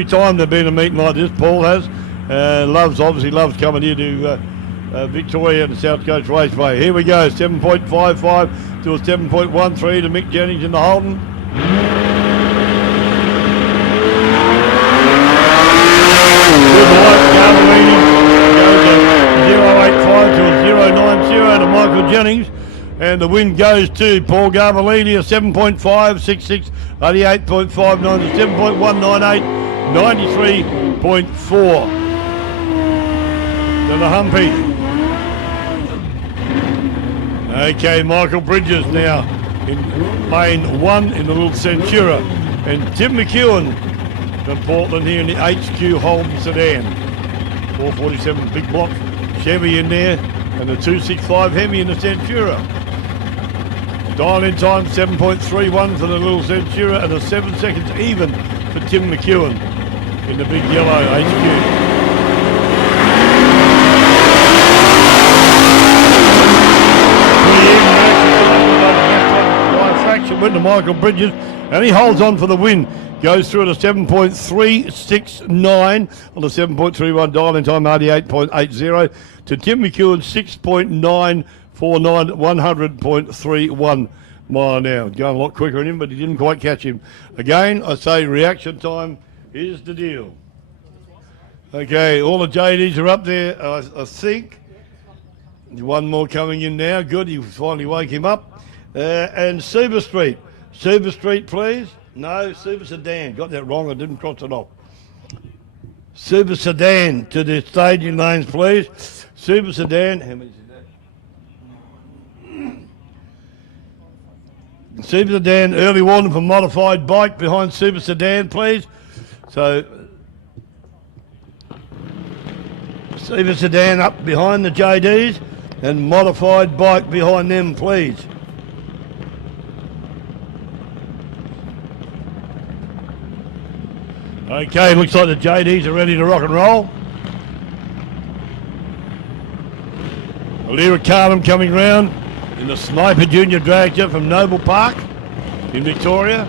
time there's been a meeting like this. Paul has. Obviously loves coming here to Victoria and South Coast Raceway. Here we go, 7.55 to a 7.13 to Mick Jennings in the Holden. Goes to 0.85 to a 0.90 to Michael Jennings, and the win goes to Paul Garbellini, a 7.566, 88.59 to 7.198, 93.4 to the Humpy. Okay, Michael Bridges now in lane 1 in the little Centura, and Tim McEwen from Portland here in the HQ Holden Sedan. 447 big block Chevy in there, and the 265 Hemi in the Centura. Dial in time 7.31 for the little Centura, and a 7 seconds even for Tim McEwen in the big yellow HQ. Went to Michael Bridges, and he holds on for the win. Goes through at a 7.369 on the 7.31 dial in time, 88.80 to Tim McEwen, 6.949, 100.31 mile an hour. Going a lot quicker than him, but he didn't quite catch him. Again, I say reaction time is the deal. Okay, all the JDs are up there, I think. One more coming in now. Good, he finally woke him up. And Super Street, please. No, Super Sedan. Got that wrong. I didn't cross it off. Super Sedan to the staging lanes, please. Super Sedan. How many is that? Super Sedan. Early warning for modified bike behind Super Sedan, please. So Super Sedan up behind the JDs and modified bike behind them, please. Okay, looks like the JDs are ready to rock and roll. Alira Carlin coming round in the Sniper Junior Dragster from Noble Park in Victoria.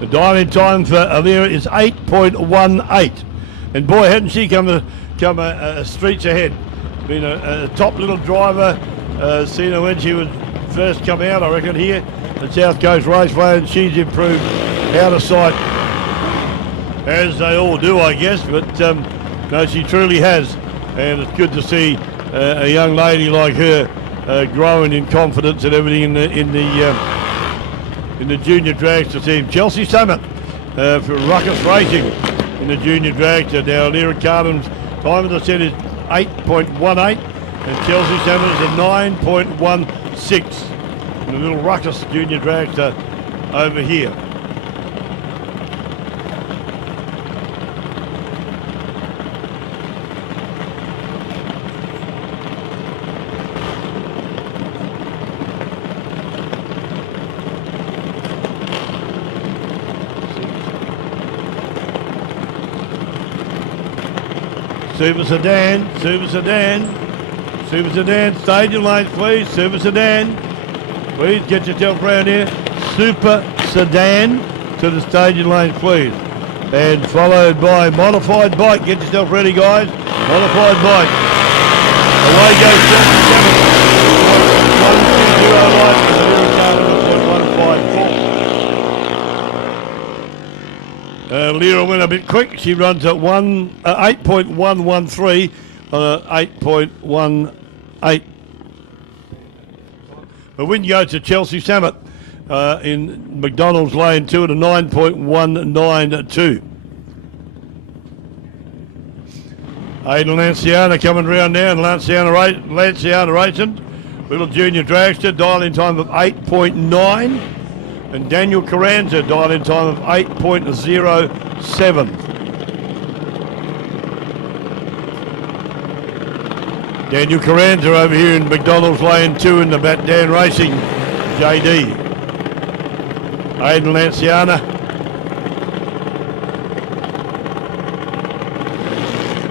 The dial-in time for Alira is 8.18. And boy, hadn't she come streets ahead. Been a top little driver, seen her when she was first come out, I reckon, here at South Coast Raceway, and she's improved out of sight, as they all do, I guess, but no, she truly has, and it's good to see a young lady like her growing in confidence and everything in the junior dragster team. Chelsea Summit for Ruckus Racing in the junior dragster. Now, Lyra Carden's time, as I said, is 8.18, and Chelsea Summit is a 9.16. And the little Ruckus junior dragster over here. Super Sedan, staging lanes please, Super Sedan. Please get yourself round here. Super Sedan to the staging lanes, please. And followed by Modified Bike. Get yourself ready, guys. Modified Bike. Away goes 154. Lyra went a bit quick. She runs at 8.113 on 8.18. The win goes to Chelsea Samet in McDonald's Lane 2 at a 9.192. Aidan Lanciana coming round now, and Lanciana racing. Little junior dragster, dial-in time of 8.9. And Daniel Carranza, dial-in time of 8.07. Daniel Carranza over here in McDonald's Lane 2 in the Bat Dan Racing, JD. Aidan Lanciana.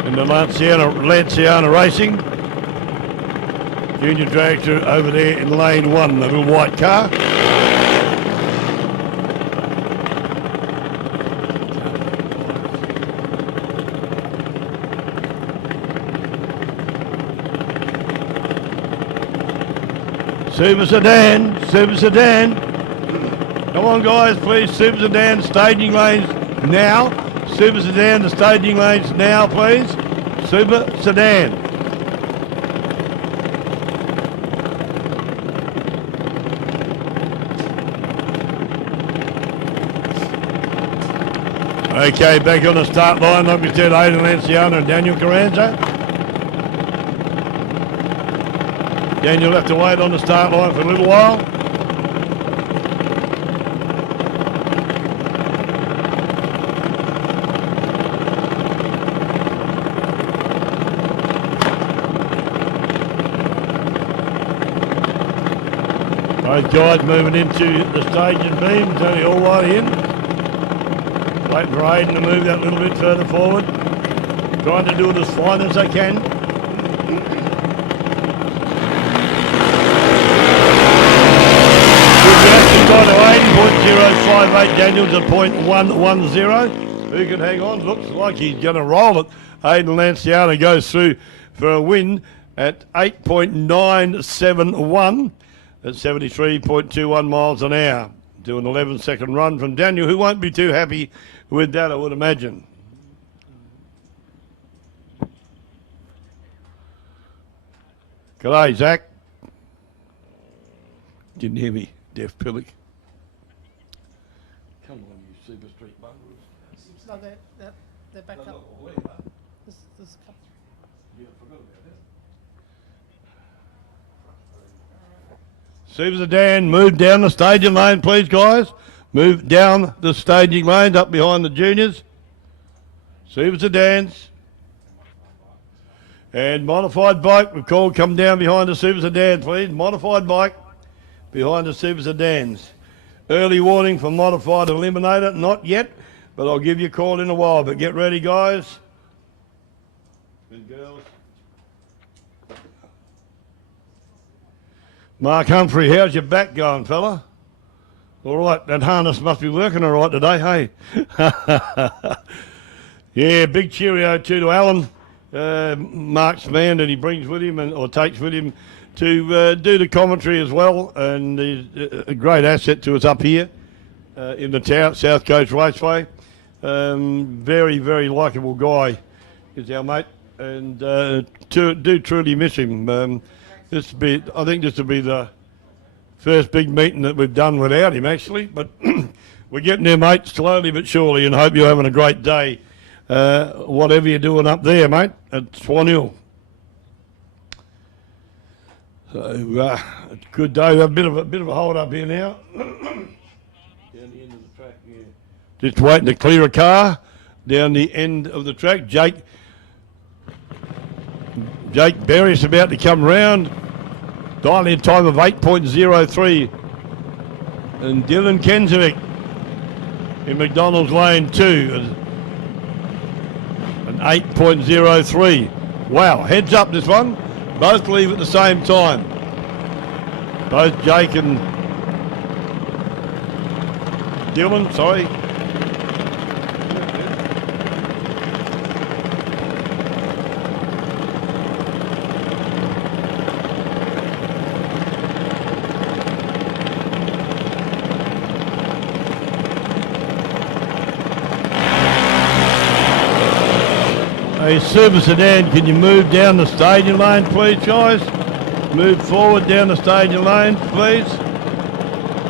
In the Lanciana Racing. Junior dragster over there in lane 1, the little white car. Super Sedan. Come on, guys, please. Super Sedan, staging lanes now. Super Sedan, the staging lanes now, please. Super Sedan. Okay, back on the start line, like we said, Aidan Lanciana and Daniel Carranza. Daniel will have to wait on the start line for a little while. Those guys moving into the staging beam, it's only all right in. Waiting for Aidan to move that little bit further forward. Trying to do it as fine as they can. Got to 8.058, Daniels at 0.110. Who can hang on? Looks like he's going to roll it. Aidan Lanciana goes through for a win at 8.971 at 73.21 miles an hour. Do an 11-second run from Daniel, who won't be too happy with that, I would imagine. G'day, Zach. Didn't hear me, deaf pillock. Come on, you super street mongrels. No, they're back up. This cup. Yeah, I forgot about that. Super Sedan, move down the staging lane, please, guys. Move down the staging lane, up behind the juniors. Super Sedans. And Modified Bike, we've called, come down behind the Super Sedan, please. Modified Bike behind the Super Sedans. Early warning for Modified Eliminator, not yet, but I'll give you a call in a while. But get ready, guys and girls. Mark Humphrey, how's your back going, fella? All right, that harness must be working all right today, hey? Yeah, big cheerio too to Alan, Mark's man that he brings with him or takes with him to do the commentary as well, and he's a great asset to us up here in the town, South Coast Raceway. Very, very likeable guy is our mate, and do truly miss him. I think this will be the first big meeting that we've done without him, actually, but we're getting there, mate, slowly but surely, and hope you're having a great day, whatever you're doing up there, mate, at Swan Hill. So it's a good day. A bit of a hold up here now. Down the end of the track, yeah. Just waiting to clear a car down the end of the track. Jake Berry's about to come round. Dial-in time of 8.03. And Dylan Kenzovic in McDonald's Lane 2. An 8.03. Wow, heads up this one. Both leave at the same time. Both Jake and Dylan, sorry. Hey, Super Sedan, can you move down the staging lane, please, guys? Move forward down the staging lane, please.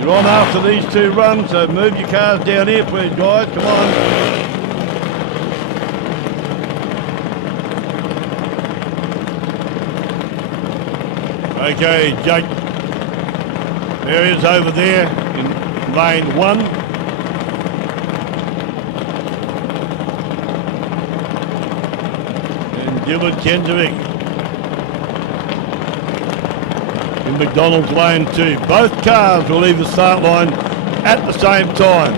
You're on after these two runs, so move your cars down here, please, guys. Come on. Okay, Jake. There he is over there in lane 1. Dylan Kendrick in McDonald's lane 2. Both cars will leave the start line at the same time.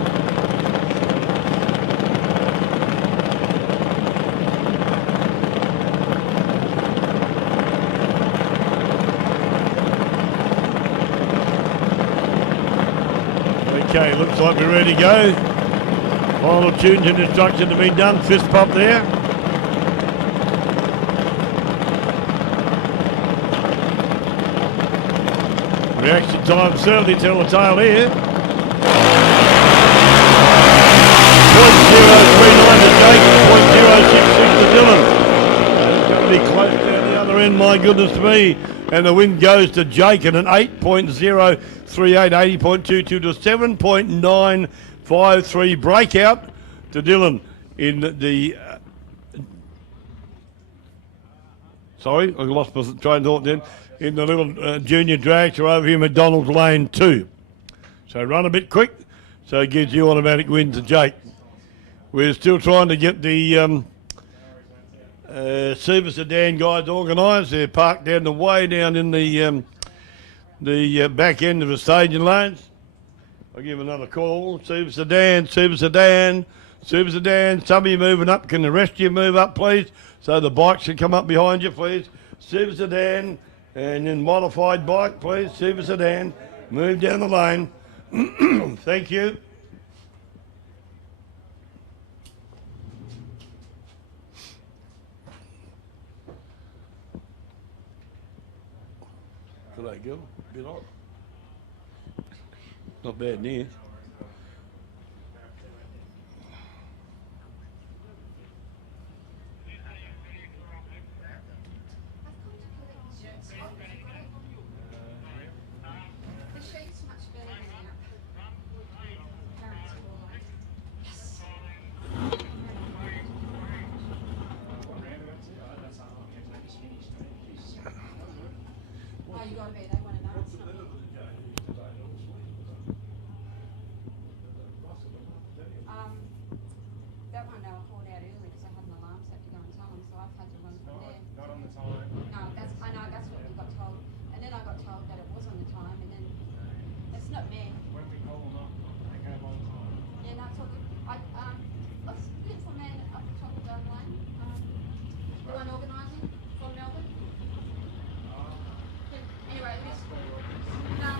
Okay, looks like we're ready to go. Final tunes and instruction to be done. Fist pump there. Reaction time certainly tell the tale here. 0.039 to Jake, 0.066 to Dylan. It's going to be close down the other end, my goodness me. And the win goes to Jake at an 8.038, 80.22 to 7.953 breakout to Dylan in the... sorry, I lost my train of thought then. In the little junior dragster over here, McDonald's lane 2. So run a bit quick, so it gives you automatic win to Jake. We're still trying to get the Super Sedan guys organised. They're parked down the way down in the back end of the staging lanes. I'll give another call. Super Sedan, Super Sedan, Super Sedan. Some of you moving up. Can the rest of you move up, please? So the bikes can come up behind you, please. Super Sedan. And then modified bike, please. Super Sedan. Move down the lane. Thank you. Good day, Gil. Bit hot. Not bad near. That one they were called out early because I had an alarm set to go and tell them, so I've had to run from there. Not on the time. No, I know that's what we got told, and then I got told that it was on the time, and then it's not me. When we call them up, they go on time. Yeah, no, it's all good. Let's get some man up the top of the lane. The one organising from Melbourne. Anyway, this. No.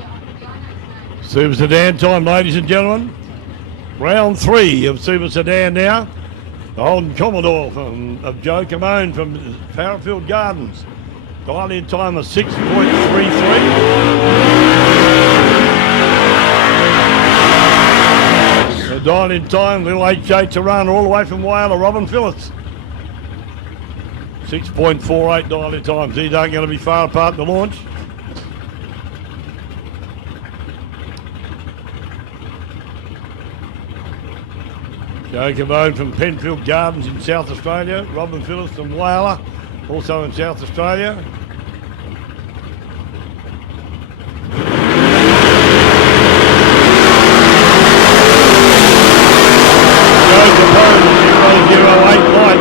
Yeah, I know his name. Super Sedan time, ladies and gentlemen. Round 3 of Super Sedan now. The Holden Commodore of Joe Camone from Farrowfield Gardens. Dial-in time of 6.33. The dial-in time, little H.J. Tarana all the way from Wales, Robin Phillips. 6.48 dial-in times. These aren't going to be far apart the launch. Joe Camone from Penfield Gardens in South Australia. Robin Phillips from Wales, also in South Australia. Joe Camone 008 light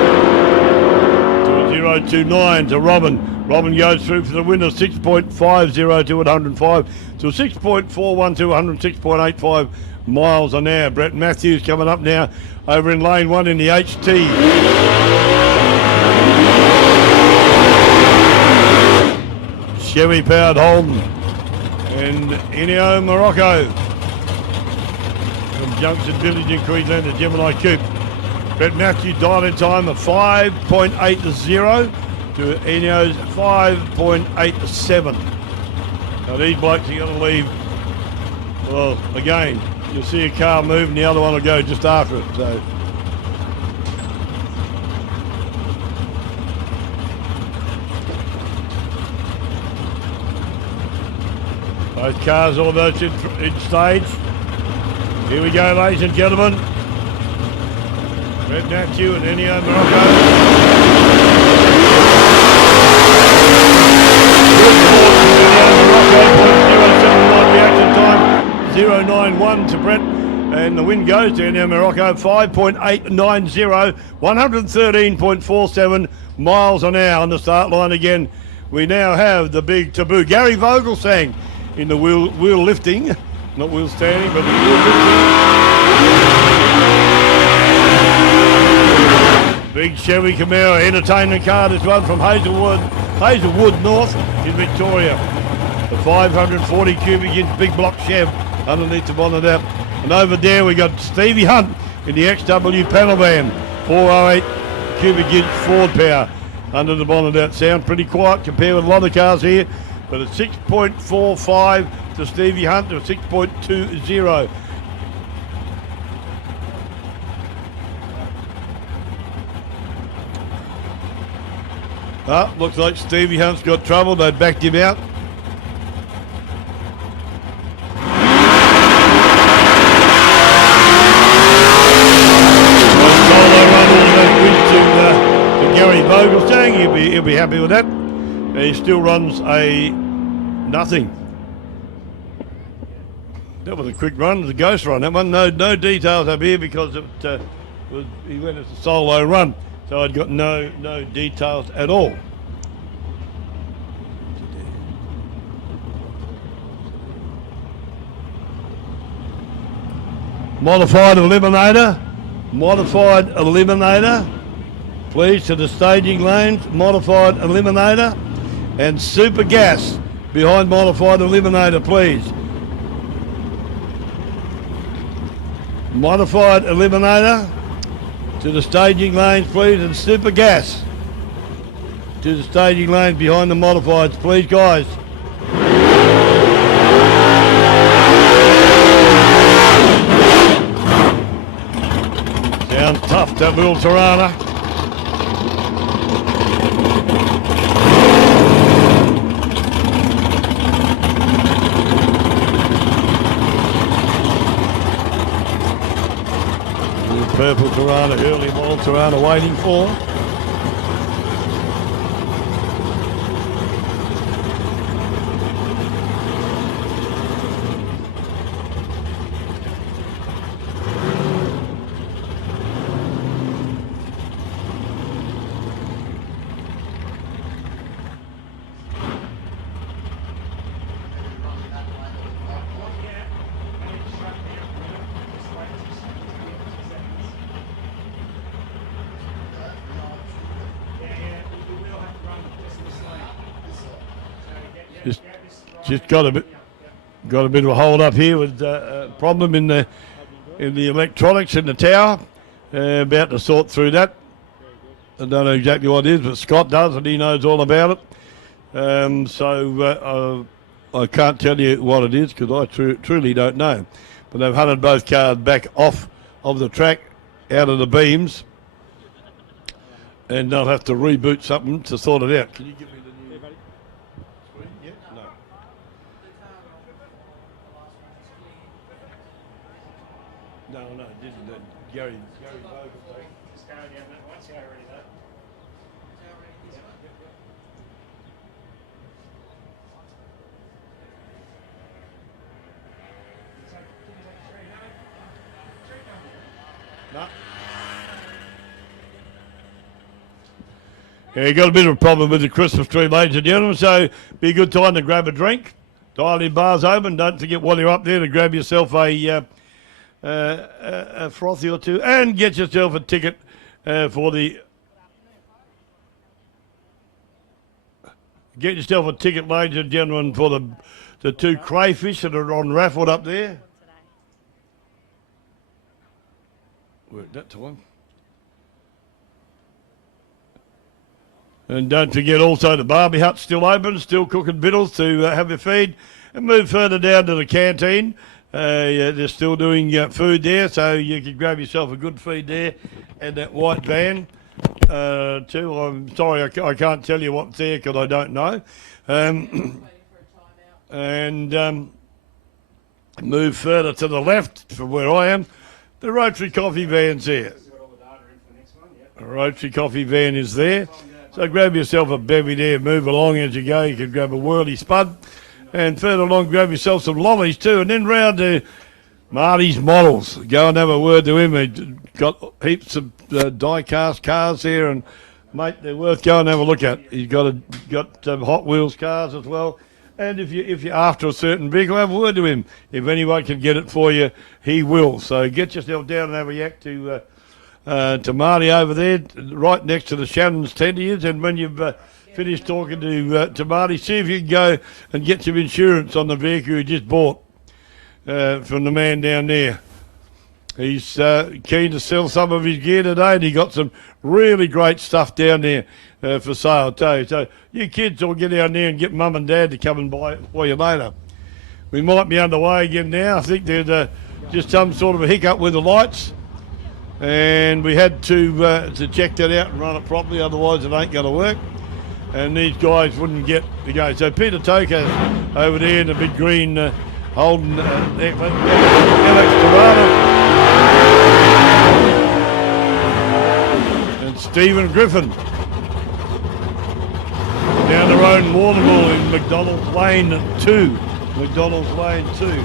to a 029 to Robin. Robin goes through for the winner, 6.50 to 105 to 6.41 to 106.85 miles an hour. Brett Matthews coming up now over in lane 1 in the HT. Chevy powered Holden and Enio Morocco from Junction Village in Queensland, the Gemini Coupe. Brett Matthews dialed in time of 5.80 to Enio's 5.87. Now these blokes are going to leave, well, again, you'll see a car move and the other one will go just after it. So both cars almost in stage. Here we go, ladies and gentlemen. Brett Matthew and Enio Morocco. 0.91 to Brett, and the win goes to Enio Morocco. 5.890, 113.47 miles an hour on the start line again. We now have the big taboo. Gary Vogelsang in the wheel lifting, not wheel standing, but the wheel lifting. Big Chevy Camaro entertainment car, this one from Hazelwood North in Victoria. The 540 cubic inch big block Chev underneath the bonnet out. And over there we got Stevie Hunt in the XW panel van, 408 cubic inch Ford power under the bonnet out. Sound pretty quiet compared with a lot of cars here, but it's 6.45 to Stevie Hunt to 6.20. Looks like Stevie Hunt's got trouble. They backed him out. To Gary Vogelsang, he'll be happy with that. He still runs a nothing. That was a quick run. It was a ghost run. That one, no details up here because he went as a solo run. So I'd got no details at all. Modified eliminator. Please to the staging lanes. Modified eliminator. And super gas behind modified eliminator, please. Modified eliminator. To the staging lanes, please, and super gas to the staging lanes behind the modifieds, please, guys. Sounds tough, that little Tirana. Purple Tirana, early model Tirana waiting for. Just got a bit of a hold up here with a problem in the electronics in the tower. About to sort through that. I don't know exactly what it is, but Scott does, and he knows all about it. So I can't tell you what it is because I truly don't know. But they've hunted both cars back off of the track, out of the beams, and they'll have to reboot something to sort it out. Can you give me the new screen? Yeah? No. No, it didn't. Gary Vogel. Just going down that one, see how already that. No. Yeah, you got a bit of a problem with the Christmas tree, ladies and gentlemen, so be a good time to grab a drink. Dial-in bar's open. Don't forget while you're up there to grab yourself a frothy or two and get yourself a ticket for the Get yourself a ticket, ladies and gentlemen, for the two crayfish that are on raffle up there. Worked that time. And don't forget also the Barbie Hut's still open, still cooking victuals to have your feed. And move further down to the canteen. They're still doing food there, so you can grab yourself a good feed there. And that white van, too. I'm sorry, I can't tell you what's there because I don't know. Move further to the left from where I am. The Rotary coffee van's there. The Rotary coffee van is there. So grab yourself a bevy there, move along as you go. You can grab a whirly spud. And further along, grab yourself some lollies too. And then round to Marty's Models. Go and have a word to him. He's got heaps of die-cast cars there. And, mate, they're worth going and have a look at. He's got Hot Wheels cars as well. And if you're after a certain vehicle, have a word to him. If anyone can get it for you, he will. So get yourself down and have a yak to Marty over there, right next to the Shannon's tent he is. And when you've finished talking to Marty, see if you can go and get some insurance on the vehicle you just bought from the man down there. He's keen to sell some of his gear today, and he got some really great stuff down there for sale too. So you kids will get down there and get mum and dad to come and buy it for you later. We might be underway again now. I think there's just some sort of a hiccup with the lights, and we had to check that out and run it properly, otherwise it ain't going to work. And these guys wouldn't get to go. So Peter Toker over there in the big green holding Alex Torada. And Stephen Griffin. Down the road in Warrnambool in McDonald's Lane 2. McDonald's Lane 2.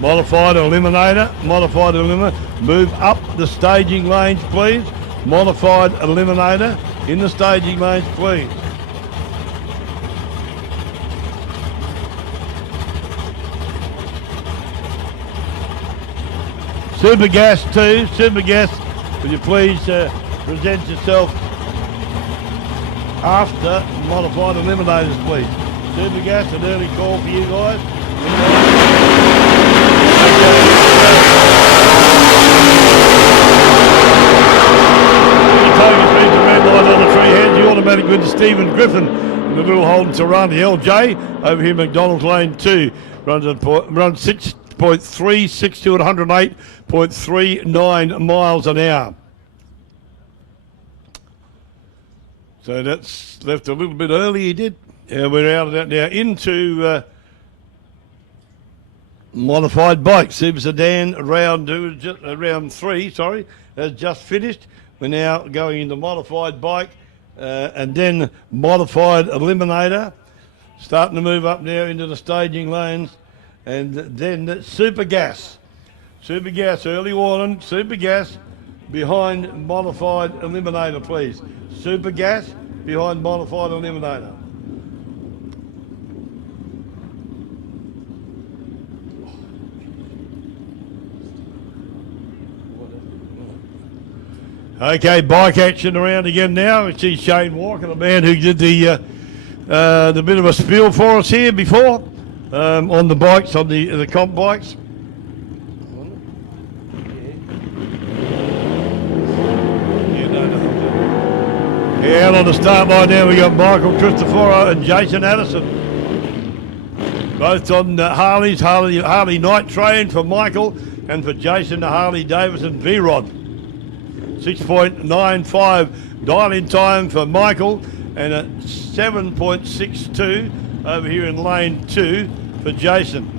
Modified eliminator, move up the staging lanes, please. Modified eliminator in the staging lanes, please. Super Gas 2, Super Gas, will you please present yourself after modified eliminators, please. Super Gas, an early call for you guys. Automatic with Stephen Griffin in the little Holden Saranda LJ over here McDonald's Lane 2 runs 6.36 to 108.39 miles an hour. So that's left a little bit early, he did. We're out of that now into modified bike. Super Sedan round 3, has just finished. We're now going into modified bike. And then modified eliminator, starting to move up now into the staging lanes, and then Super Gas, early warning, Super Gas behind modified eliminator, please. Super Gas behind modified eliminator. Okay, bike action around again now. We see Shane Walker, the man who did the bit of a spiel for us here before on the bikes, on the comp bikes. Yeah, out on the start line now we got Michael Cristoforo and Jason Addison. Both on Harley Night Train for Michael, and for Jason the Harley Davidson V-Rod. 6.95 dial-in time for Michael, and a 7.62 over here in lane 2 for Jason.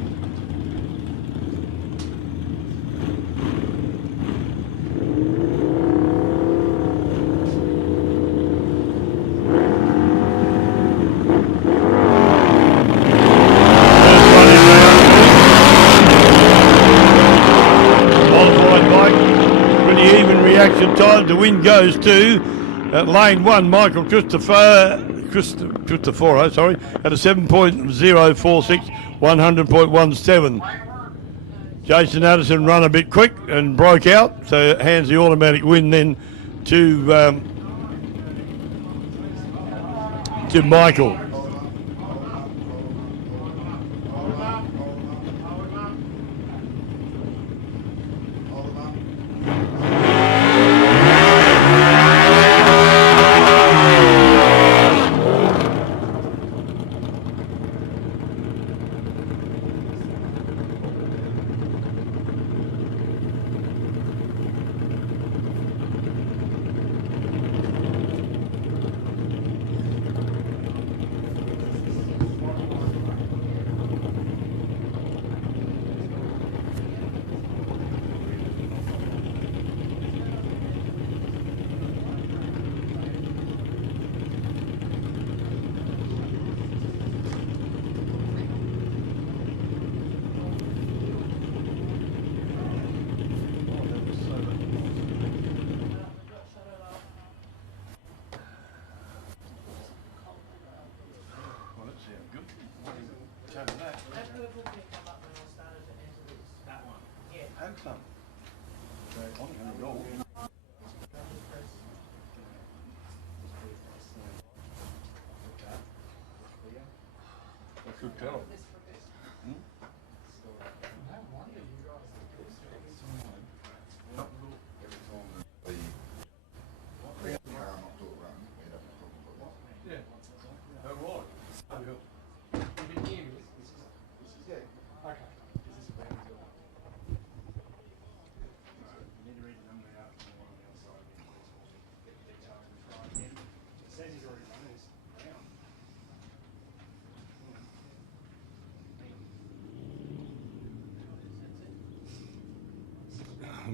Time the win goes to lane 1, Michael Cristoforo, at a 7.046, 100.17. Jason Addison run a bit quick and broke out, so it hands the automatic win then to Michael.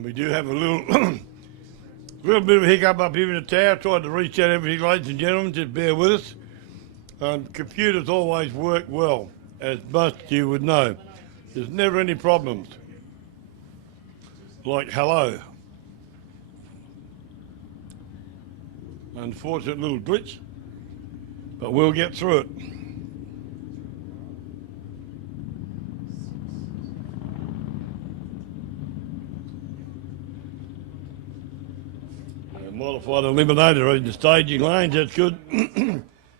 We do have a little little bit of a hiccup up here in the tower. Tried to reach out everything, ladies and gentlemen. Just bear with us. Computers always work well, as most you would know. There's never any problems. Like hello. Unfortunate little glitch, but we'll get through it. Modified eliminator in the staging lanes, that's good.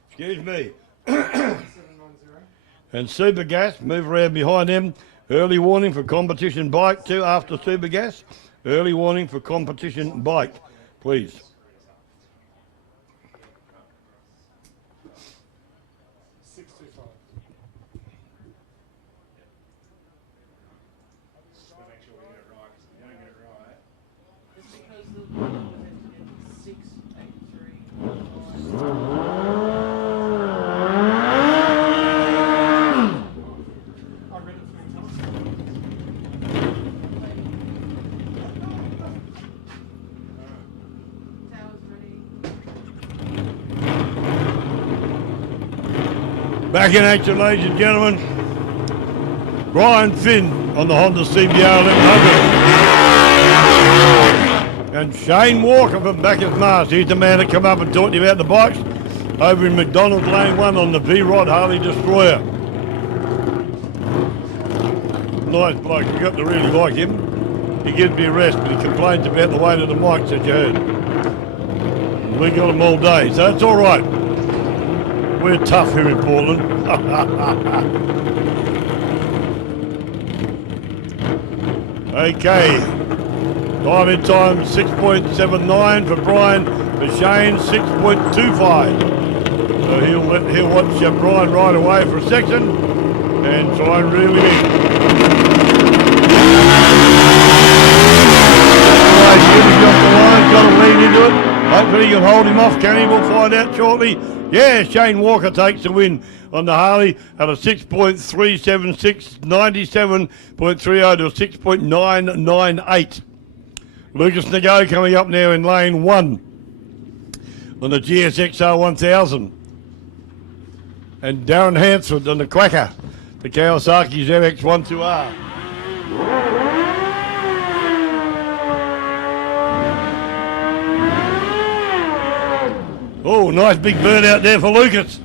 Excuse me. And Super Gas, move around behind them. Early warning for competition bike too after Super Gas. Early warning for competition bike, please. Back in action, ladies and gentlemen. Brian Finn on the Honda CBR 1100. And Shane Walker from Bacchus Mars. He's the man that come up and talked to you about the bikes over in McDonald's Lane 1 on the V-Rod Harley Destroyer. Nice bloke. You got to really like him. He gives me a rest, but he complains about the weight of the mics that you heard. We got them all day, so it's all right. We're tough here in Portland. Okay. Time in time 6.79 for Brian. For Shane 6.25. So he'll watch Brian ride away for a section and try and reel him in. Jimmy's off the line, got to lead into it. Hopefully he can hold him off, can he? We'll find out shortly. Yeah, Shane Walker takes the win on the Harley at a 6.376, 97.30 to a 6.998. Lucas Nago coming up now in lane 1 on the GSXR 1000. And Darren Hansford on the Quacker, the Kawasaki ZX12R. Oh, nice big bird out there for Lucas.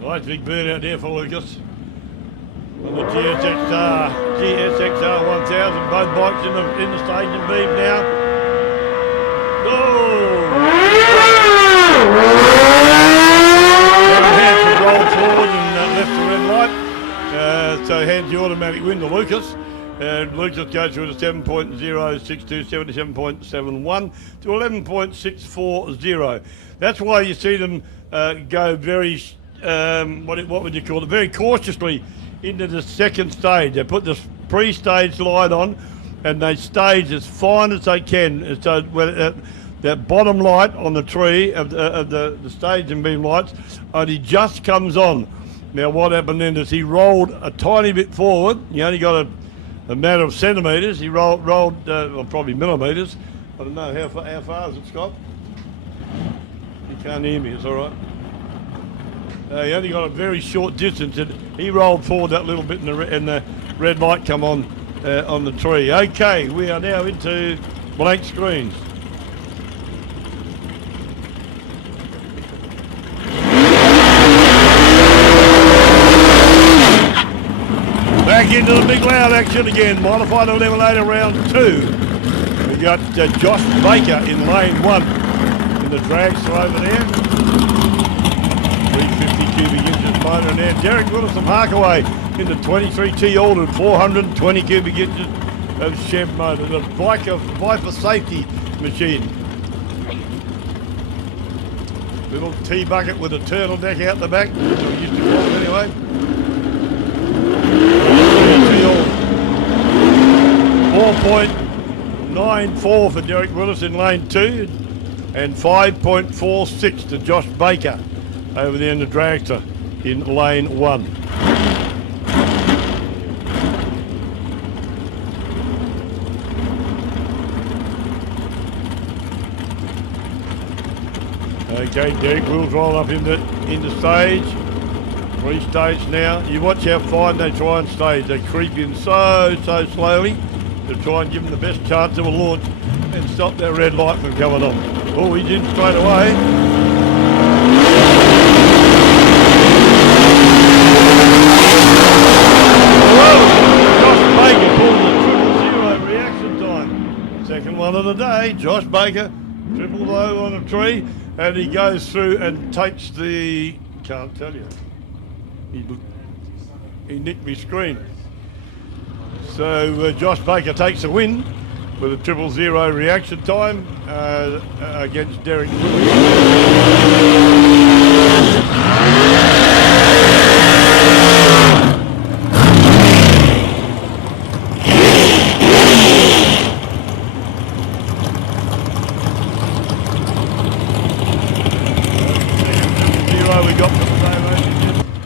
Nice big bird out there for Lucas. the GSXR 1000, both bikes in the staging beam now. Hands roll forward and left the red light. So hands the automatic win to Lucas. Lucas goes through to 7.062, 77.71 to 11.640. That's why you see them go very, what would you call it, very cautiously into the second stage. They put the pre-stage light on and they stage as fine as they can. So that bottom light on the tree of the staging beam lights only just comes on. Now what happened then is he rolled a tiny bit forward. He only got a matter of centimetres. He rolled well, probably millimetres. I don't know, how far is it, Scott? You can't hear me, it's all right. He only got a very short distance and he rolled forward that little bit and the red light come on the tree. Okay, we are now into blank screens. Back into the big loud action again, modified eliminator round 2. We got Josh Baker in lane 1 in the dragster over there. 350 cubic inches motor in there. Derek Willis from Harkaway in the 23T Alden, 420 cubic inches of Chev motor. The Viper safety machine. Little T-bucket with a turtleneck out the back. That's what we used to call it anyway. 4.94 for Derek Willis in lane 2 and 5.46 to Josh Baker over there in the dragster in lane 1. Okay, Derek Willis roll up into stage. 3 stage now. You watch how fine they try and stage. They creep in so slowly to try and give them the best chance of a launch and stop that red light from coming on. Oh, he's in straight away. Whoa! Josh Baker pulls a 000 reaction time. Second one of the day. Josh Baker, 000 on a tree, and he goes through and takes the... Can't tell you. He nicked me screen. So Josh Baker takes a win with a 000 reaction time against Derek Willis. We got from the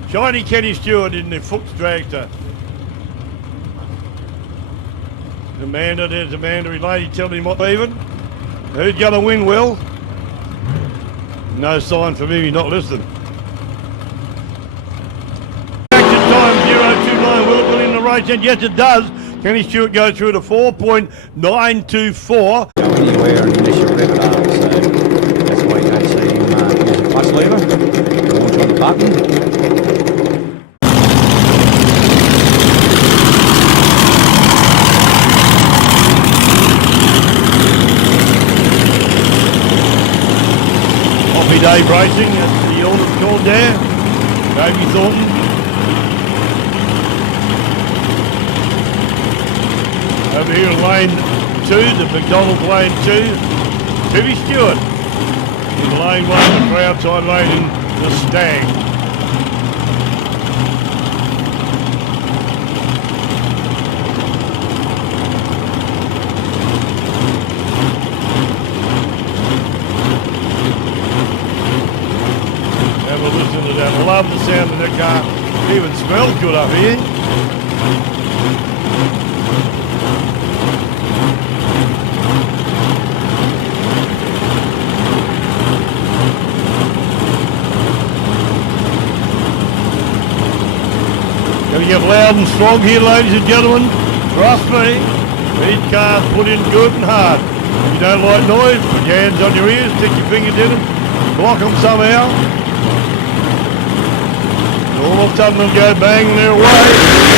Shiny Kenny Stewart in the Fuchs dragster. Amanda, there's Amanda, his lady telling him what even. Who's going to win, Will? No sign from him, he's not listening. Action time 029, will it win in the race? And yes, it does. Kenny Stewart goes through to 4.924. Go anywhere unless you're red bar, so that's why you don't see him use the clutch lever. Launch on the button. Day racing, that's the order's called there. Davey Thornton. Over here in lane 2, the McDonald's lane 2, Vivi Stewart. In lane 1, the crowd side lane in the Stag. Listen to that. I love the sound of that car. It even smells good up here. Gonna get loud and strong here, ladies and gentlemen. Trust me, these cars put in good and hard. If you don't like noise, put your hands on your ears, stick your fingers in them, block them somehow. All of a sudden they'll go bang their way.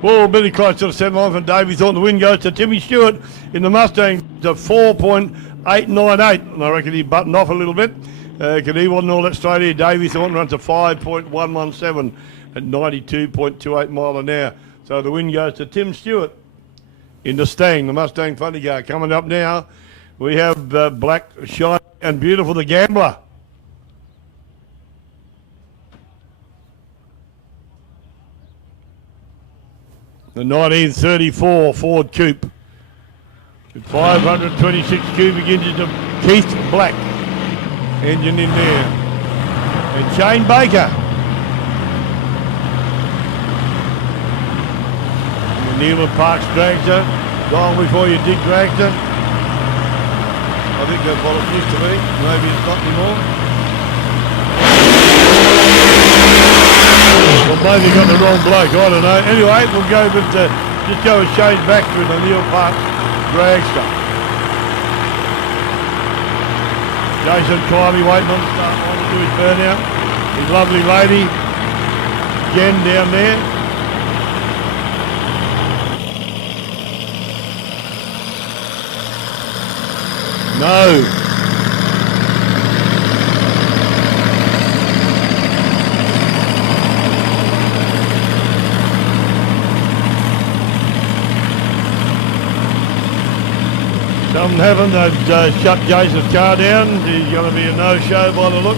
Well, Billy close to the 7 line from Davey Thornton. The win goes to Timmy Stewart in the Mustang to 4.898. And I reckon he buttoned off a little bit. Because he wasn't all that straight here. Davey Thornton runs to 5.117 at 92.28 mile an hour. So the win goes to Tim Stewart in the Stang, the Mustang Funny Car. Coming up now, we have Black, Shiny and Beautiful, the Gambler. The 1934 Ford Coupe with 526 cubic inches of Keith Black engine in there. And Shane Baker. The Newland Parks dragster. Gone before you dig dragster. I think that's what it used to be. Maybe it's not anymore. Well, maybe got the wrong bloke, I don't know. Anyway, we'll go with just go with Shane Baxter in the Neil Park dragster. Jason Kiley waiting on the start line to do his burnout. His lovely lady, Jen down there. No. Something happened. They've shut Jason's car down. He's going to be a no-show by the look.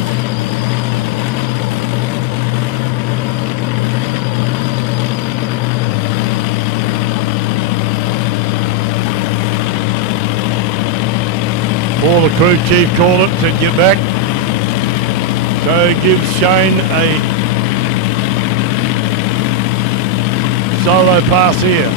Paul, the crew chief, called it, said get back. So gives Shane a solo pass here.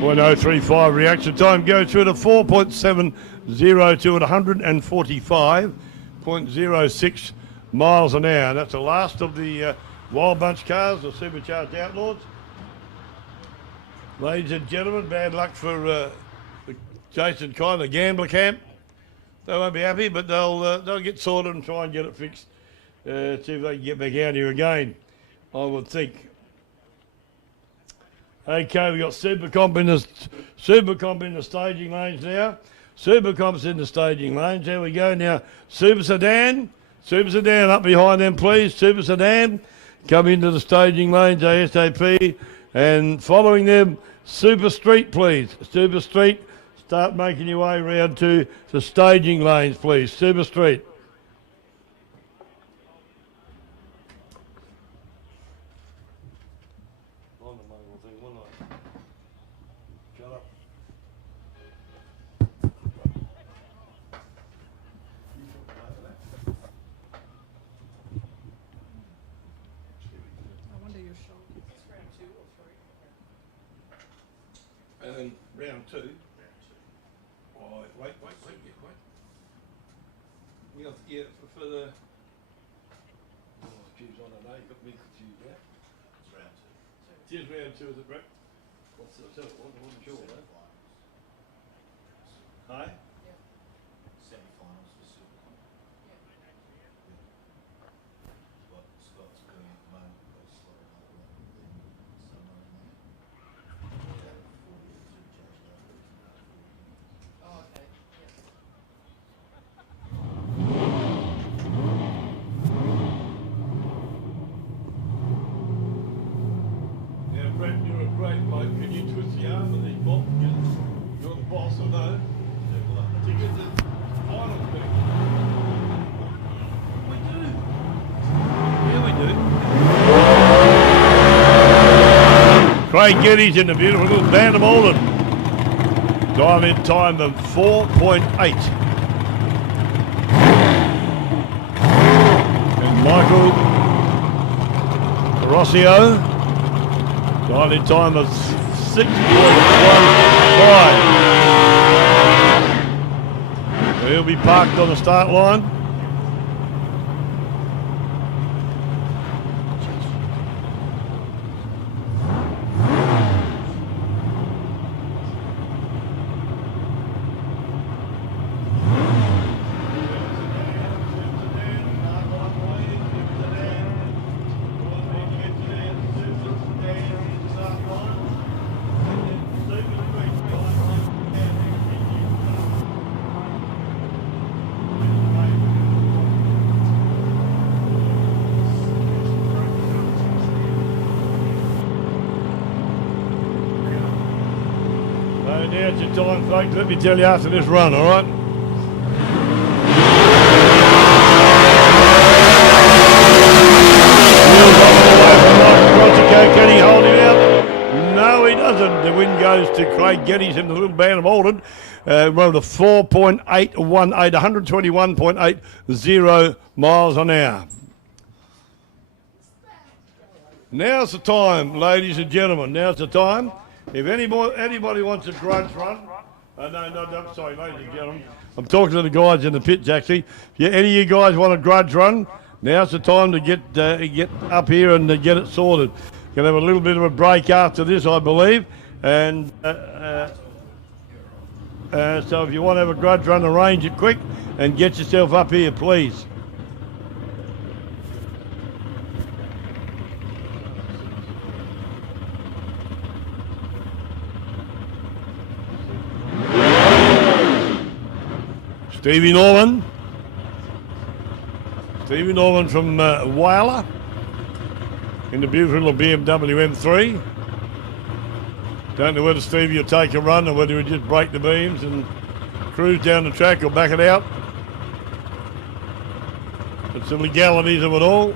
.035 reaction time goes through to 4.702 at 145.06 miles an hour. That's the last of the Wild Bunch cars, the Supercharged Outlaws. Ladies and gentlemen, bad luck for Jason Kine, the Gambler camp. They won't be happy, but they'll get sorted and try and get it fixed. See if they can get back out here again, I would think. Okay, we've got Supercomp in the staging lanes now. Supercomp's in the staging lanes. There we go now. Super Sedan up behind them, please. Super Sedan, come into the staging lanes ASAP. And following them, Super Street, please. Super Street, start making your way round to the staging lanes, please. Super Street. And then round two. Oh, wait. We have to get for the. Oh, geez, I don't know. You got me confused now. It's round two. It is round two, is it, Brett? What's the second one? I wasn't sure, though. Hey? Yeah. Semi-finals for Supercom. Yeah. What Scott's doing at the moment, they'll slow another one, then someone in there. Oh, okay. Yeah. Yeah, Brett, you're a great bloke. Can you twist the arm of these bolt? You're the boss, I know. To get the finals back. We do. Yeah, we do. Craig Geddes in the beautiful little band of Malden. Time in time of 4.8. And Michael Rossio, time in time of 6.15. He'll be parked on the start line. now it's your time, folks. Let me tell you after this run, all right? Can he hold it out? No, he doesn't. The win goes to Craig Geddes in the little band of Alden. Rode a 4.818, 121.80 miles an hour. Now's the time, ladies and gentlemen. Now's the time. If anybody wants a grudge run, no, sorry, ladies and gentlemen. I'm talking to the guys in the pits, actually. If any of you guys want a grudge run, now's the time to get up here and get it sorted. Going to have a little bit of a break after this, I believe. And so if you want to have a grudge run, arrange it quick and get yourself up here, please. Stevie Norman from Whyalla in the beautiful little BMW M3. Don't know whether Stevie will take a run or whether he'll just break the beams and cruise down the track or back it out. It's the legalities of it all.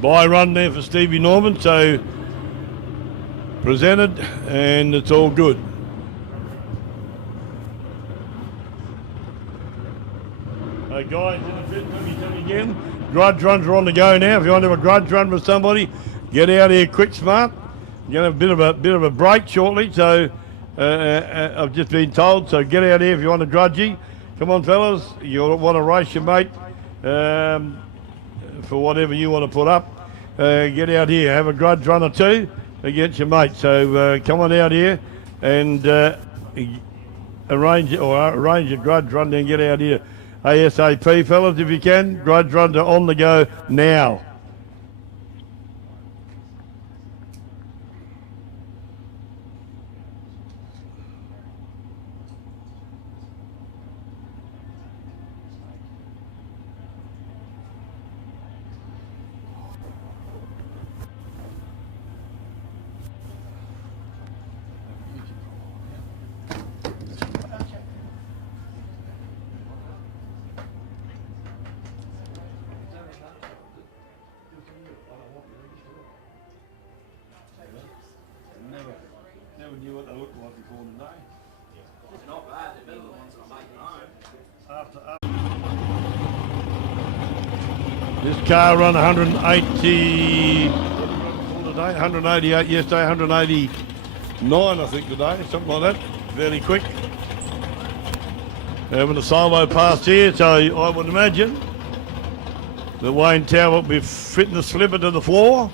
Bye run there for Stevie Norman, so presented and it's all good. Guys in the pit, let me tell you again, grudge runs are on the go now. If you want to have a grudge run with somebody, get out here quick, smart. You're going to have a bit of a break shortly, so I've just been told, so get out here if you want a grudgy. Come on, fellas, you want to race your mate for whatever you want to put up. Get out here, have a grudge run or two against your mate. So come on out here and arrange a grudge run, then get out here ASAP, fellas, if you can. Grudge runs are on the go now. Never knew what they looked like before today. It's not bad, they're better than the ones that I'm making home. This car run 180 today, 188 yesterday, 189 I think today, something like that. Fairly quick. Having a solo pass here, so I would imagine that Wayne Tower will be fitting the slipper to the floor.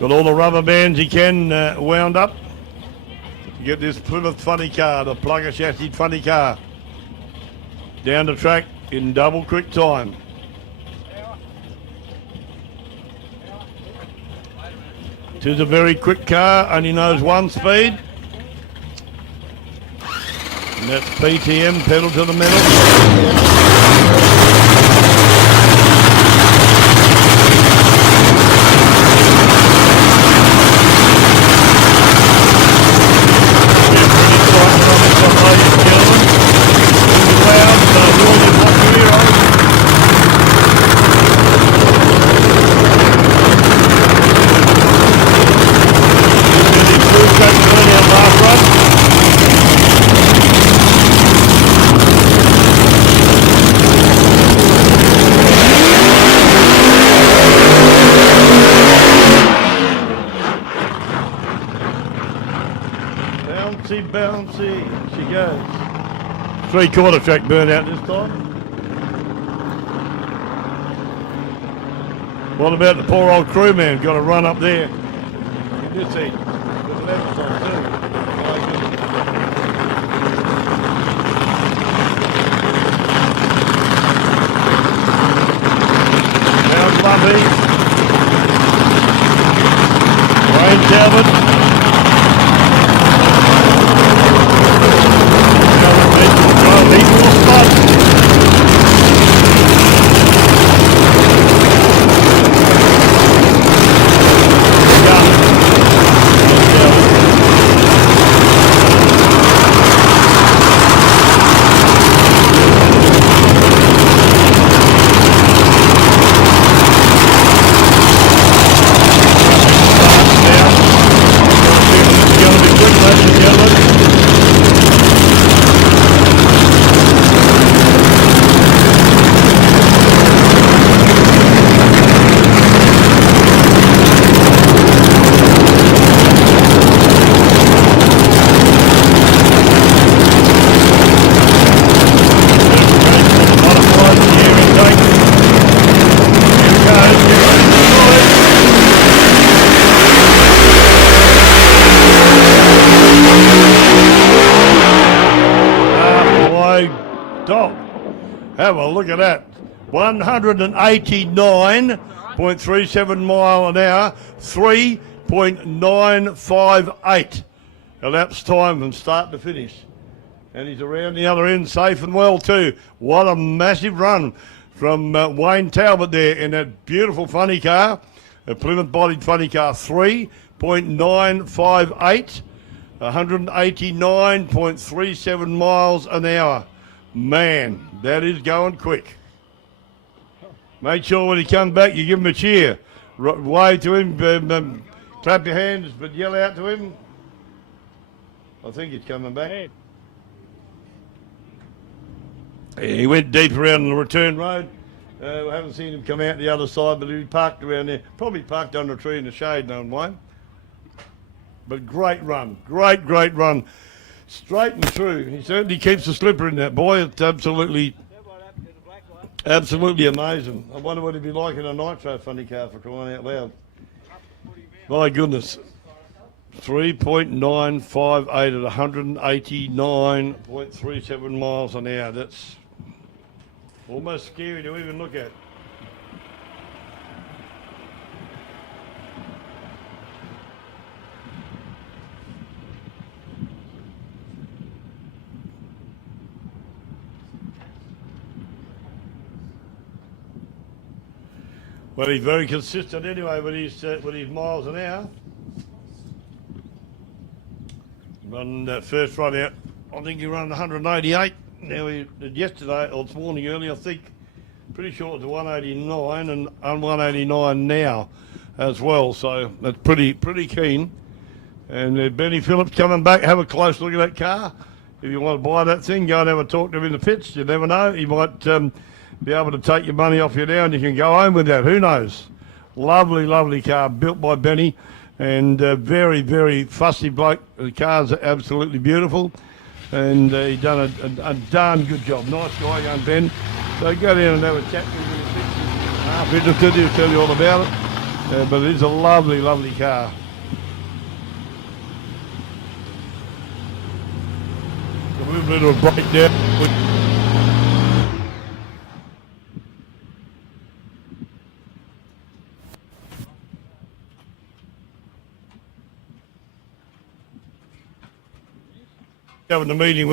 Got all the rubber bands he can wound up to get this Plymouth funny car, the plugger chassis funny car, down the track in double quick time. It is a very quick car, only knows one speed. And that's PTM, pedal to the metal. Bouncy, she goes. 3/4 track burnout this time. What about the poor old crewman? Got to run up there in this heat. With an episode too. Sounds lovely. Wayne Talbot. He will start. Have a look at that. 189.37 mile an hour, 3.958 elapsed time from start to finish. And he's around the other end safe and well too. What a massive run from Wayne Talbot there in that beautiful funny car, a Plymouth bodied funny car, 3.958, 189.37 miles an hour. Man, that is going quick. Make sure when he comes back you give him a cheer. Wave to him, clap your hands, but yell out to him. I think he's coming back. He went deep around the return road. I haven't seen him come out the other side, but he parked around there. Probably parked under a tree in the shade, no Wayne. But great run, great run. Straight and true. He certainly keeps the slipper in that boy. It's absolutely amazing. I wonder what he'd be like in a nitro funny car, for crying out loud. My goodness. 3.958 at 189.37 miles an hour. That's almost scary to even look at. Well, he's very consistent anyway with his miles an hour. Run that first run out, I think he ran 188. Now he did yesterday or this morning early, I think. Pretty sure it's 189 and 189 now as well. So that's pretty keen. And Benny Phillips coming back. Have a close look at that car. If you want to buy that thing, go and have a talk to him in the pits. You never know. He might be able to take your money off you now and you can go home with that. Who knows? Lovely car built by Benny. And very fussy bloke. The car's absolutely beautiful, and he done a darn good job. Nice guy, young Ben. So go down and have a chat with him. Half interested, he'll tell you all about it. But it is a lovely car. A little bit of a breakdown. Having a meeting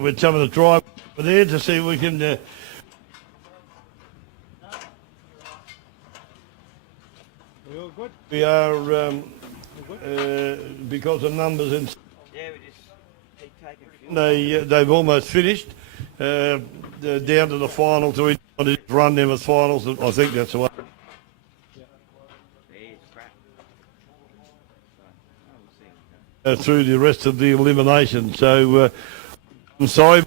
with some of the drivers there to see if we can we are because of numbers and Yeah, we just keep taking fuel. they've almost finished. They're down to the final to run them as finals. I think that's the way. Through the rest of the elimination. So I'm sorry.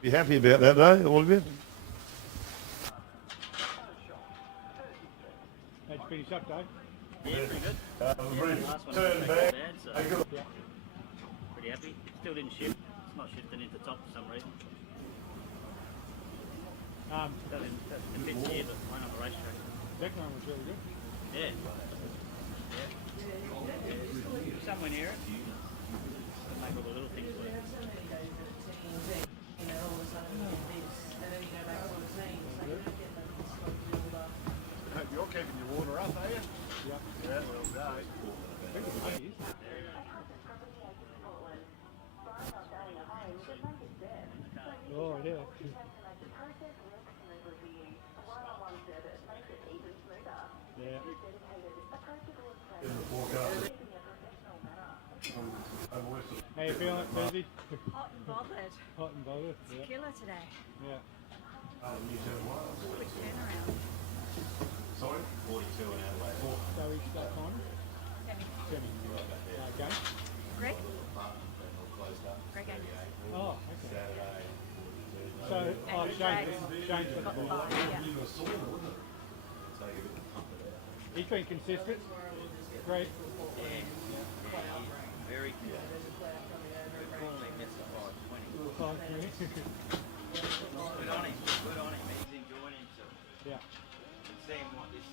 Be happy about that though, all of you. How'd you finish up, Dave? Yeah, pretty good. Last one Turn was back. bad, so pretty happy. Still didn't shift. It's not shifting into top for some reason. That's the bit here, but went on the racetrack. Second one was really good. Yeah. Somewhere near it. Make all the little things work. You're keeping your water up, are you? Yeah. Yeah, well, day. Oh, yeah. How you feeling, Susie? Hot and bothered. Hot and bothered. It's killer today. Yeah. Quick turnaround. Sorry? So 42 an hour. we start time? Semi. Okay. Greg? Greg Angus. Oh, okay. So, Shane's got the ball. Yeah. He's been consistent. Great. Very good. Normally gets to 520. 5:20. Good on him. Good on him. He's enjoying himself. Yeah. And seeing what this,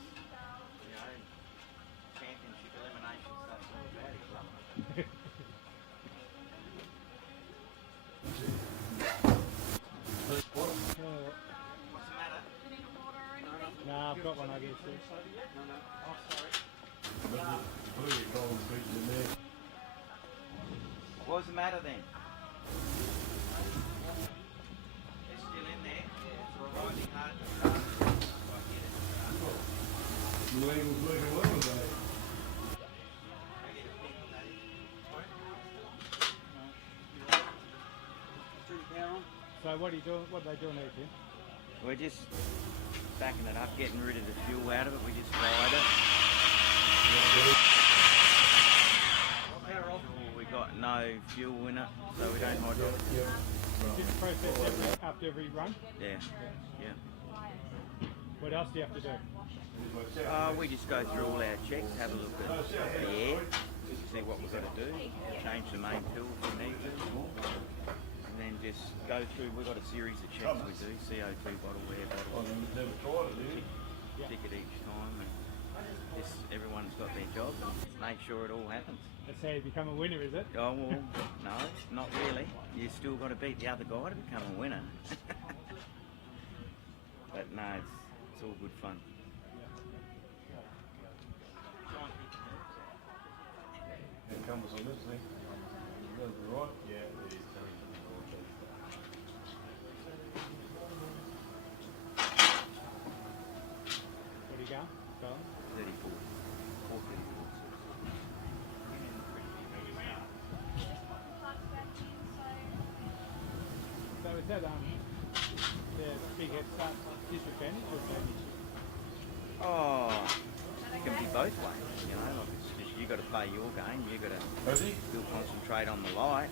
championship elimination stuff's all about. He's loving it. I've got one over there too. What's the matter then? It's still in there. It's rising hard to start. I get it. The label's working well today. So what are you doing? What are they doing there, Tim? We're just backing it up, getting rid of the fuel out of it. We just fried it. We got no fuel in it, so we don't hydraulic. Just process after every run. Yeah, yeah. What else do you have to do? We just go through all our checks, have a look at the air, see what we've got to do, change the main fuel if we need to, and then just go through. We've got a series of checks we do: CO2 bottle, air bottle, tick it each time, and just everyone's got their job and make sure it all happens. That's how you become a winner, is it? Oh well, no, not really. You still got to beat the other guy to become a winner. But no, it's all good fun. It comes on this thing. That's right. Yeah. Where do you go? Go on. 34. 434. So is that the big head start disadvantage or advantage? Oh, it can be both ways, you know. Like it's just you got to play your game. You got to still concentrate on the light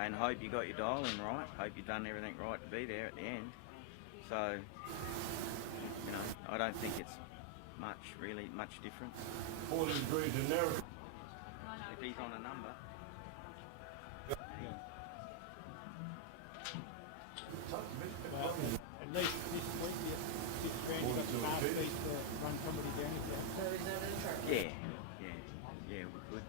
and hope you got your dial in right. Hope you've done everything right to be there at the end. So, you know, I don't think it's really much different. 40 degrees in there. If he's on a number. Well, at least this week you got the car seat to run somebody down if you have to. Yeah, we could.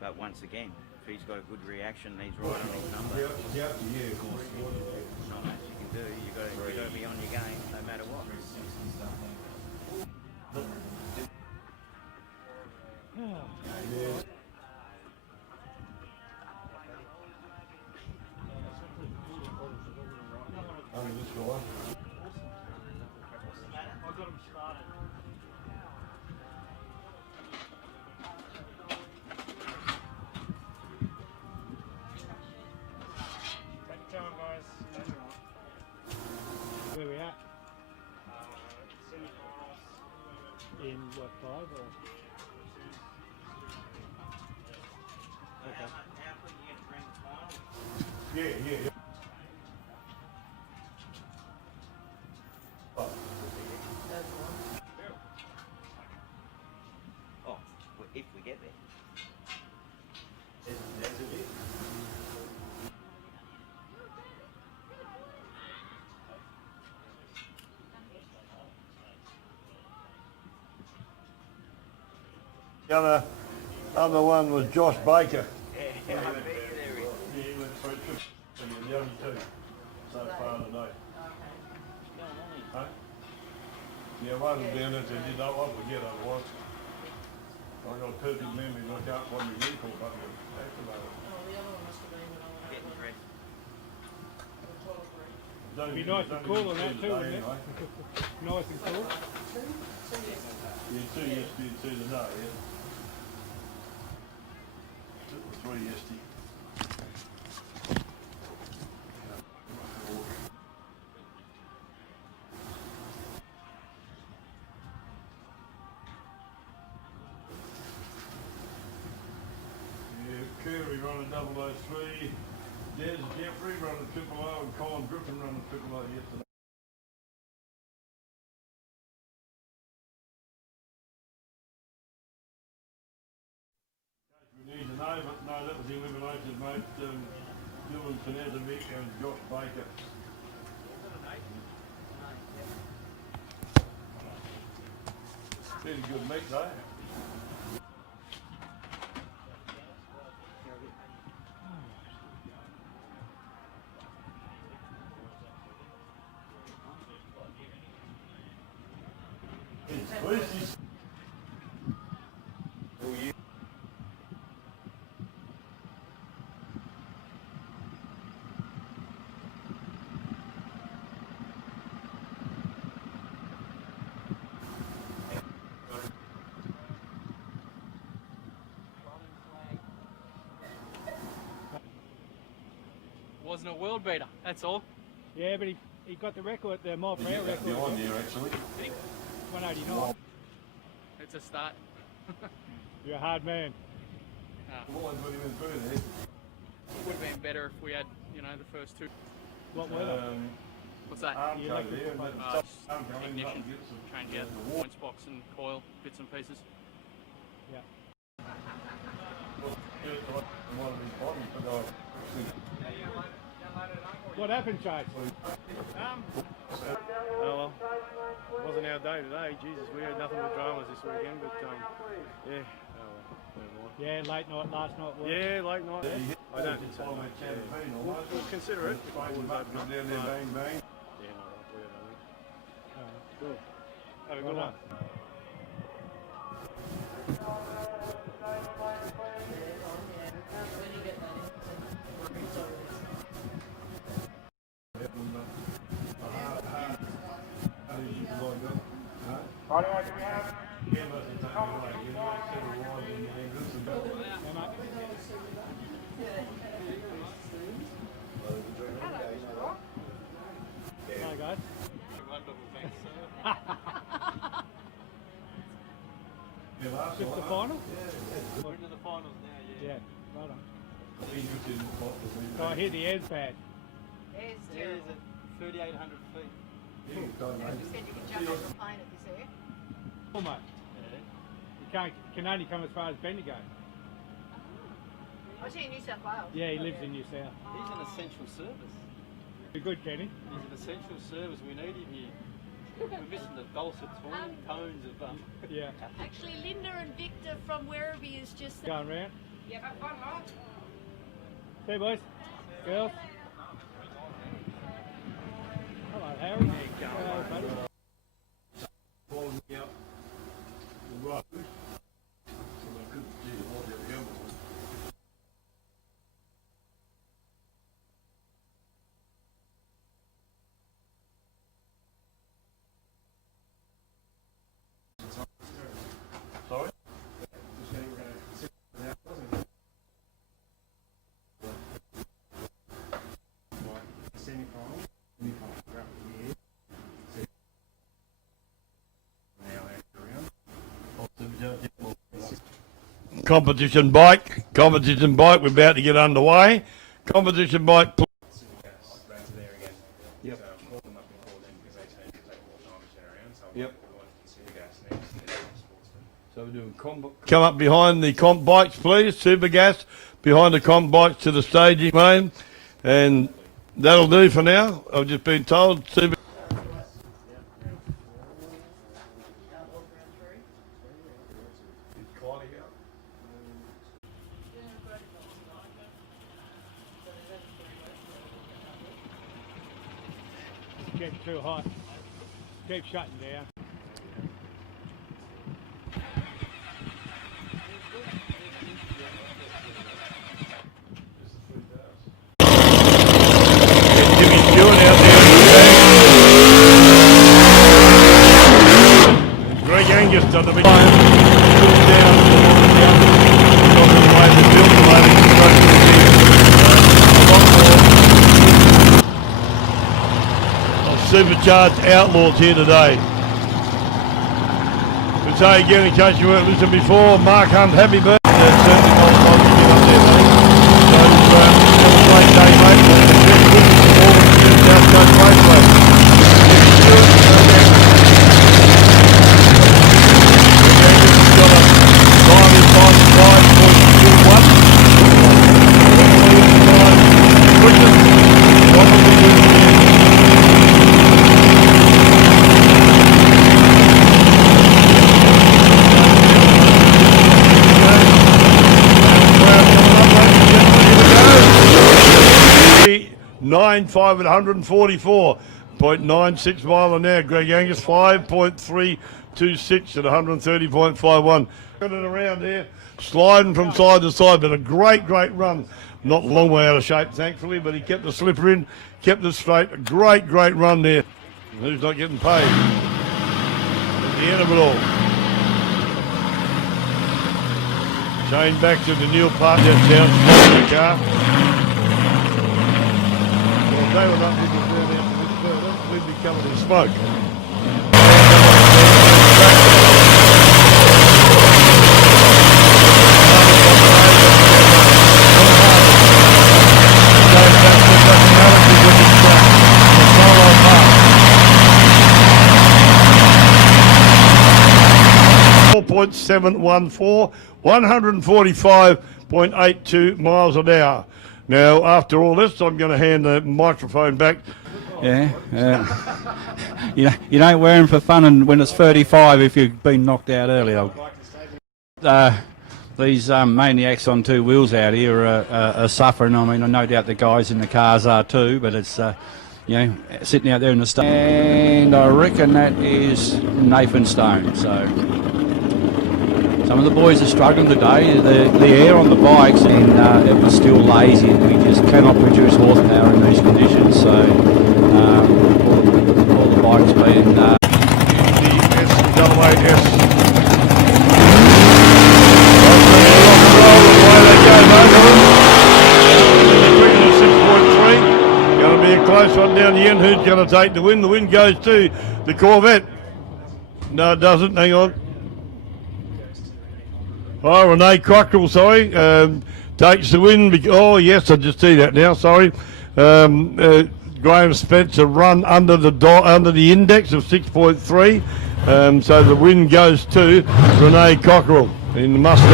But once again, if he's got a good reaction, and he's right on his number. Yeah, of course. Not much you can do. You got to be on your game no matter what. Yeah. This guy. Where we at? In what, 5 or? Okay. Yeah. Oh, well, if we get there. The other one was Josh Baker. Yeah, He went through two. So you're the only two so far today. Huh? Yeah, one was down there, they did not want to get otherwise. I got a perfect memory, I can't find the recall button to activate it. Getting dressed. Don't Be get- nice don't and cool get on that two too, today wouldn't it? anyway. Nice and cool. Yeah, two yesterday and two today, yeah. Three yesterday. Yeah, Curry running 003, Des Jeffrey running 000, and Colin Griffin running 000 yesterday. We need to know, but no, that was the Eliminations, mate. Dylan Sinezovic and Josh Baker. Pretty good meet though. Wasn't a world beater, that's all. Yeah, but he got the record, the mile per hour record. Behind there, actually. 189. It's a start. You're a hard man. Would have been better if we had, you know, the first two. What were they? What's that? The electric components. Ignition, change out the points box and coil, bits and pieces. Yeah. What happened, Chase? Oh well, it wasn't our day today. Jesus, we had nothing but dramas this weekend, but yeah, oh well, never mind. Yeah, late night, last night. Work. Yeah, late night. I don't think so. We'll consider it. If the ball's open up. Yeah, no, right, whatever. Cool. Have a good one. Hi guys. Just the final? We're into the finals now, Yeah, right on. So I hear the air's bad. There's It is terrible. at 3,800 feet. As we said, you can jump off the plane at this air. Almost. You can only come as far as Bendigo. I was here in New South Wales. Yeah, he lives in New South. He's an essential service. You're good, Kenny. He's an essential service. We need him here. We're missing the dulcet tones of Yeah. Actually, Linda and Victor from Werribee is just Going round. Yep, have fun, Mark. See you, boys. Girls. Hello, Harry. Hello, buddy. Sorry? Competition bike, we're about to get underway. Competition bike. Yep. Yep. So we're doing come up behind the comp bikes, please. Super gas behind the comp bikes to the staging lane, and that'll do for now. I've just been told. Super. It's getting too hot. Keep shutting down. Jimmy Stewart out there. Greg Angus done the big Supercharged Outlaws here today. We say again, in case you weren't listening before, Mark Hunt, happy birthday. That's certainly not a problem to get up there, mate. So, have a great day, mate. Very good performance in South Coast Raceway. Nine 5 at 144.96 mile an hour. Greg Angus 5.32 26 at 130.51. Got it around here, sliding from side to side, but a great run. Not a long way out of shape, thankfully, but he kept the slipper in, kept it straight. A great run there. Who's not getting paid? At the end of it all. Shane back to the Neil Park, that's down, spotting the car. Well, they were not people down there for this further. We'd be covered in smoke. .714, 145.82 miles an hour. Now, after all this, I'm going to hand the microphone back. Yeah, you don't wear them for fun, and when it's 35, if you've been knocked out earlier. These maniacs on two wheels out here are suffering. I mean, no doubt the guys in the cars are too, but it's sitting out there in the stone. And I reckon that is Nathan Stone. So some of the boys are struggling today. The air on the bikes, and it was still lazy. We just cannot produce horsepower in these conditions. So all the bikes being The SWS. Going to be a close one down the end. Who's going to take the win? The win goes to the Corvette. No, it doesn't. Hang on. Oh, Renee Cockrell, sorry, takes the win. Oh, yes, I just see that now. Sorry, Graham Spencer run under the index of 6.3, so the win goes to Renee Cockrell in the Mustang.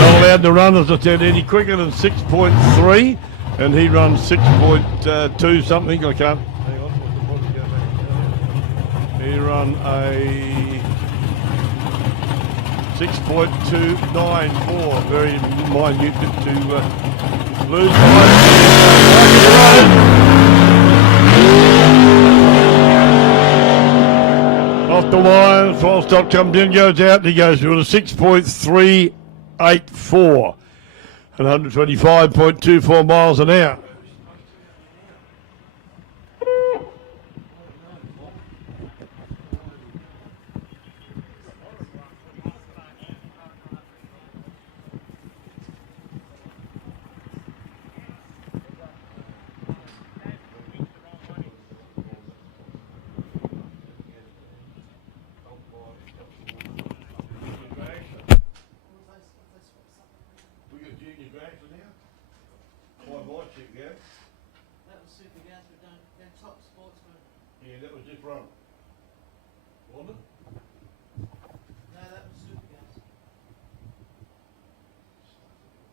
Not allowed to run, as I said, any quicker than 6.3, and he runs 6.2 something. I can't. Hang on. He run a 6.294, very minute to lose by. Off the line, full stop comes in, goes out, and he goes with a 6.384, 125.24 miles an hour. That was super gas, but don't top Sportsman. Yeah, that was just run. Wasn't it? No, that was super gas.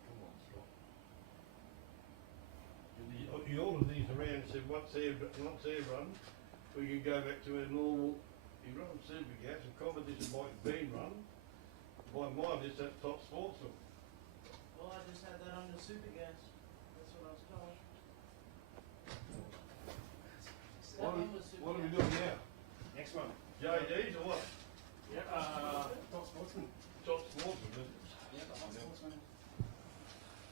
Come on, Scott. You ordered these around and said, what's their run? We can go back to our normal. You run super gas, and competition might have been run. By mine, that's top Sportsman. Well, I just had that under super gas. That's what I was told. What are we doing now? Next one. JDs or what? Yep, Top Sportsman. Top Sportsman, isn't it? Yep, Top Sportsman.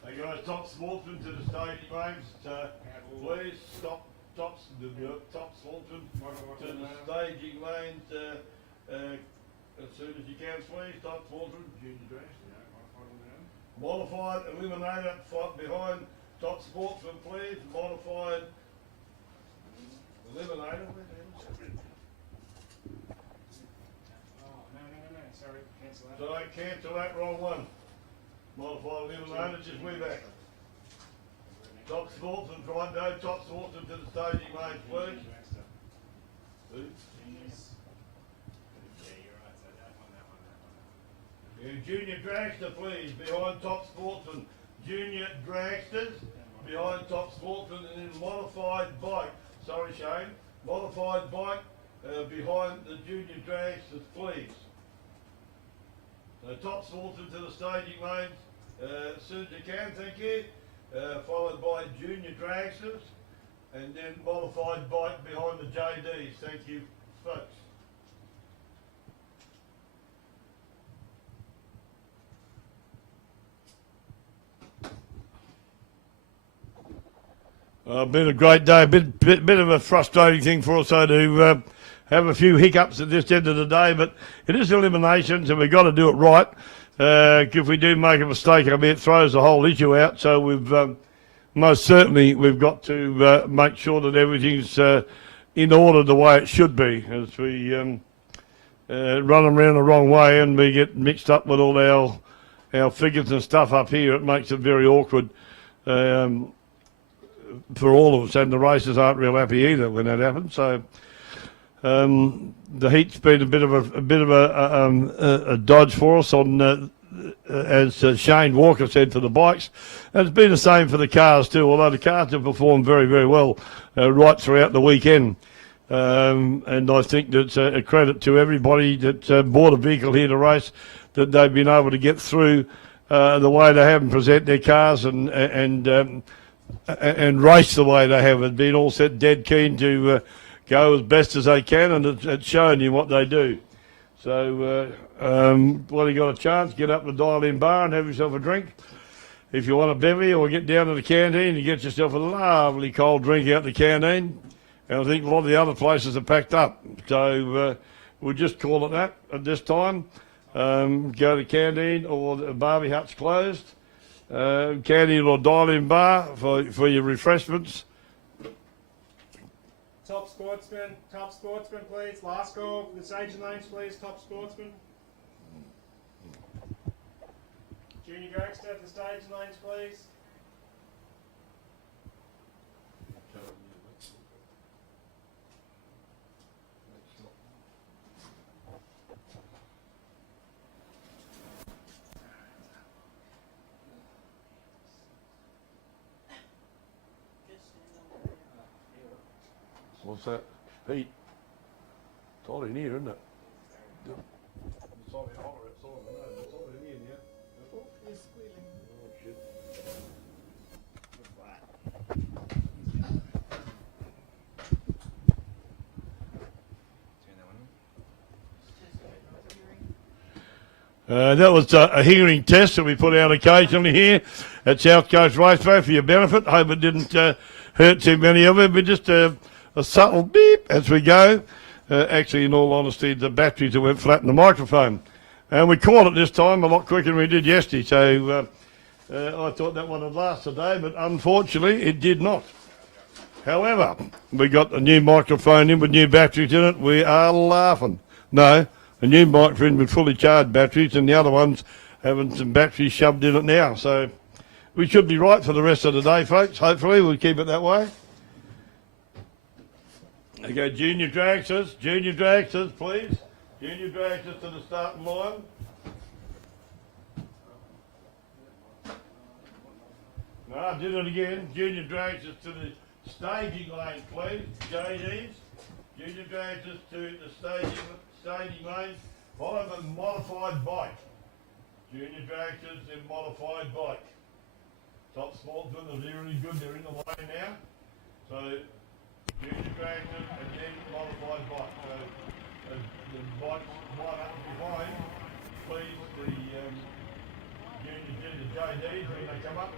Hey guys, Top Sportsman to the stage range. Please stop Top Sportsman to the staging lanes as soon as you can, please. Top Sportsman. Junior dragster. Modified Eliminator behind Top Sportsman, please. Modified Eliminator. Oh, no, sorry, cancel that. So I cancel that, wrong one. Modified Eliminator, just way back. Top Sportsman, front door, Top Sportsman to the staging range, please. Who? Junior dragster, please, behind Top Sportsman. Junior dragsters, behind Top Sportsman, and then modified bike. Sorry, Shane. Modified bike behind the junior dragsters, please. So Top Sportsman to the staging lanes as soon as you can, thank you. Followed by junior dragsters, and then modified bike behind the JDs. Thank you, folks. Been a great day. Bit of a frustrating thing for us, though, to have a few hiccups at this end of the day. But it is eliminations, and we've got to do it right. If we do make a mistake, I mean, it throws the whole issue out. So we've most certainly we've got to make sure that everything's in order the way it should be. As we run them around the wrong way and we get mixed up with all our figures and stuff up here, it makes it very awkward. For all of us, and the racers aren't real happy either when that happens. So the heat's been a bit of a dodge for us on, as Shane Walker said, for the bikes, and it's been the same for the cars too. Although the cars have performed very, very well right throughout the weekend, and I think that's a credit to everybody that bought a vehicle here to race, that they've been able to get through the way they have and present their cars and race the way they have. It's been all set dead keen to go as best as they can, and it's shown you what they do. So, well, you got a chance, get up to the dial-in bar and have yourself a drink. If you want a bevy, or get down to the canteen and get yourself a lovely cold drink out the canteen. And I think a lot of the other places are packed up. So we'll just call it that at this time. Go to the canteen, or the Barbie Hut's closed. Canteen or dial-in bar for your refreshments. Top sportsman, please. Last call for the stage names, please. Top sportsman. Junior dragster for the stage names, please. What's that? Heat. It's hot in here, isn't it? It's hot in here, it's hot in here, yeah. Oh, he's squealing. Oh, shit. That was a hearing test that we put out occasionally here at South Coast Raceway for your benefit. Hope it didn't hurt too many of you, but just a subtle beep as we go. Actually, in all honesty, the batteries that went flat in the microphone. And we caught it this time a lot quicker than we did yesterday. So I thought that one would last today, but unfortunately it did not. However, we got a new microphone in with new batteries in it. We are laughing. No, a new microphone with fully charged batteries, and the other one's having some batteries shoved in it now. So we should be right for the rest of the day, folks. Hopefully we'll keep it that way. Okay, junior dragsters, please. Junior dragsters to the starting line. No, I did it again. Junior dragsters to the staging lane, please. JDs. Junior dragsters to the staging lane. Follow the modified bike. Junior dragsters in modified bike. Top sportsmen are really good. They're in the lane now. So junior dragsters and then modified bike. So the bike's right up behind. Please, the junior JDs when they come up.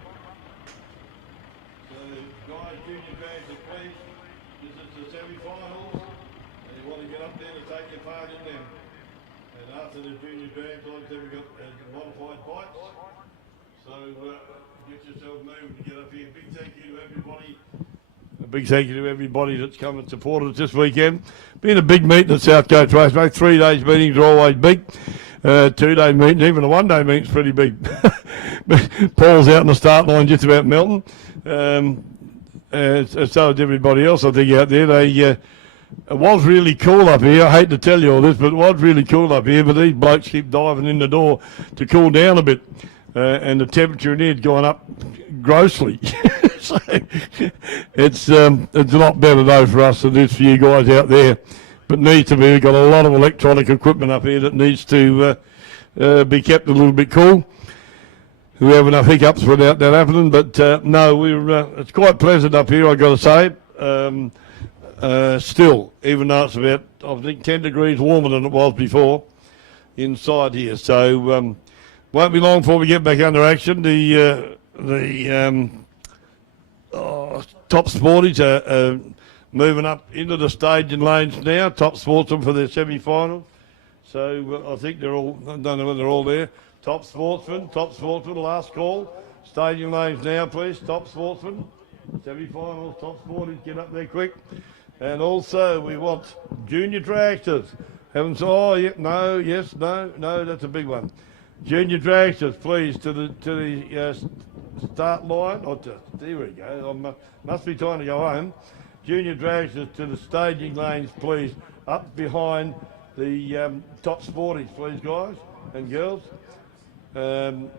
So guys, junior dragsters, please. This is the semi-finals, and you want to get up there to take your part in them. And after the junior dragsters, then we've got modified bikes. So get yourself moving to get up here. Big thank you to everybody. A big thank you to everybody that's come and supported us this weekend. Been a big meeting at South Coast Raceway. 3 days meetings are always big. 2-day meetings, even a 1-day meeting's pretty big. Paul's out on the start line just about melting. So is everybody else, I think, out there. It was really cool up here. I hate to tell you all this, but it was really cool up here. But these blokes keep diving in the door to cool down a bit. And the temperature in here has gone up grossly. So it's a lot better though for us than it is for you guys out there. But needs to be. We've got a lot of electronic equipment up here that needs to be kept a little bit cool. We have enough hiccups without that happening. But no, it's quite pleasant up here, I've got to say. Still, even though it's about, I think, 10 degrees warmer than it was before inside here. So won't be long before we get back under action. The Top Sporties are moving up into the staging lanes now. Top Sportsman for their semi-final. So I think they're all, I don't know whether they're all there. Top Sportsman, last call. Staging lanes now, please. Top Sportsman, semi-finals, Top Sporties, get up there quick. And also we want junior dragsters. Haven't, oh, yeah, no, yes, no, that's a big one. Junior dragsters, please, to the start line. Oh, there we go. I must be trying to go home. Junior dragsters to the staging lanes, please, up behind the Top Sporties, please, guys and girls. No.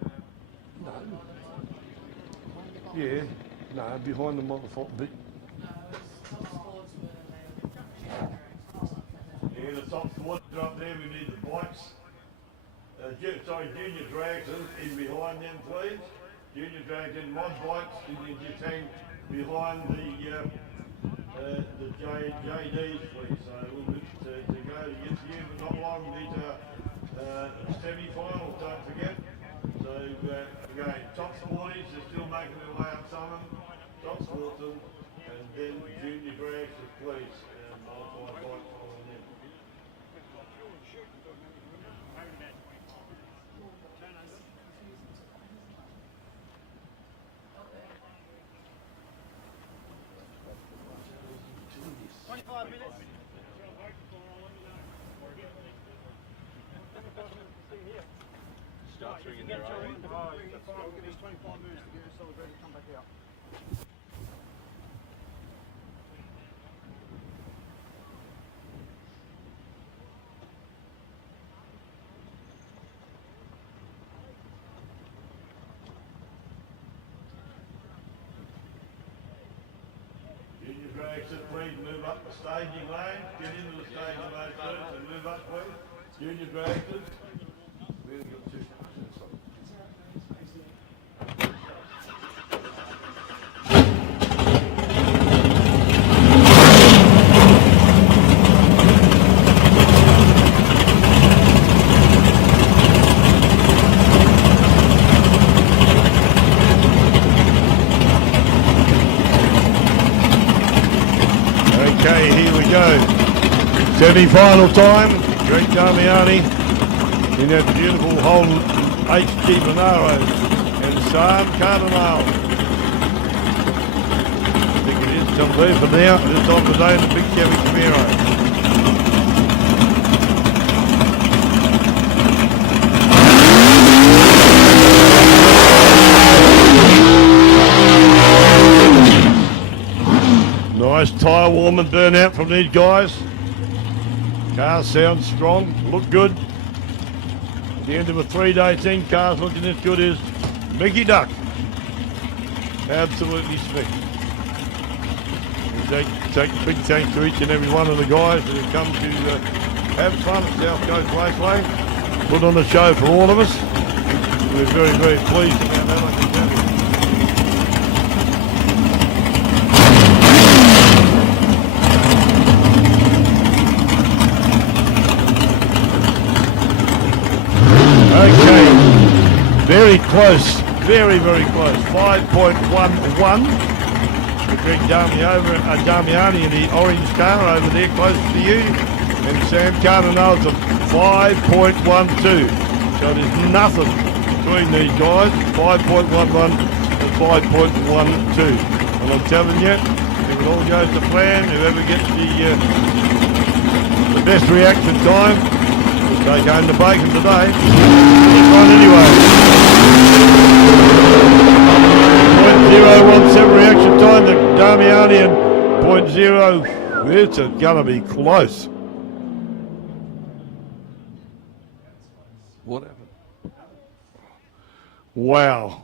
Yeah, no, behind the microphone bit. Yeah, the Top Sporties are up there. We need the bikes. Junior dragsters in behind them, please. Junior dragsters, mod bikes, you just hang behind the JDs, please. So a little bit to go to get to you, but not long. We need semi-final, don't forget. So again, Top Sporties, they're still making their way up some of them. Top Sportsman, and then junior dragsters, please. And I'll find bikes following them. Start swinging their own. Give us 25 minutes to get yourself ready to come back out. Junior dragsters, please move up the staging lane. Get into the staging lane first and move up, please. Junior dragsters. Really good too. Okay, here we go. Semi-final time. Greg Damiani in that beautiful whole HG Monaro and Sam Cardinal. I think it is come there for now. This time of the day, the big Chevy Camaro. Nice tyre warm and burnout from these guys. Cars sound strong, look good. At the end of a 3-day thing, cars looking as good as Mickey Duck. Absolutely slick. Take a big thanks to each and every one of the guys that have come to have fun at South Coast Raceway. Put on a show for all of us. We're very, very pleased about that. I think that okay, very close, very, very close. 5.11. Greg Damiani in the orange car over there close to you. And Sam Cardinal's at 5.12. So there's nothing between these guys. 5.11 and 5.12. And I'm telling you, if it all goes to plan, whoever gets the best reaction time, take home the bacon today. Fine anyway. 0.017 reaction time to Damiani and 0.0. It's going to be close. What happened? Wow.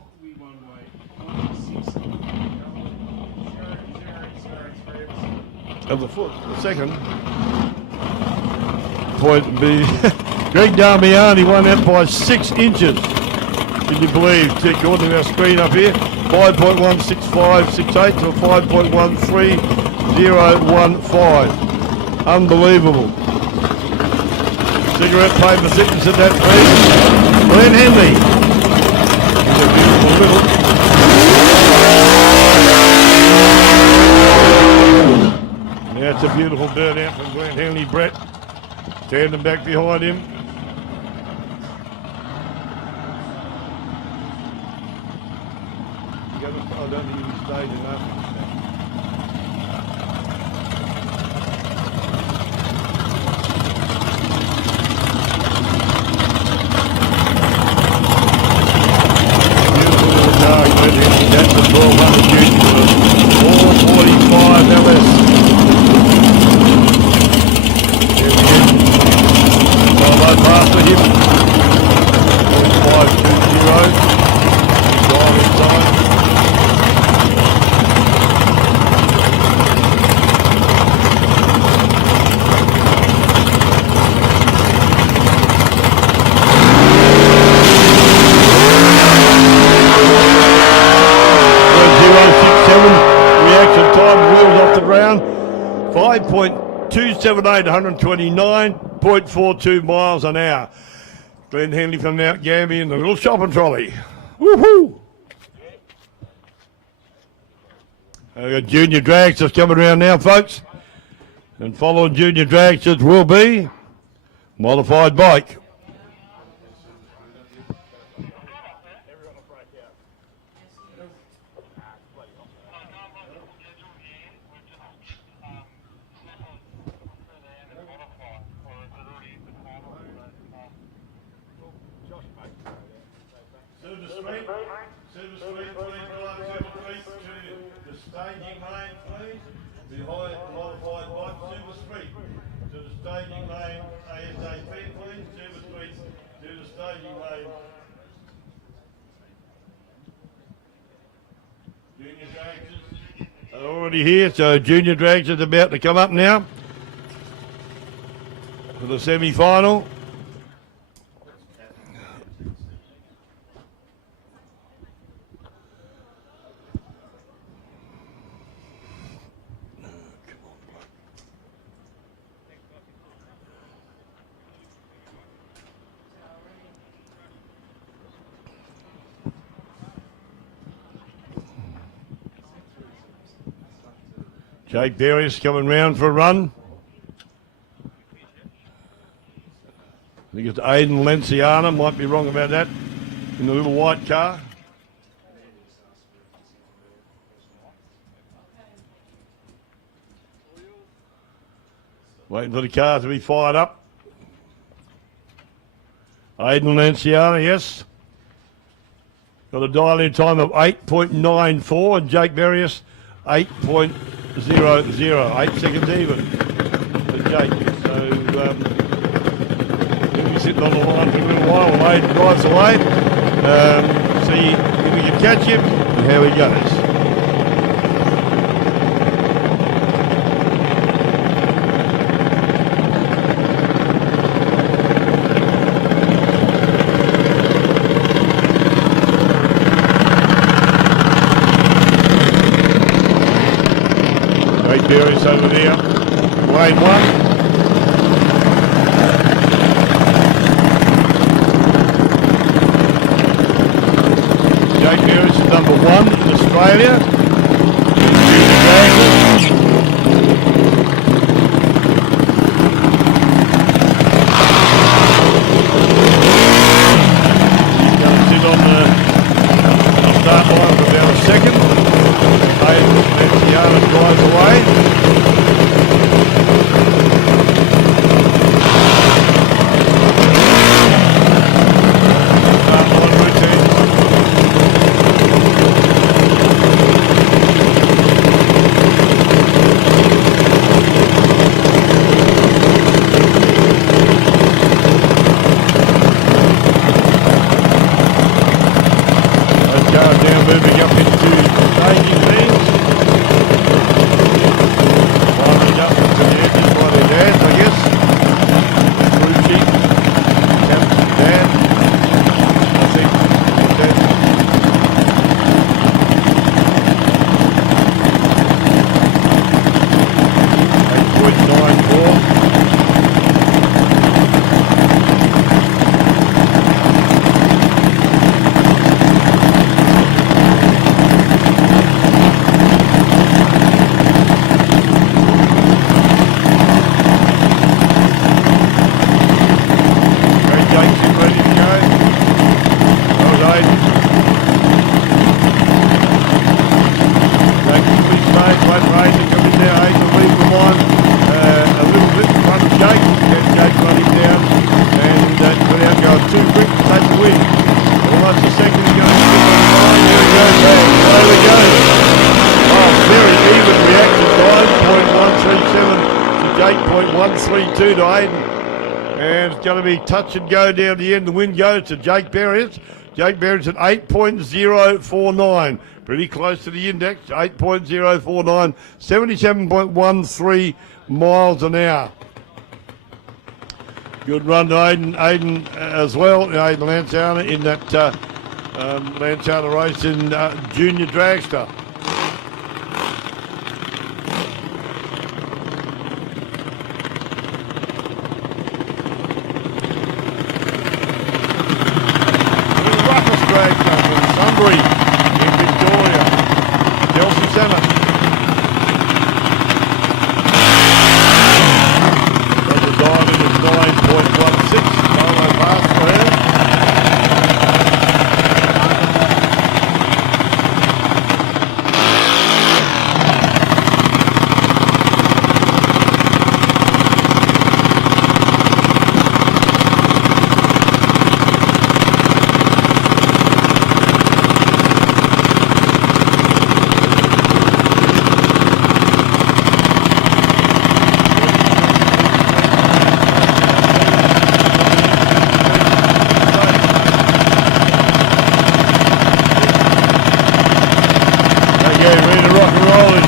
Of the second. Point B. Greg Damiani won that by 6 inches. Can you believe? According to our screen up here, 5.16568 to 5.130015. Unbelievable. Cigarette paper thickness at that speed. Glenn Henley. He's a beautiful little. That's a beautiful burnout from Glen Henley. Brett standing back behind him. I don't think he stayed enough. That's the 1200 junior, 445 LS. Well, past him. 520. Drive inside. Reaction time, wheels off the ground, 5.278, 129.42 miles an hour. Glen Henley from Mount Gambier in the little shopping trolley. Woohoo! We've got junior dragsters coming around now, folks. And following junior dragsters will be modified bike. Staging lane, please. Behind modified bike, Silver Street. To the staging lane, ASAP, please. Silver Street to the staging lane. Junior dragsters are already here, so junior dragsters about to come up now for the semi-final. Jake Darius coming round for a run. I think it's Aidan Lenciana, might be wrong about that, in the little white car. Waiting for the car to be fired up. Aidan Lenciana, yes. Got a dial-in time of 8.94 and Jake Darius 8.00, 8 seconds even for Jake. So he'll be sitting on the line for a little while while Aidan drives away. See if we can catch him and how he goes. Darius over there, lane one. Jake Darius is number one in Australia. He's going to sit on the start line for about a second. Lenciana drives away. Start line routine. 132 to Aiden. And it's going to be touch and go down the end. The win goes to Jake Berrios. Jake Berrios at 8.049. Pretty close to the index, 8.049, 77.13 miles an hour. Good run to Aiden as well. Aiden Lansana in that Lansana race in junior dragster. Sunbury in Victoria. Chelsea Senna. So the diamond is 9.16. Solo pass for her.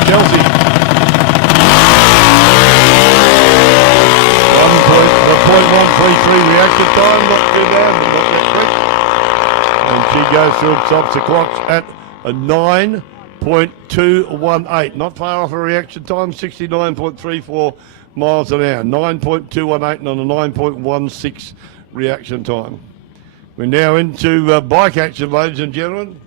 Chelsea. 1.133 reaction time, not too bad, but not that quick. And she goes through and stops the clocks at a 9.218. Not far off her reaction time, 69.34 miles an hour. 9.218 on a 9.16 reaction time. We're now into bike action, ladies and gentlemen.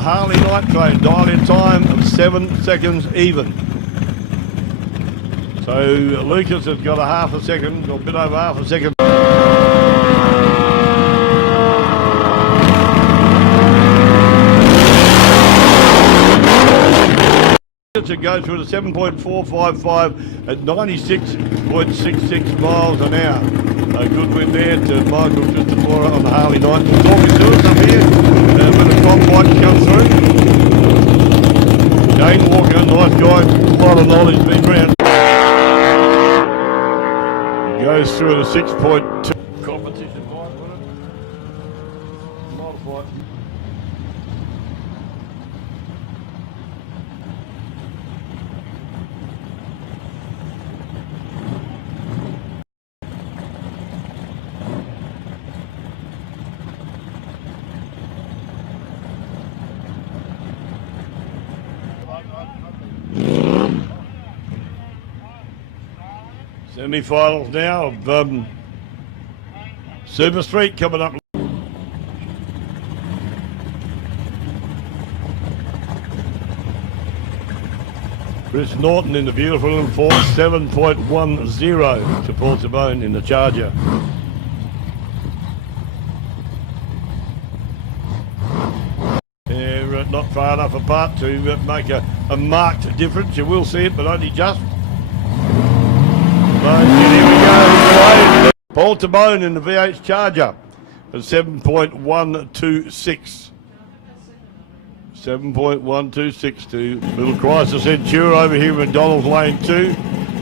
Harley Night Train, dial in time of 7 seconds even. So Lucas has got a half a second, or a bit over half a second. To go through the 7.455 at 96.66 miles an hour. A good win there to Michael Christopher on the Harley Night. Talking to us up here when the crop bikes come through. Dane Walker, nice guy, a lot of knowledge being around. Goes through at a 6.2 competition bike, wasn't it? Modified. Semi-finals now of Super Street coming up. Chris Norton in the beautiful and 7.10 to Paul Sabone in the Charger. They're not far enough apart to make a marked difference. You will see it, but only just. Here we go. Paul Tabone in the V8 Charger at 7.126. 7.126 to Little Crisis Endure over here in McDonald's Lane 2.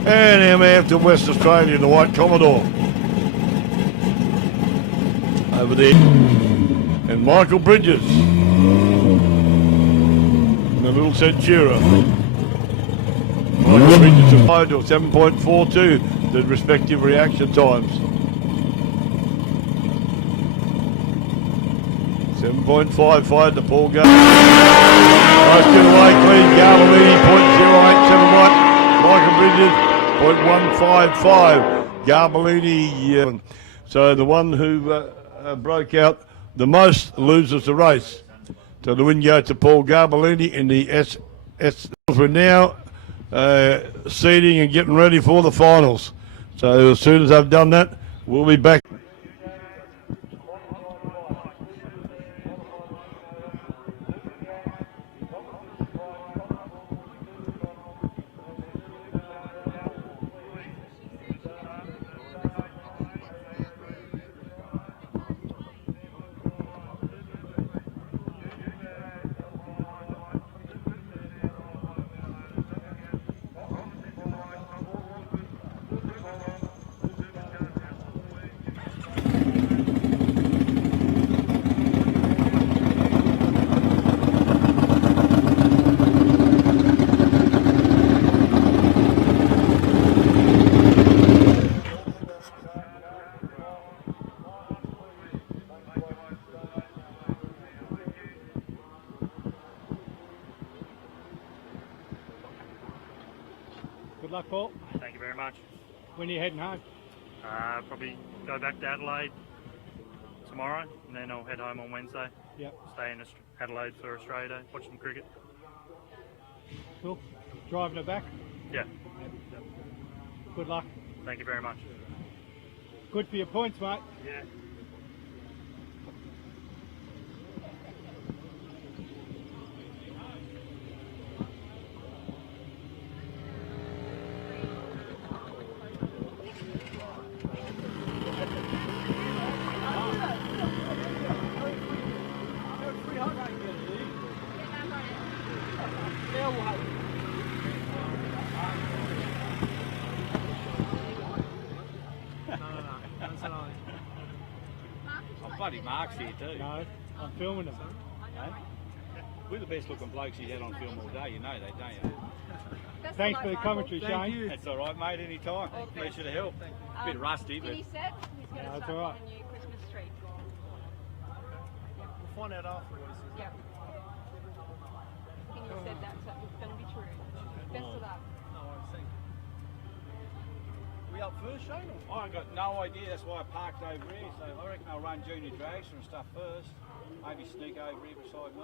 And MF to West Australia in the White Commodore. Over there. And Michael Bridges in the Little Centura. Michael Bridges to 7.42, the respective reaction times. 7.55 to Paul Gardner. Nice to the way, clean. Garbellini, 0.087 Michael Bridges, 0.155. Garbellini, so the one who broke out the most loses the race. So the win goes to Paul Garbellini in the SS. We're now seeding and getting ready for the finals. So as soon as I've done that, we'll be back. Good luck, Paul. Thank you very much. When are you heading home? Probably go back to Adelaide tomorrow, and then I'll head home on Wednesday. Yep. Stay in Adelaide for Australia Day, watch some cricket. Cool. Driving her back? Yeah. Yep. Good luck. Thank you very much. Good for your points, mate. Yeah. Bloody Mark's here too. No, I'm filming them. Eh? We're the best looking blokes he's had on film all day, you know that, don't you? Thanks for the commentary, Shane. That's all right, mate, any time. Pleasure to help. Bit rusty, but... He said he's going to That's start all right. on a new Christmas tree. We'll find out afterwards. Yep. He said that's going to be true. Best of luck. No, I think. We up first, Shane? I ain't got no idea, that's why I parked over here, so I reckon I'll run junior dragster and stuff first. Maybe sneak over here beside me.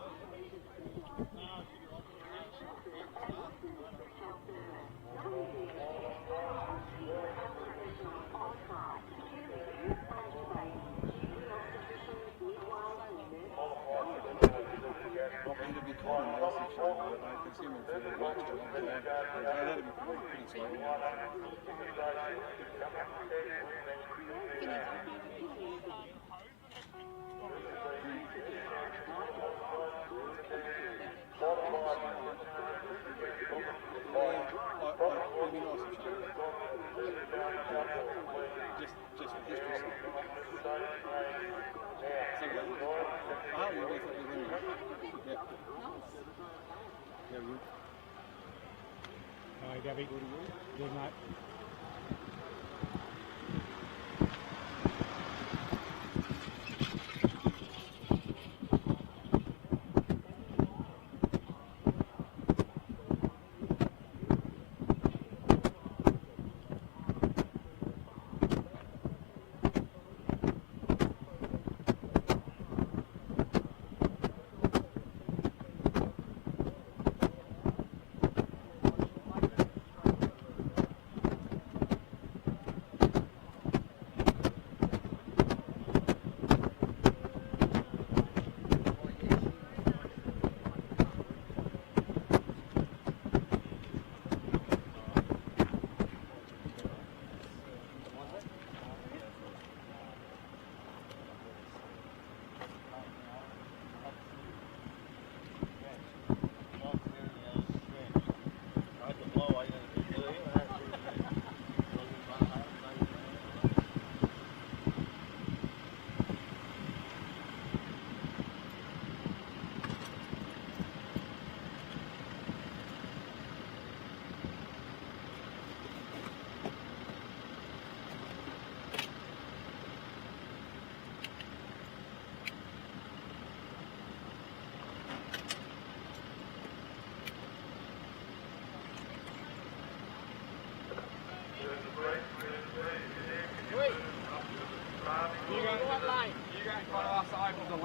All right, Gabby. Good night.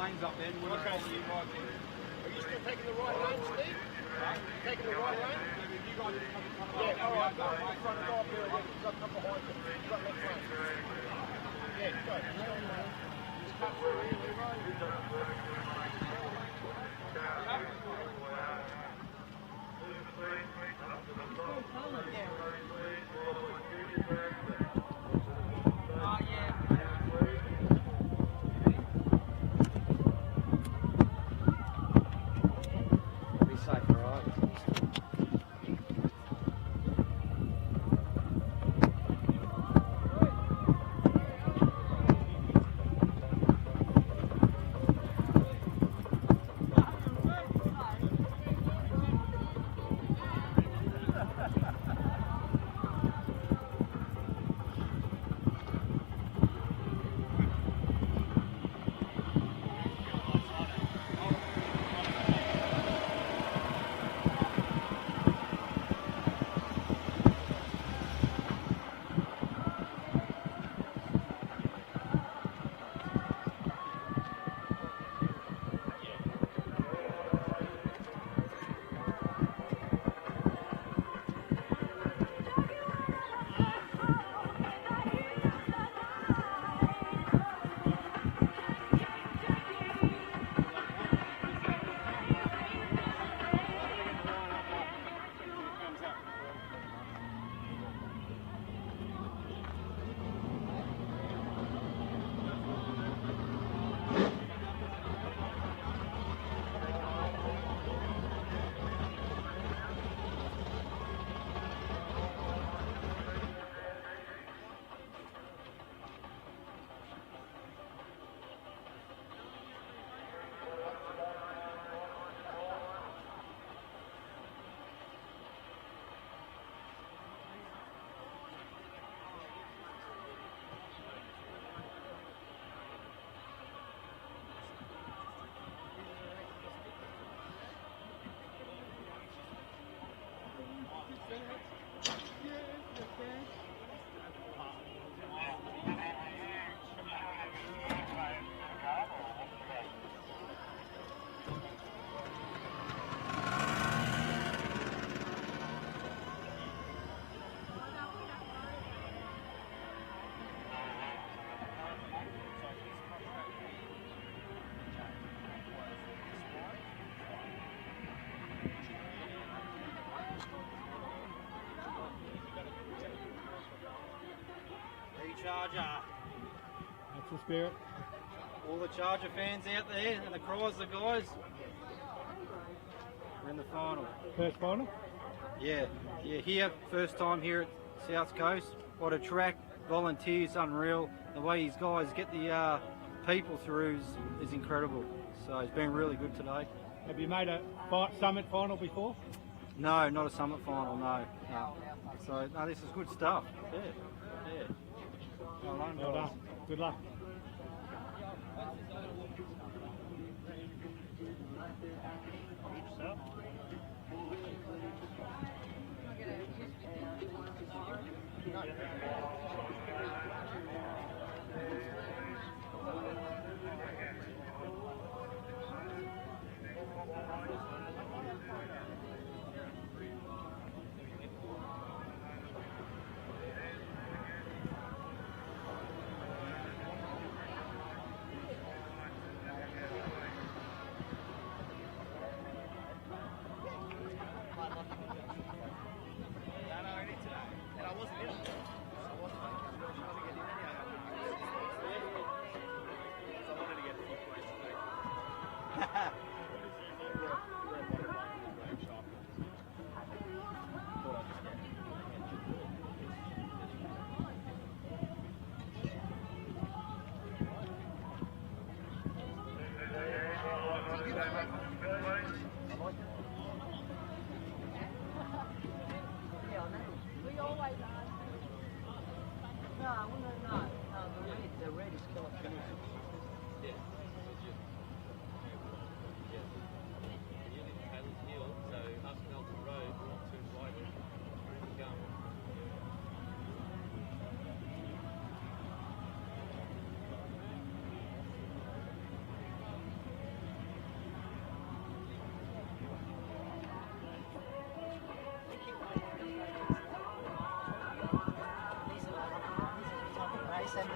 lanes up then. We'll okay. You right there. Are you still taking the right lane, Steve? Taking the right lane? Yeah, all right, go front, go up there again. You've got to come behind you. You've got left lane. Yeah, go. Just cut through here, Leroy. Be safe, alright? Charger. That's the spirit. All the Charger fans out there and the Chrysler guys. We're in the final. First final? Yeah. Here, first time here at South Coast. What a track, volunteers, unreal. The way these guys get the people through is incredible. So it's been really good today. Have you made a summit final before? No, not a summit final, no. So, no, this is good stuff. Yeah. Well done. Good luck.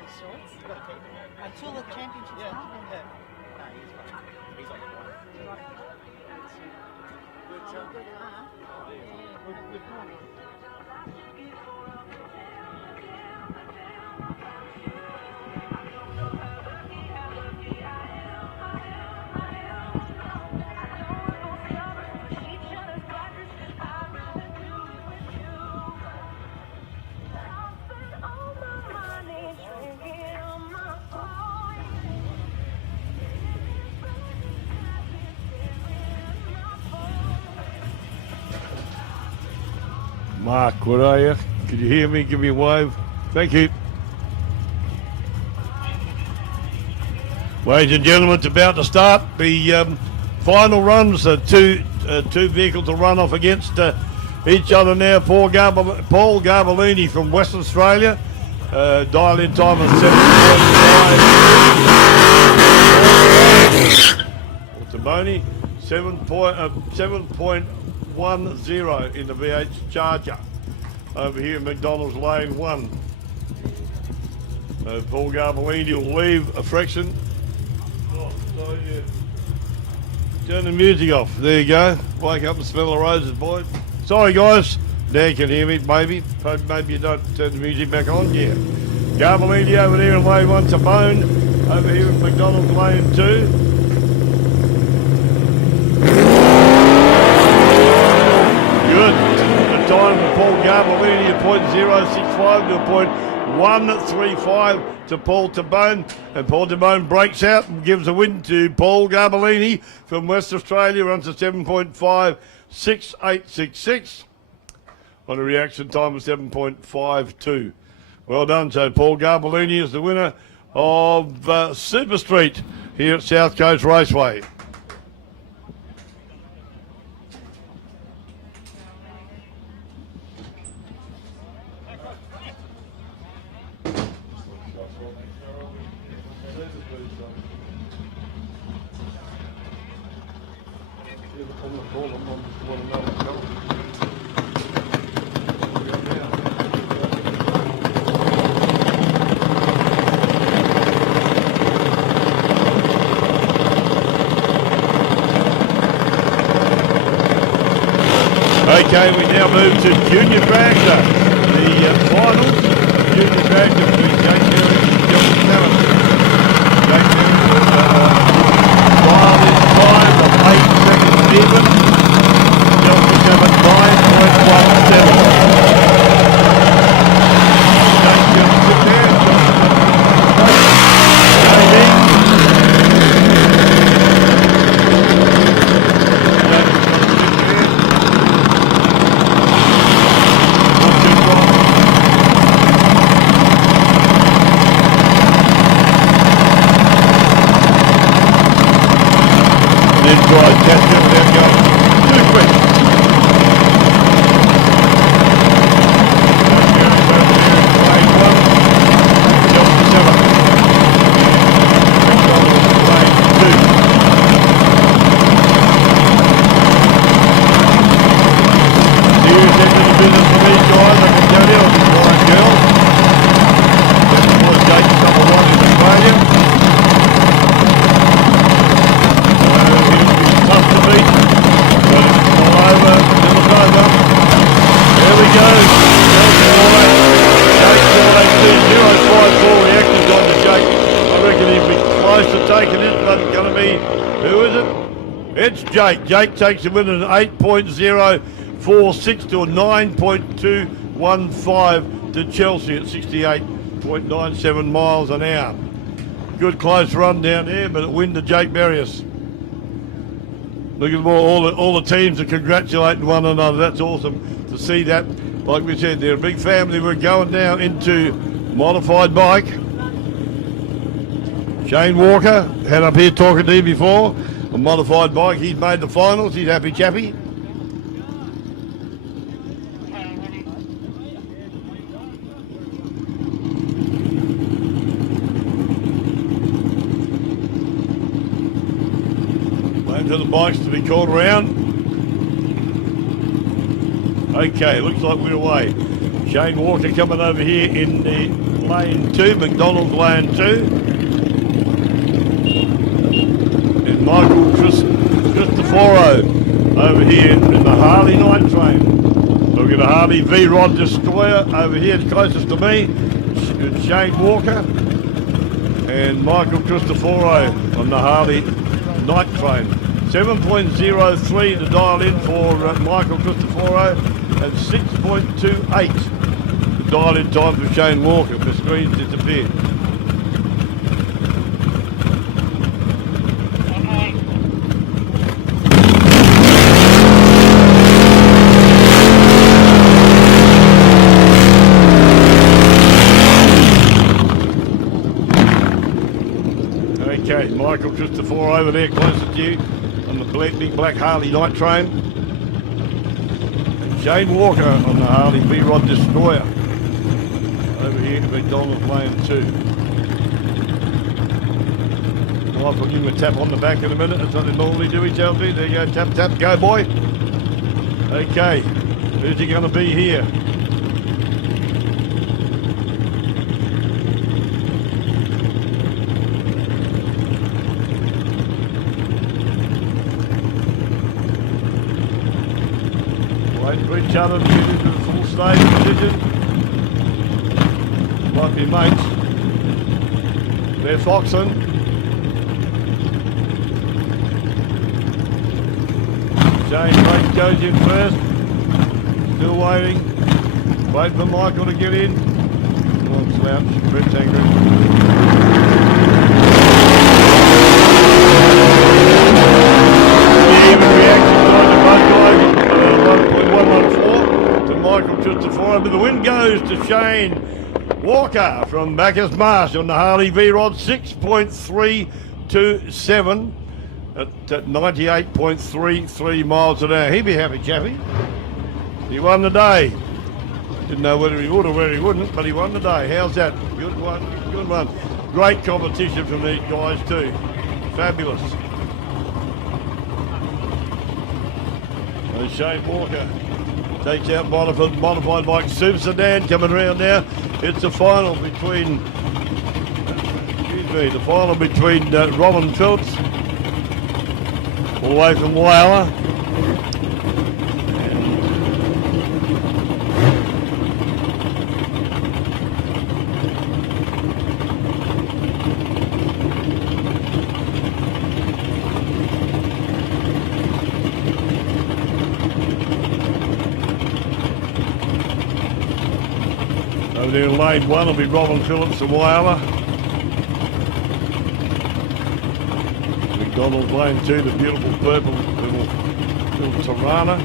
his shorts. You've got to keep him. Until the championship's Yeah. on. Yeah. No, he's fine. He's on the line. Good laugh. Yeah, good morning. Mark, what are you? Can you hear me? Give me a wave. Thank you. Ladies and gentlemen, it's about to start. The final runs, two vehicles to run off against each other now. Paul Garbellini from Western Australia. Dial-in time of 7.5. Taboni, 7.10 in the V8 Charger. Over here in McDonald's Lane 1. Paul Garbellini will leave a fraction. Turn the music off. There you go. Wake up and smell the roses, boys. Sorry, guys. Now you can hear me, maybe. Maybe you don't turn the music back on. Yeah. Garbellini over there in Lane 1. Timone over here in McDonald's Lane 2. Good. The time for Paul Garbellini at .065 to .135 to Paul Tabone. And Paul Tabone breaks out and gives a win to Paul Garbellini from West Australia, runs to 7.56866 on a reaction time of 7.52. Well done. So Paul Garbellini is the winner of Super Street here at South Coast Raceway. Okay, we now move to Junior Dragster. The finals, Junior Dragster between Jake Berry and John Salmon. Jake Berry filed in time of 8 seconds even. John Salmon 9.17. Jake just sit there. Drive, catch him, there we go. Too quick. It's Jake. Jake takes the win at 8.046 to a 9.215 to Chelsea at 68.97 miles an hour. Good close run down there, but it win to Jake Berrius. Look at them all the teams are congratulating one another. That's awesome to see that. Like we said, they're a big family. We're going now into modified bike. Shane Walker had up here talking to you before. A modified bike, he's made the finals, he's happy chappy. Waiting for the bikes to be called around. Okay, looks like we're away. Shane Walker coming over here in the Lane 2, McDonald's Lane 2. And Michael Cristoforo over here in the Harley night train. So we've got a Harley V-Rod Destroyer over here closest to me. It's Shane Walker and Michael Cristoforo on the Harley night train. 7.03 to dial in for Michael Cristoforo and 6.28 to dial in time for Shane Walker. The screen's disappeared. Okay, Michael Cristoforo over there closest to you on the big black Harley night train. And Shane Walker on the Harley V-Rod Destroyer over here at McDonald's Lane 2. I'll give him a tap on the back in a minute. That's what they normally do, he tells me. There you go, tap, tap, go boy. Okay, who's he going to be here? Waiting for each other to get into the full stage position. Might be mates. They're foxing. Shane Drake goes in first. Still waiting. Wait for Michael to get in. Come on, slouch. Brett's angry. Even reaction time to both guys. 1.114 to Michael Cristoforo, but the win goes to Shane Walker from Bacchus Marsh on the Harley V-Rod. 6.327 at 98.33 miles an hour. He'd be happy, Chappie. He won the day. Didn't know whether he would or whether he wouldn't, but he won the day. How's that? Good one, good one. Great competition from these guys too. Fabulous. Shane Walker takes out modified bike Super Sedan coming around now. It's the final between, Robin Phillips, all the way from Whyalla. Over there in lane 1 will be Robin Phillips and Whyalla. McDonald's lane 2, the beautiful purple little Tirana.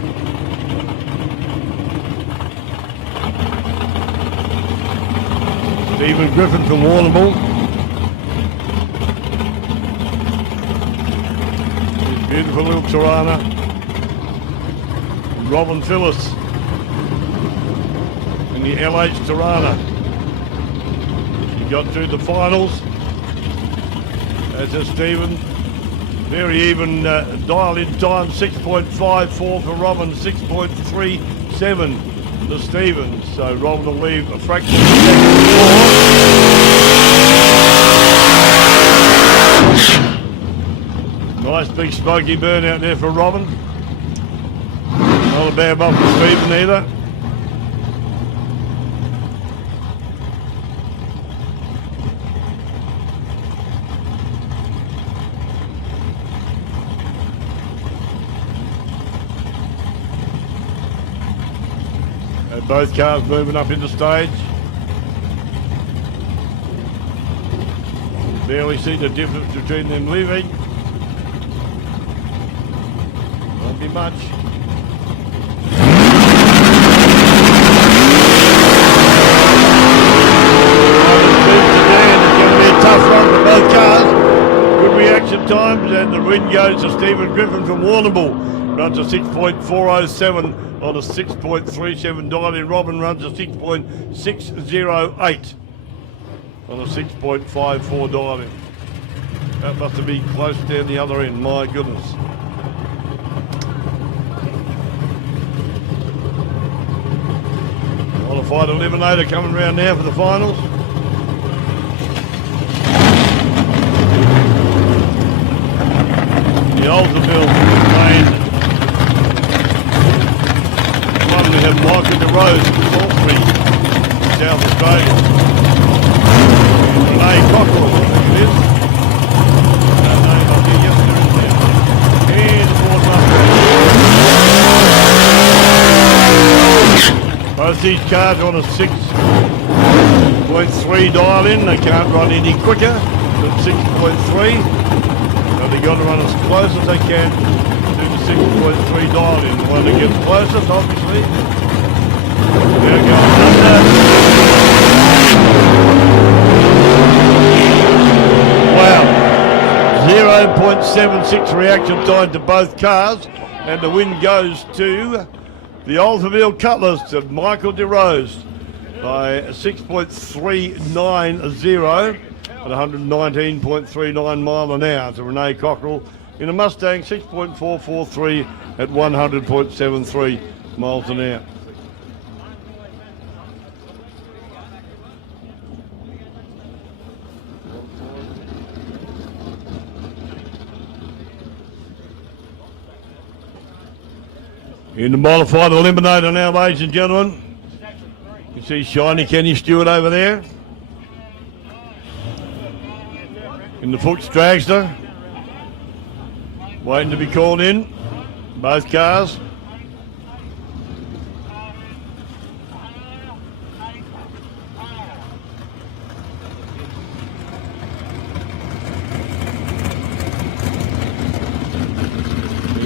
Stephen Griffin from Warrnambool. This beautiful little Tirana. Robin Phillips in the LH Tirana. She got through the finals. As is Stephen. Very even dial-in time, 6.54 for Robin, 6.37 to Stephen. So Robin will leave a fraction of a second. Nice big smoky burn out there for Robin. Not a bad bump for Stephen either. Both cars moving up into stage. Barely see the difference between them leaving. Won't be much. It's going to be a tough run for both cars. Good reaction times, and the win goes to Stephen Griffin from Warrnambool. Runs a 6.407 on a 6.37 dial-in. Robin runs a 6.608 on a 6.54 dial-in. That must have been close down the other end, my goodness. Modified Eliminator coming around now for the finals. the Oldsmobile lane. One we have Michael DeRose from Sportsman, South Australia. And Renee Cockrell, I think it is. That name up here, yes there is there. And Ford Mustang. Both these cars are on a 6.3 dial in. They can't run any quicker than 6.3. So they've got to run as close as they can to the 6.3 dial in. The one that gets closest, obviously. There goes under. Wow. 0.76 reaction time to both cars. And the win goes to the Oldsmobile Cutlass of Michael DeRose by 6.390 at 119.39 mile an hour to Renee Cockrell in a Mustang 6.443 at 100.73 miles an hour. In the modified eliminator now, ladies and gentlemen. You see shiny Kenny Stewart over there. In the Fuchs Dragster. Waiting to be called in. Both cars.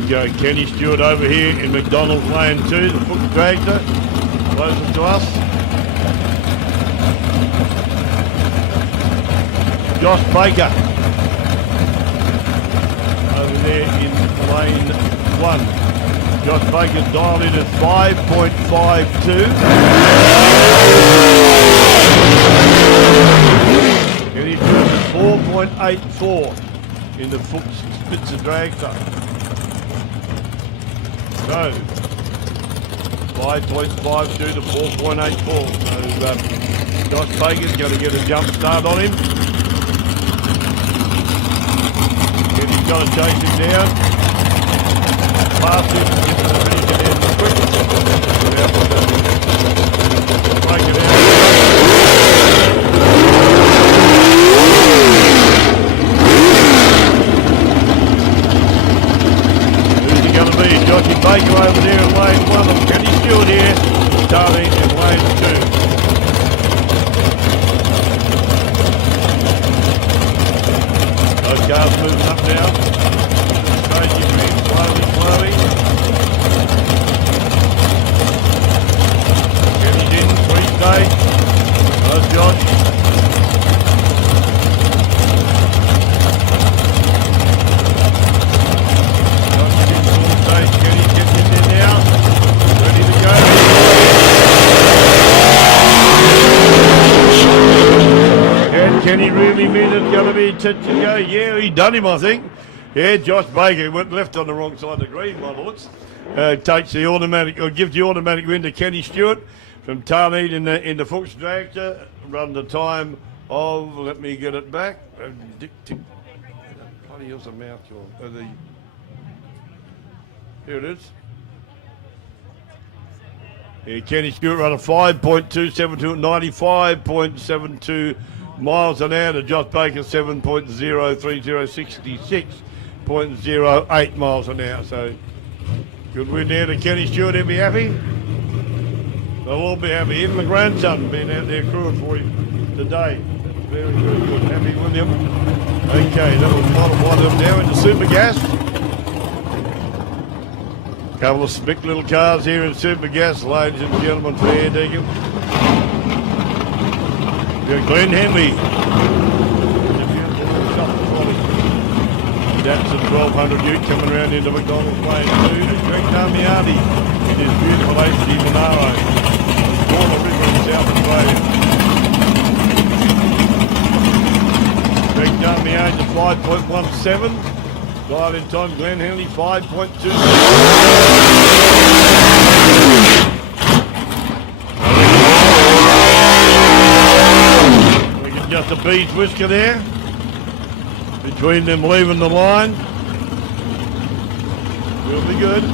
Go Kenny Stewart over here in McDonald's Lane 2, the Fuchs Dragster, closest to us. Josh Baker over there in Lane 1. Josh Baker's dialed in at 5.52. Kenny Stewart at 4.84 in the Fuchs Spitzer Dragster. So, 5.52 to 4.84. So, Josh Baker's going to get a jump start on him. Kenny's got to chase him down. Pass him, get to the finish and end quick. Break it out. Jockey Baker over there in lane 1 and Kenny Stewart here starting in lane 2. Those cars moving up now. Crazy green, slowly. Kenny's in, 3 stage. There's Josh. Kenny really mean it's going to be touch and go? Yeah, he done him, I think. Yeah, Josh Baker went left on the wrong side of the green, my lords. Takes the automatic, or gives the automatic win to Kenny Stewart from Tarneed in the Fuchs Dragster. Run the time of, let me get it back. Bloody hell's the mouth called? Here it is. Yeah, Kenny Stewart run a 5.272 at 95.72 miles an hour to Josh Baker 7.030, 66.08 miles an hour. So good win there to Kenny Stewart. He'll be happy. They'll all be happy. Even the grandson being out there crewing for him today. That's very, very good. Happy with him. Okay, that was modified them now into super gas. Couple of spick little cars here in super gas, ladies and gentlemen, fair dinkum. Glenn Henley. That's a 1200 ute coming around into McDonald's Lane 2. Greg Damiani in his beautiful HD Monaro. Corner River in South Australia. Greg Damiani to 5.17. Dial in time, Glenn Henley 5.2. Just a bee's whisker there between them leaving the line. Will be good.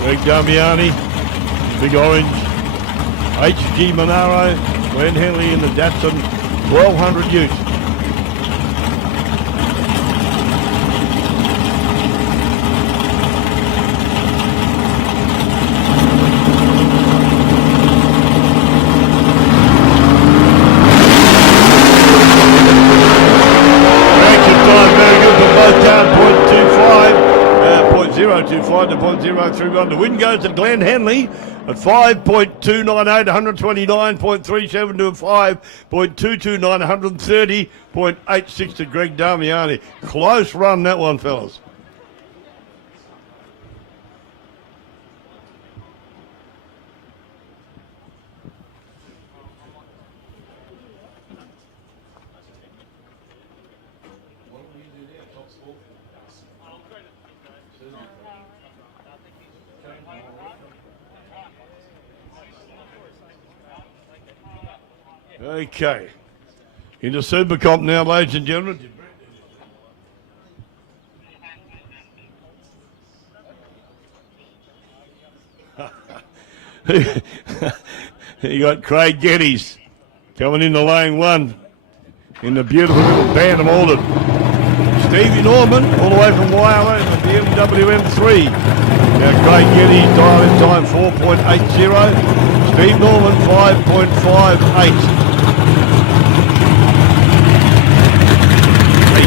Greg Damiani, Big Orange, HG Monaro, Glenn Henley in the Datsun 1200 ute. Reaction time very good for both down, 0.025 to 0.031. The win goes to Glenn Henley at 5.298, 129.37 to 5.229, 130.86 to Greg Damiani. Close run, that one, fellas. Okay. Into Super Comp now, ladies and gentlemen. You got Craig Geddes coming into lane one in the beautiful little Bantam Alden. Stevie Norman all the way from Wyomo in the BMW M3. Now Craig Geddes dialing time 4.80. Steve Norman 5.58.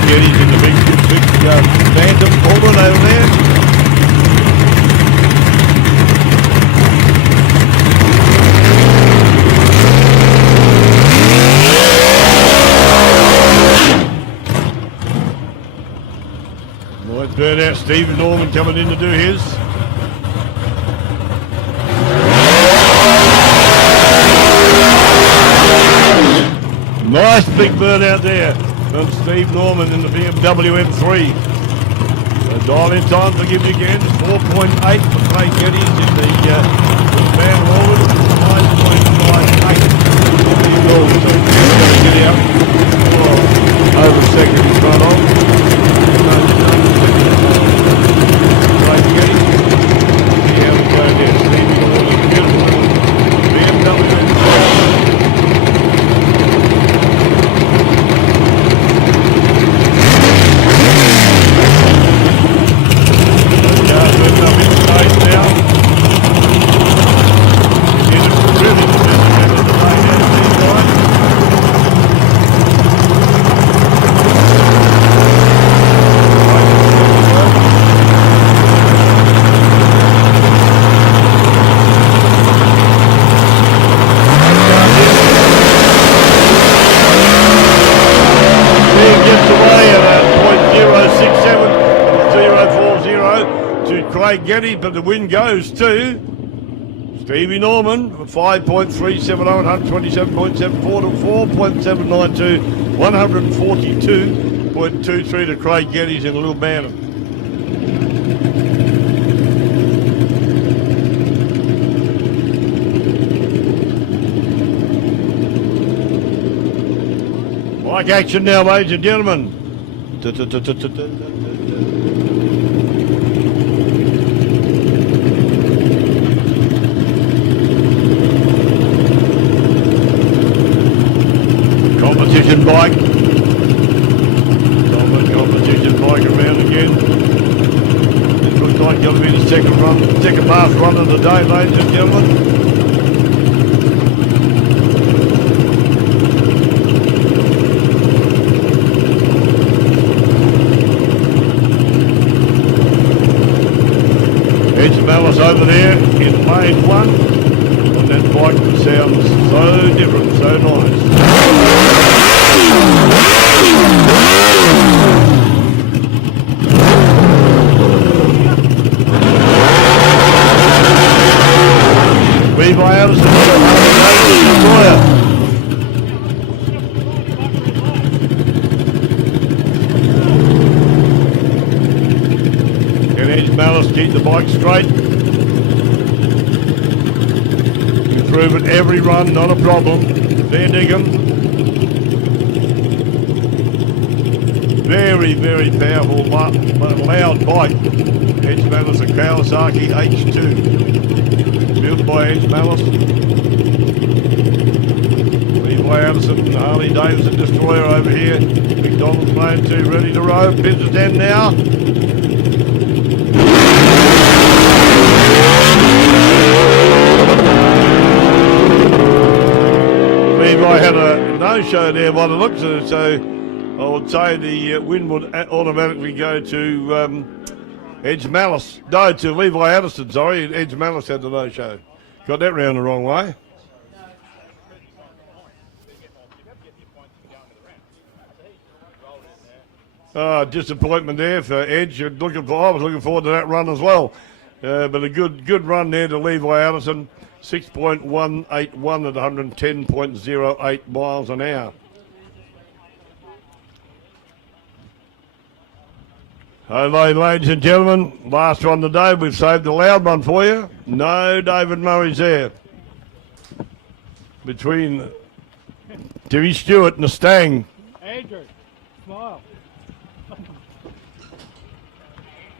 Geddes in the big Bantam Alden over there. Might burn out Steve Norman coming in to do his. Nice big burn out there from Steve Norman in the BMW M3. So dial in time to give you again 4.8 for Craig Geddes in the Van Rollin, 5.58. Get out. Over second in front of. Craig Geddes. See how we go there. Steve Norman, beautiful BMW M3. Geddes, but the win goes to Stevie Norman for 5.370, 127.74 to 4.792, 142.23 to Craig Geddes in a little Bantam. Like action now, ladies and gentlemen. Competition bike. Competition bike around again. It looks like going to be the second last run of the day, ladies and gentlemen. Edge Malice over there in lane one. And that bike sounds so different, so nice. Levi Anderson, keep the bike straight. Improve it every run, not a problem. Fair dinkum. Very, very powerful, loud bike. Edge Malice and Kawasaki H2. Built by Edge Malice. Levi Anderson, Harley Davidson Destroyer over here. McDonald's Lane 2 ready to row. Pins at 10 now. Levi had a no-show there by the looks of it, so I would say the win would automatically go to Edge Malice. No, to Levi Anderson, sorry. Edge Malice had the no-show. Got that round the wrong way. Disappointment there for Edge. I was looking forward to that run as well. But a good run there to Levi Anderson. 6.181 at 110.08 miles an hour. Okay, ladies and gentlemen, last one today. We've saved a loud one for you. No David Murray's there. Between Timmy Stewart and the Stang. Andrew, smile.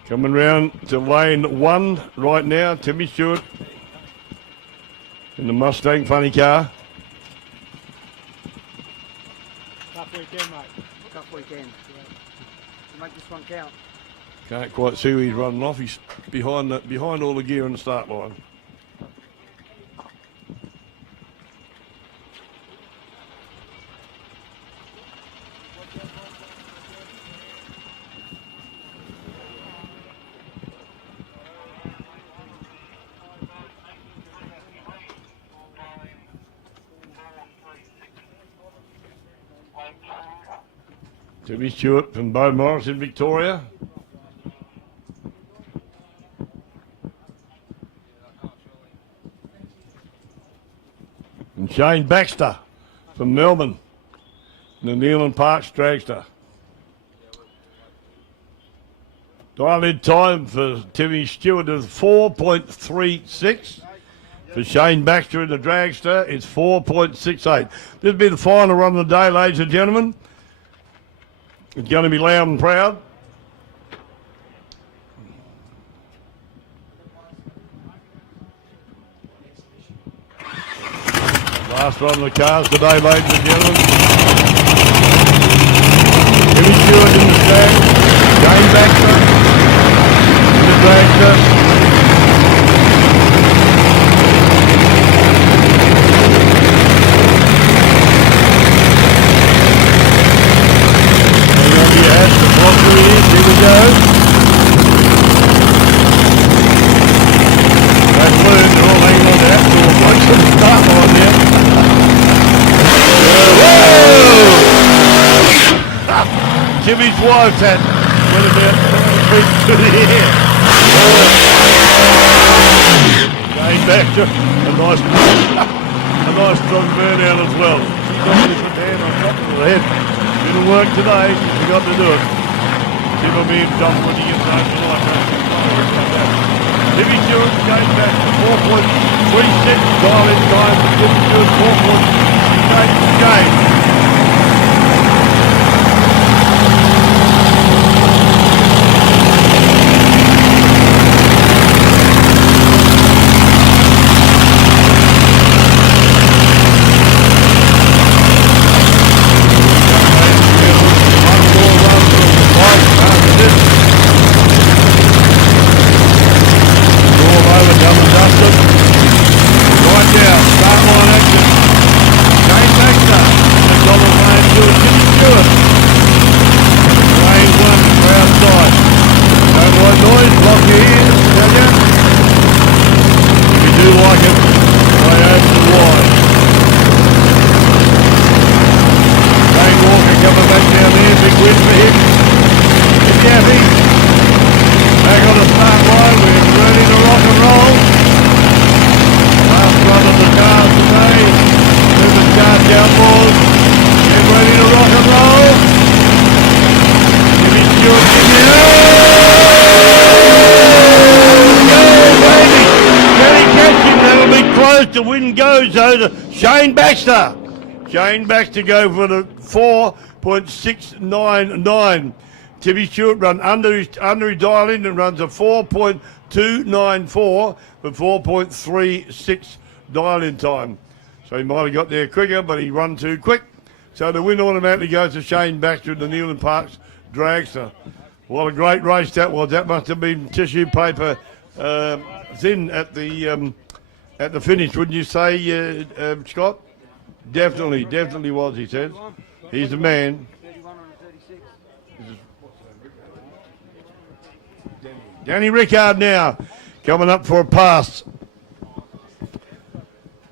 Coming round to lane 1 right now, Timmy Stewart in the Mustang funny car. Tough weekend, mate. Tough weekend. Make this one count. Can't quite see where he's running off. He's behind all the gear on the start line. Timmy Stewart from Beau Morris in Victoria. And Shane Baxter from Melbourne, the Newland Parks dragster. Dial-in time for Timmy Stewart is 4.36. For Shane Baxter in the dragster, it's 4.68. This will be the final run of the day, ladies and gentlemen. It's going to be loud and proud. Last run of the cars today, ladies and gentlemen. Timmy Stewart in the drag. Shane Baxter in the dragster. Here we go. That's loose. They're all hanging on to that door. Watch the start line there. Jimmy's wife's hat went about 3 feet to the air. Going back to a nice strong burn out as well. She's got this hand on top of the head. It'll work today. She forgot to do it. It'll be in trouble when he gets home tonight. Timmy Stewart goes back to 4.36. Dial-in time for Timmy Stewart, 4.68 game. goes. The win goes, though, to Shane Baxter. Shane Baxter go for the 4.699. Timmy Stewart run under his dial in and runs a 4.294 for 4.36 dial in time. So he might have got there quicker, but he run too quick. So the win automatically goes to Shane Baxter in the Newland Parks dragster. What a great race that was. That must have been tissue paper thin at the finish, wouldn't you say, Scott? Definitely was, he says. He's the man. Danny Rickard now coming up for a pass.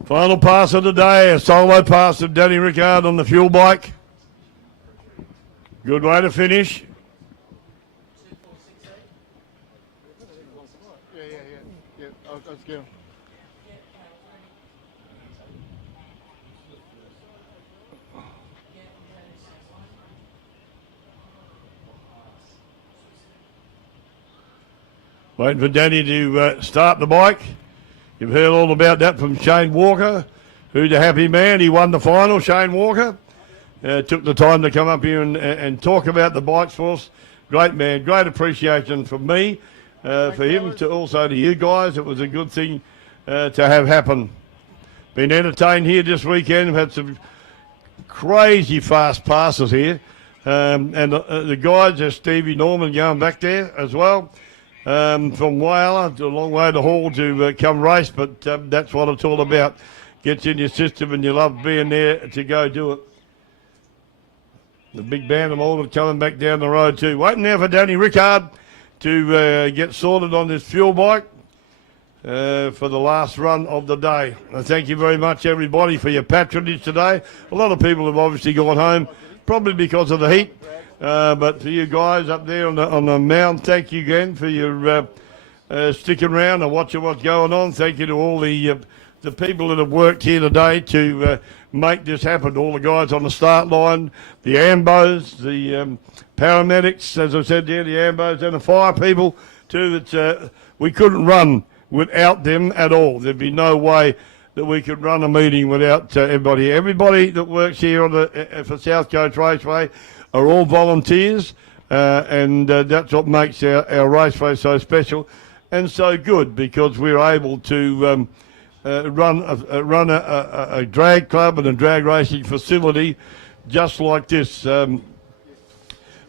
Final pass of the day, a solo pass of Danny Rickard on the fuel bike. Good way to finish. Yeah. Let's go. Waiting for Danny to start the bike. You've heard all about that from Shane Walker, who's a happy man. He won the final, Shane Walker. Took the time to come up here and talk about the bikes for us. Great man, great appreciation from me, for him, to also to you guys. It was a good thing to have happen. Been entertained here this weekend. We've had some crazy fast passes here. And the guys, there's Stevie Norman going back there as well. From Whaler, a long way to haul to come race, but that's what it's all about. Gets in your system and you love being there to go do it. The big band of all coming back down the road too. Waiting now for Danny Rickard to get sorted on this fuel bike for the last run of the day. Thank you very much, everybody, for your patronage today. A lot of people have obviously gone home, probably because of the heat. But for you guys up there on the mound, thank you again for your sticking around and watching what's going on. Thank you to all the people that have worked here today to make this happen. All the guys on the start line, the ambos, the paramedics, as I said there, the ambos and the fire people too. That we couldn't run without them at all. There'd be no way that we could run a meeting without everybody. Everybody that works here on for South Coast Raceway are all volunteers, and that's what makes our raceway so special and so good, because we're able to run a drag club and a drag racing facility just like this, all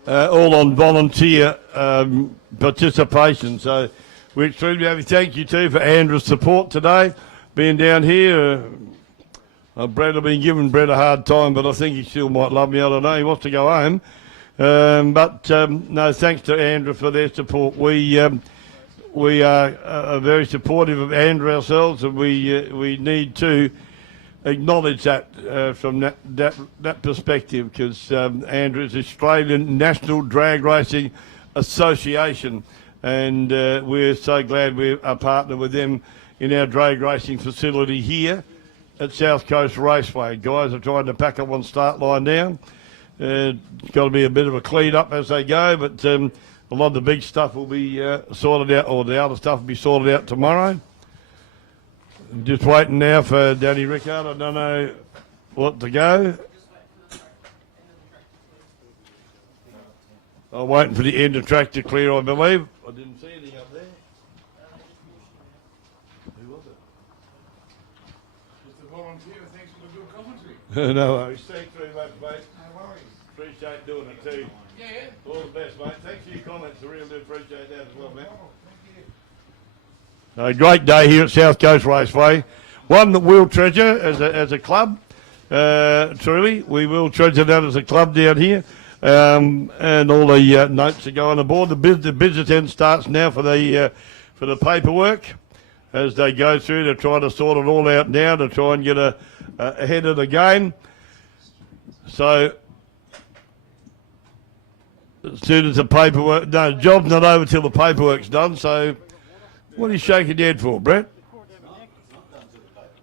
on volunteer participation. So we're extremely happy. Thank you too for Andrew's support today, being down here. Brett, I've been giving Brett a hard time, but I think he still might love me. I don't know. He wants to go home. No, thanks to Andrew for their support. We are very supportive of Andrew ourselves, and we need to acknowledge that from that perspective, because Andrew is Australian National Drag Racing Association, and we're so glad we're a partner with them in our drag racing facility here at South Coast Raceway. Guys are trying to pack up on start line now. It's got to be a bit of a clean up as they go, but a lot of the big stuff will be sorted out, or the other stuff will be sorted out tomorrow. I'm just waiting now for Danny Rickard. I don't know what to go. I'm waiting for the end of track to clear, I believe. I didn't see anything up there. Who was it? Volunteer, thanks for the good commentary. No worries. Thanks very much, mate. No worries. Appreciate doing it too. Yeah. All the best, mate. Thanks for your comments. I really do appreciate that as well, mate. Thank you. A great day here at South Coast Raceway. One that we'll treasure as a club. Truly, we will treasure that as a club down here. And all the notes are going aboard. The business end starts now for the paperwork. As they go through, they're trying to sort it all out now to try and get ahead of the game. So, as soon as the paperwork, no, the job's not over till the paperwork's done. So, what are you shaking your head for, Brett?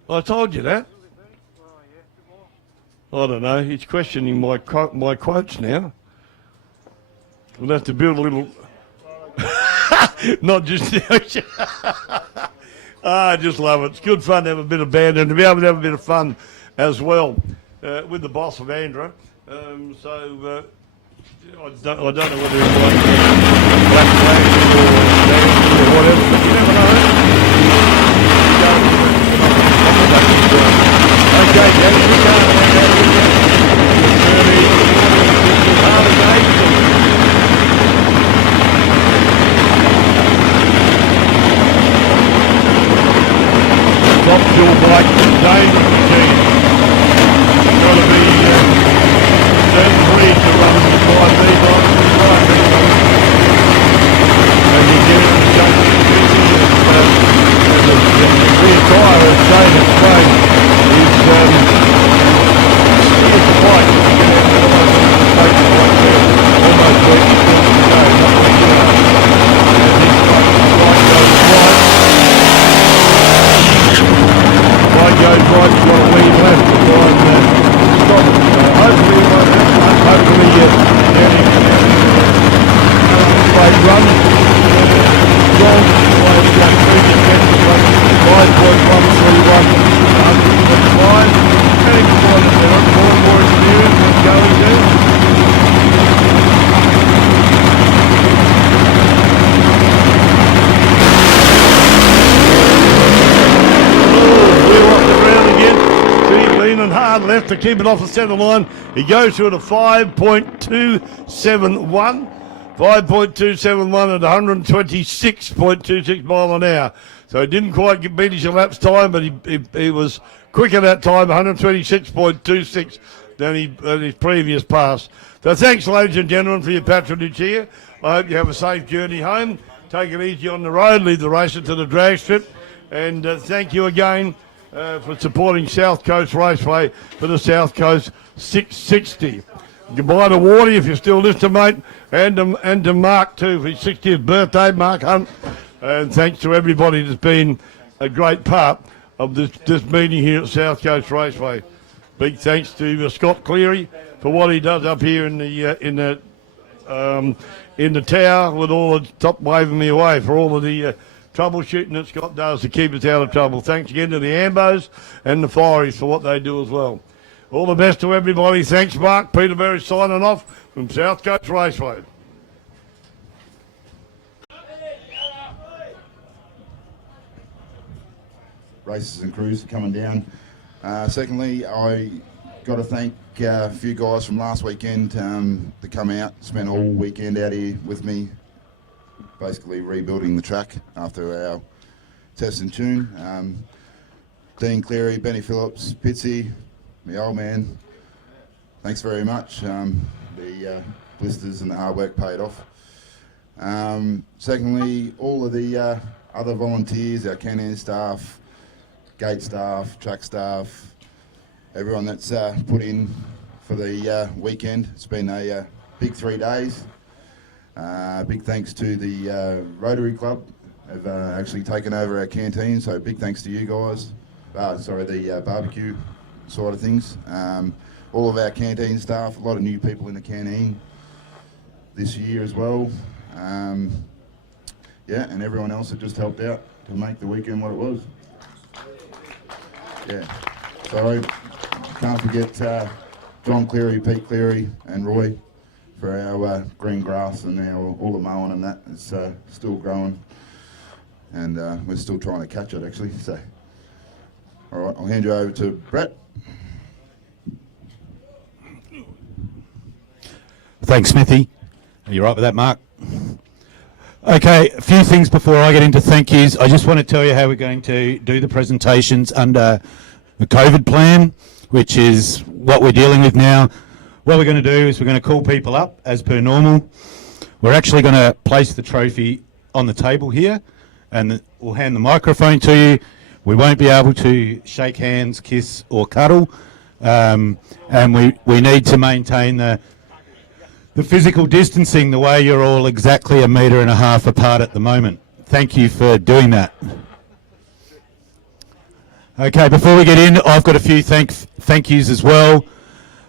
I told you that. I don't know. He's questioning my quotes now. We'll have to build a little. Not just. I just love it. It's good fun to have a bit of band and to be able to have a bit of fun as well with the boss of Andra. I don't know whether it was black flag or whatever, but you never know. Okay, Danny Ricard. Top fuel bike, dangerous machine. Got to be certain breed to run the 5B bike, and you get it to change the rear tyre is staying at straight. It's the bike. You get out of the almost where you go, not where you are. And this bike goes right. Right goes right, you've got a lead left to try and stop it. Hopefully it won't happen. Hopefully straight run. Strong, way down 5.131, 125. And you can find it there. More experience than going there. Leaning hard left to keep it off the centre line. He goes through at a 5.271. 5.271 at 126.26 mile an hour. So he didn't quite beat his elapsed time, but he was quicker that time, 126.26 than his previous pass. So thanks, ladies and gentlemen, for your patronage here. I hope you have a safe journey home. Take it easy on the road. Leave the racer to the drag strip. And thank you again for supporting South Coast Raceway for the South Coast 660. Goodbye to Wardy if you're still listening, mate, and to Mark too for his 60th birthday, Mark Hunt. And thanks to everybody that's been a great part of this meeting here at South Coast Raceway. Big thanks to Scott Cleary for what he does up here in the tower with all the top waving me away for all of the troubleshooting that Scott does to keep us out of trouble. Thanks again to the Ambos and the Fireys for what they do as well. All the best to everybody. Thanks, Mark. Peterberry signing off from South Coast Raceway. Races and crews are coming down. Secondly, I got to thank a few guys from last weekend that come out, spent all weekend out here with me, basically rebuilding the track after our test and tune. Dean Cleary, Benny Phillips, Pitsy, my old man, thanks very much. The blisters and the hard work paid off. Secondly, all of the other volunteers, our Can-Am staff, gate staff, track staff, everyone that's put in for the weekend. It's been a big 3 days. Big thanks to the Rotary Club, have actually taken over our canteen, so big thanks to you guys. The barbecue side of things. All of our canteen staff, a lot of new people in the canteen this year as well. And everyone else that just helped out to make the weekend what it was. Yeah, so can't forget John Cleary, Pete Cleary and Roy for our green grass and all the mowing and that is still growing, and we're still trying to catch it actually. So, all right, I'll hand you over to Brett. Thanks, Smithy. Are you right with that, Mark? Okay, a few things before I get into thank yous. I just want to tell you how we're going to do the presentations under the COVID plan, which is what we're dealing with now. What we're going to do is we're going to call people up as per normal. We're actually going to place the trophy on the table here, and we'll hand the microphone to you. We won't be able to shake hands, kiss or cuddle, and we need to maintain the physical distancing the way you're all exactly 1.5 meters apart at the moment. Thank you for doing that. Okay, before we get in, I've got a few thank yous as well.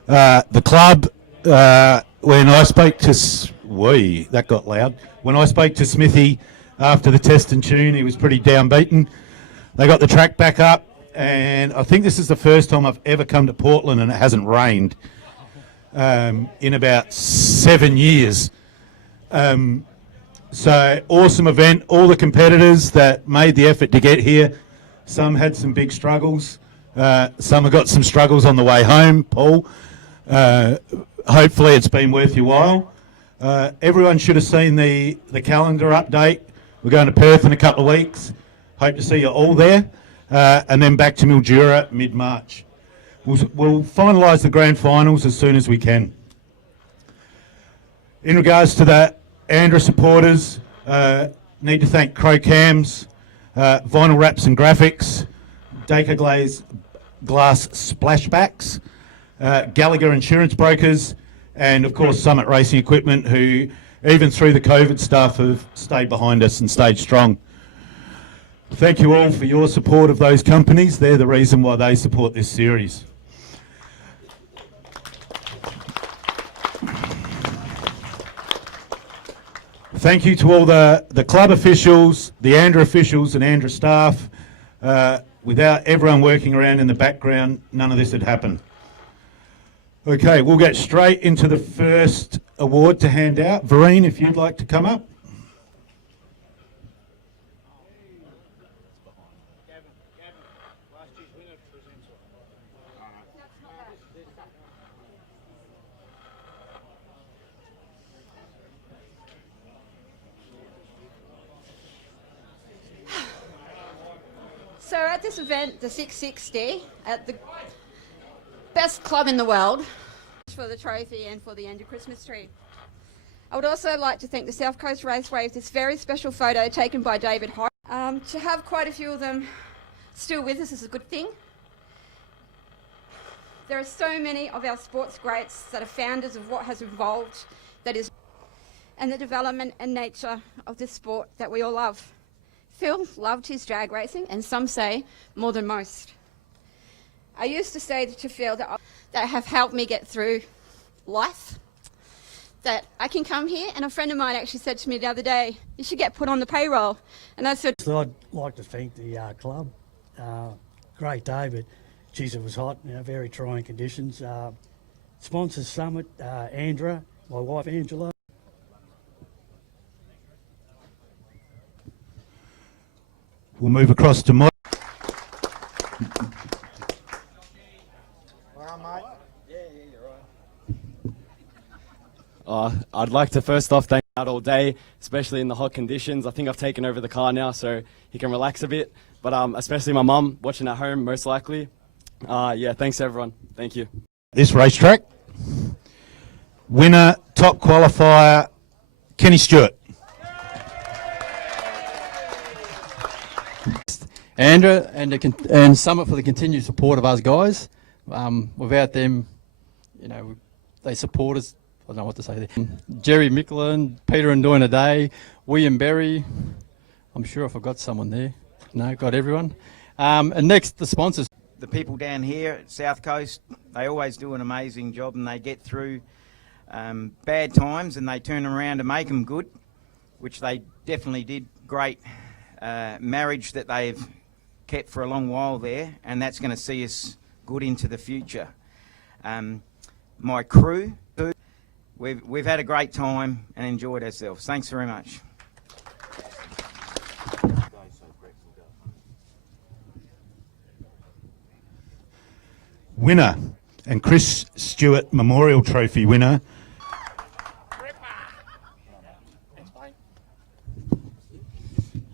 The club, when I spoke to... that got loud. When I spoke to Smithy after the test and tune, he was pretty downbeaten. They got the track back up, and I think this is the first time I've ever come to Portland and it hasn't rained in about 7 years. So awesome event. All the competitors that made the effort to get here, some had some big struggles. Some have got some struggles on the way home, Paul. Hopefully it's been worth your while. Everyone should have seen the calendar update. We're going to Perth in a couple of weeks. Hope to see you all there. And then back to Mildura mid-March. We'll finalise the grand finals as soon as we can. In regards to the Andra supporters, need to thank Crow Cams, Vinyl Wraps and Graphics, Dacre Glass Splashbacks, Gallagher Insurance Brokers, and of course Summit Racing Equipment, who even through the COVID stuff have stayed behind us and stayed strong. Thank you all for your support of those companies. They're the reason why they support this series. Thank you to all the club officials, the Andra officials and Andra staff. Without everyone working around in the background, none of this had happened. Okay, we'll get straight into the first award to hand out. Vereen, if you'd like to come up. So at this event, the 660, at the best club in the world, for the trophy and for the end of Christmas tree. I would also like to thank the South Coast Raceway for this very special photo taken by David Hart. To have quite a few of them still with us is a good thing. There are so many of our sports greats that are founders of what has evolved, that is, and the development and nature of this sport that we all love. Phil loved his drag racing, and some say more than most. I used to say to Phil that have helped me get through life, that I can come here, and a friend of mine actually said to me the other day, you should get put on the payroll. And I said... So I'd like to thank the club. Great day, but geez, it was hot, very trying conditions. Sponsors Summit, Andra, my wife Angela. We'll move across to Mike. I'd like to first off thank you out all day, especially in the hot conditions. I think I've taken over the car now, so he can relax a bit. But especially my mum watching at home, most likely. Yeah, thanks everyone. Thank you. This racetrack, winner, top qualifier, Kenny Stewart. Andra and Summit for the continued support of us guys. Without them, they support us. I don't know what to say there. Jerry Micklin, Peter and Doing a Day, William Berry. I'm sure I forgot someone there. No, got everyone. And next, the sponsors. The people down here at South Coast, they always do an amazing job, and they get through bad times and they turn around to make them good, which they definitely did. Great marriage that they've kept for a long while there, and that's going to see us good into the future. My crew, we've had a great time and enjoyed ourselves. Thanks very much. Winner and Chris Stewart Memorial Trophy winner.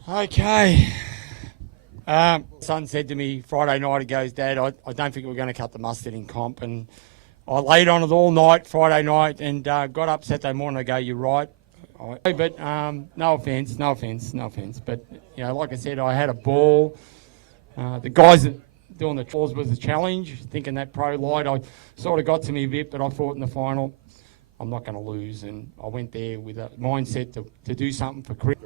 Okay. Son said to me Friday night, he goes, Dad, I don't think we're going to cut the mustard in comp. And I laid on it all night Friday night and got up Saturday morning. I go, you're right. But no offence. But, like I said, I had a ball. The guys that doing the tours was a challenge, thinking that pro light. I sort of got to me a bit, but I thought in the final, I'm not going to lose. And I went there with a mindset to do something for Chris.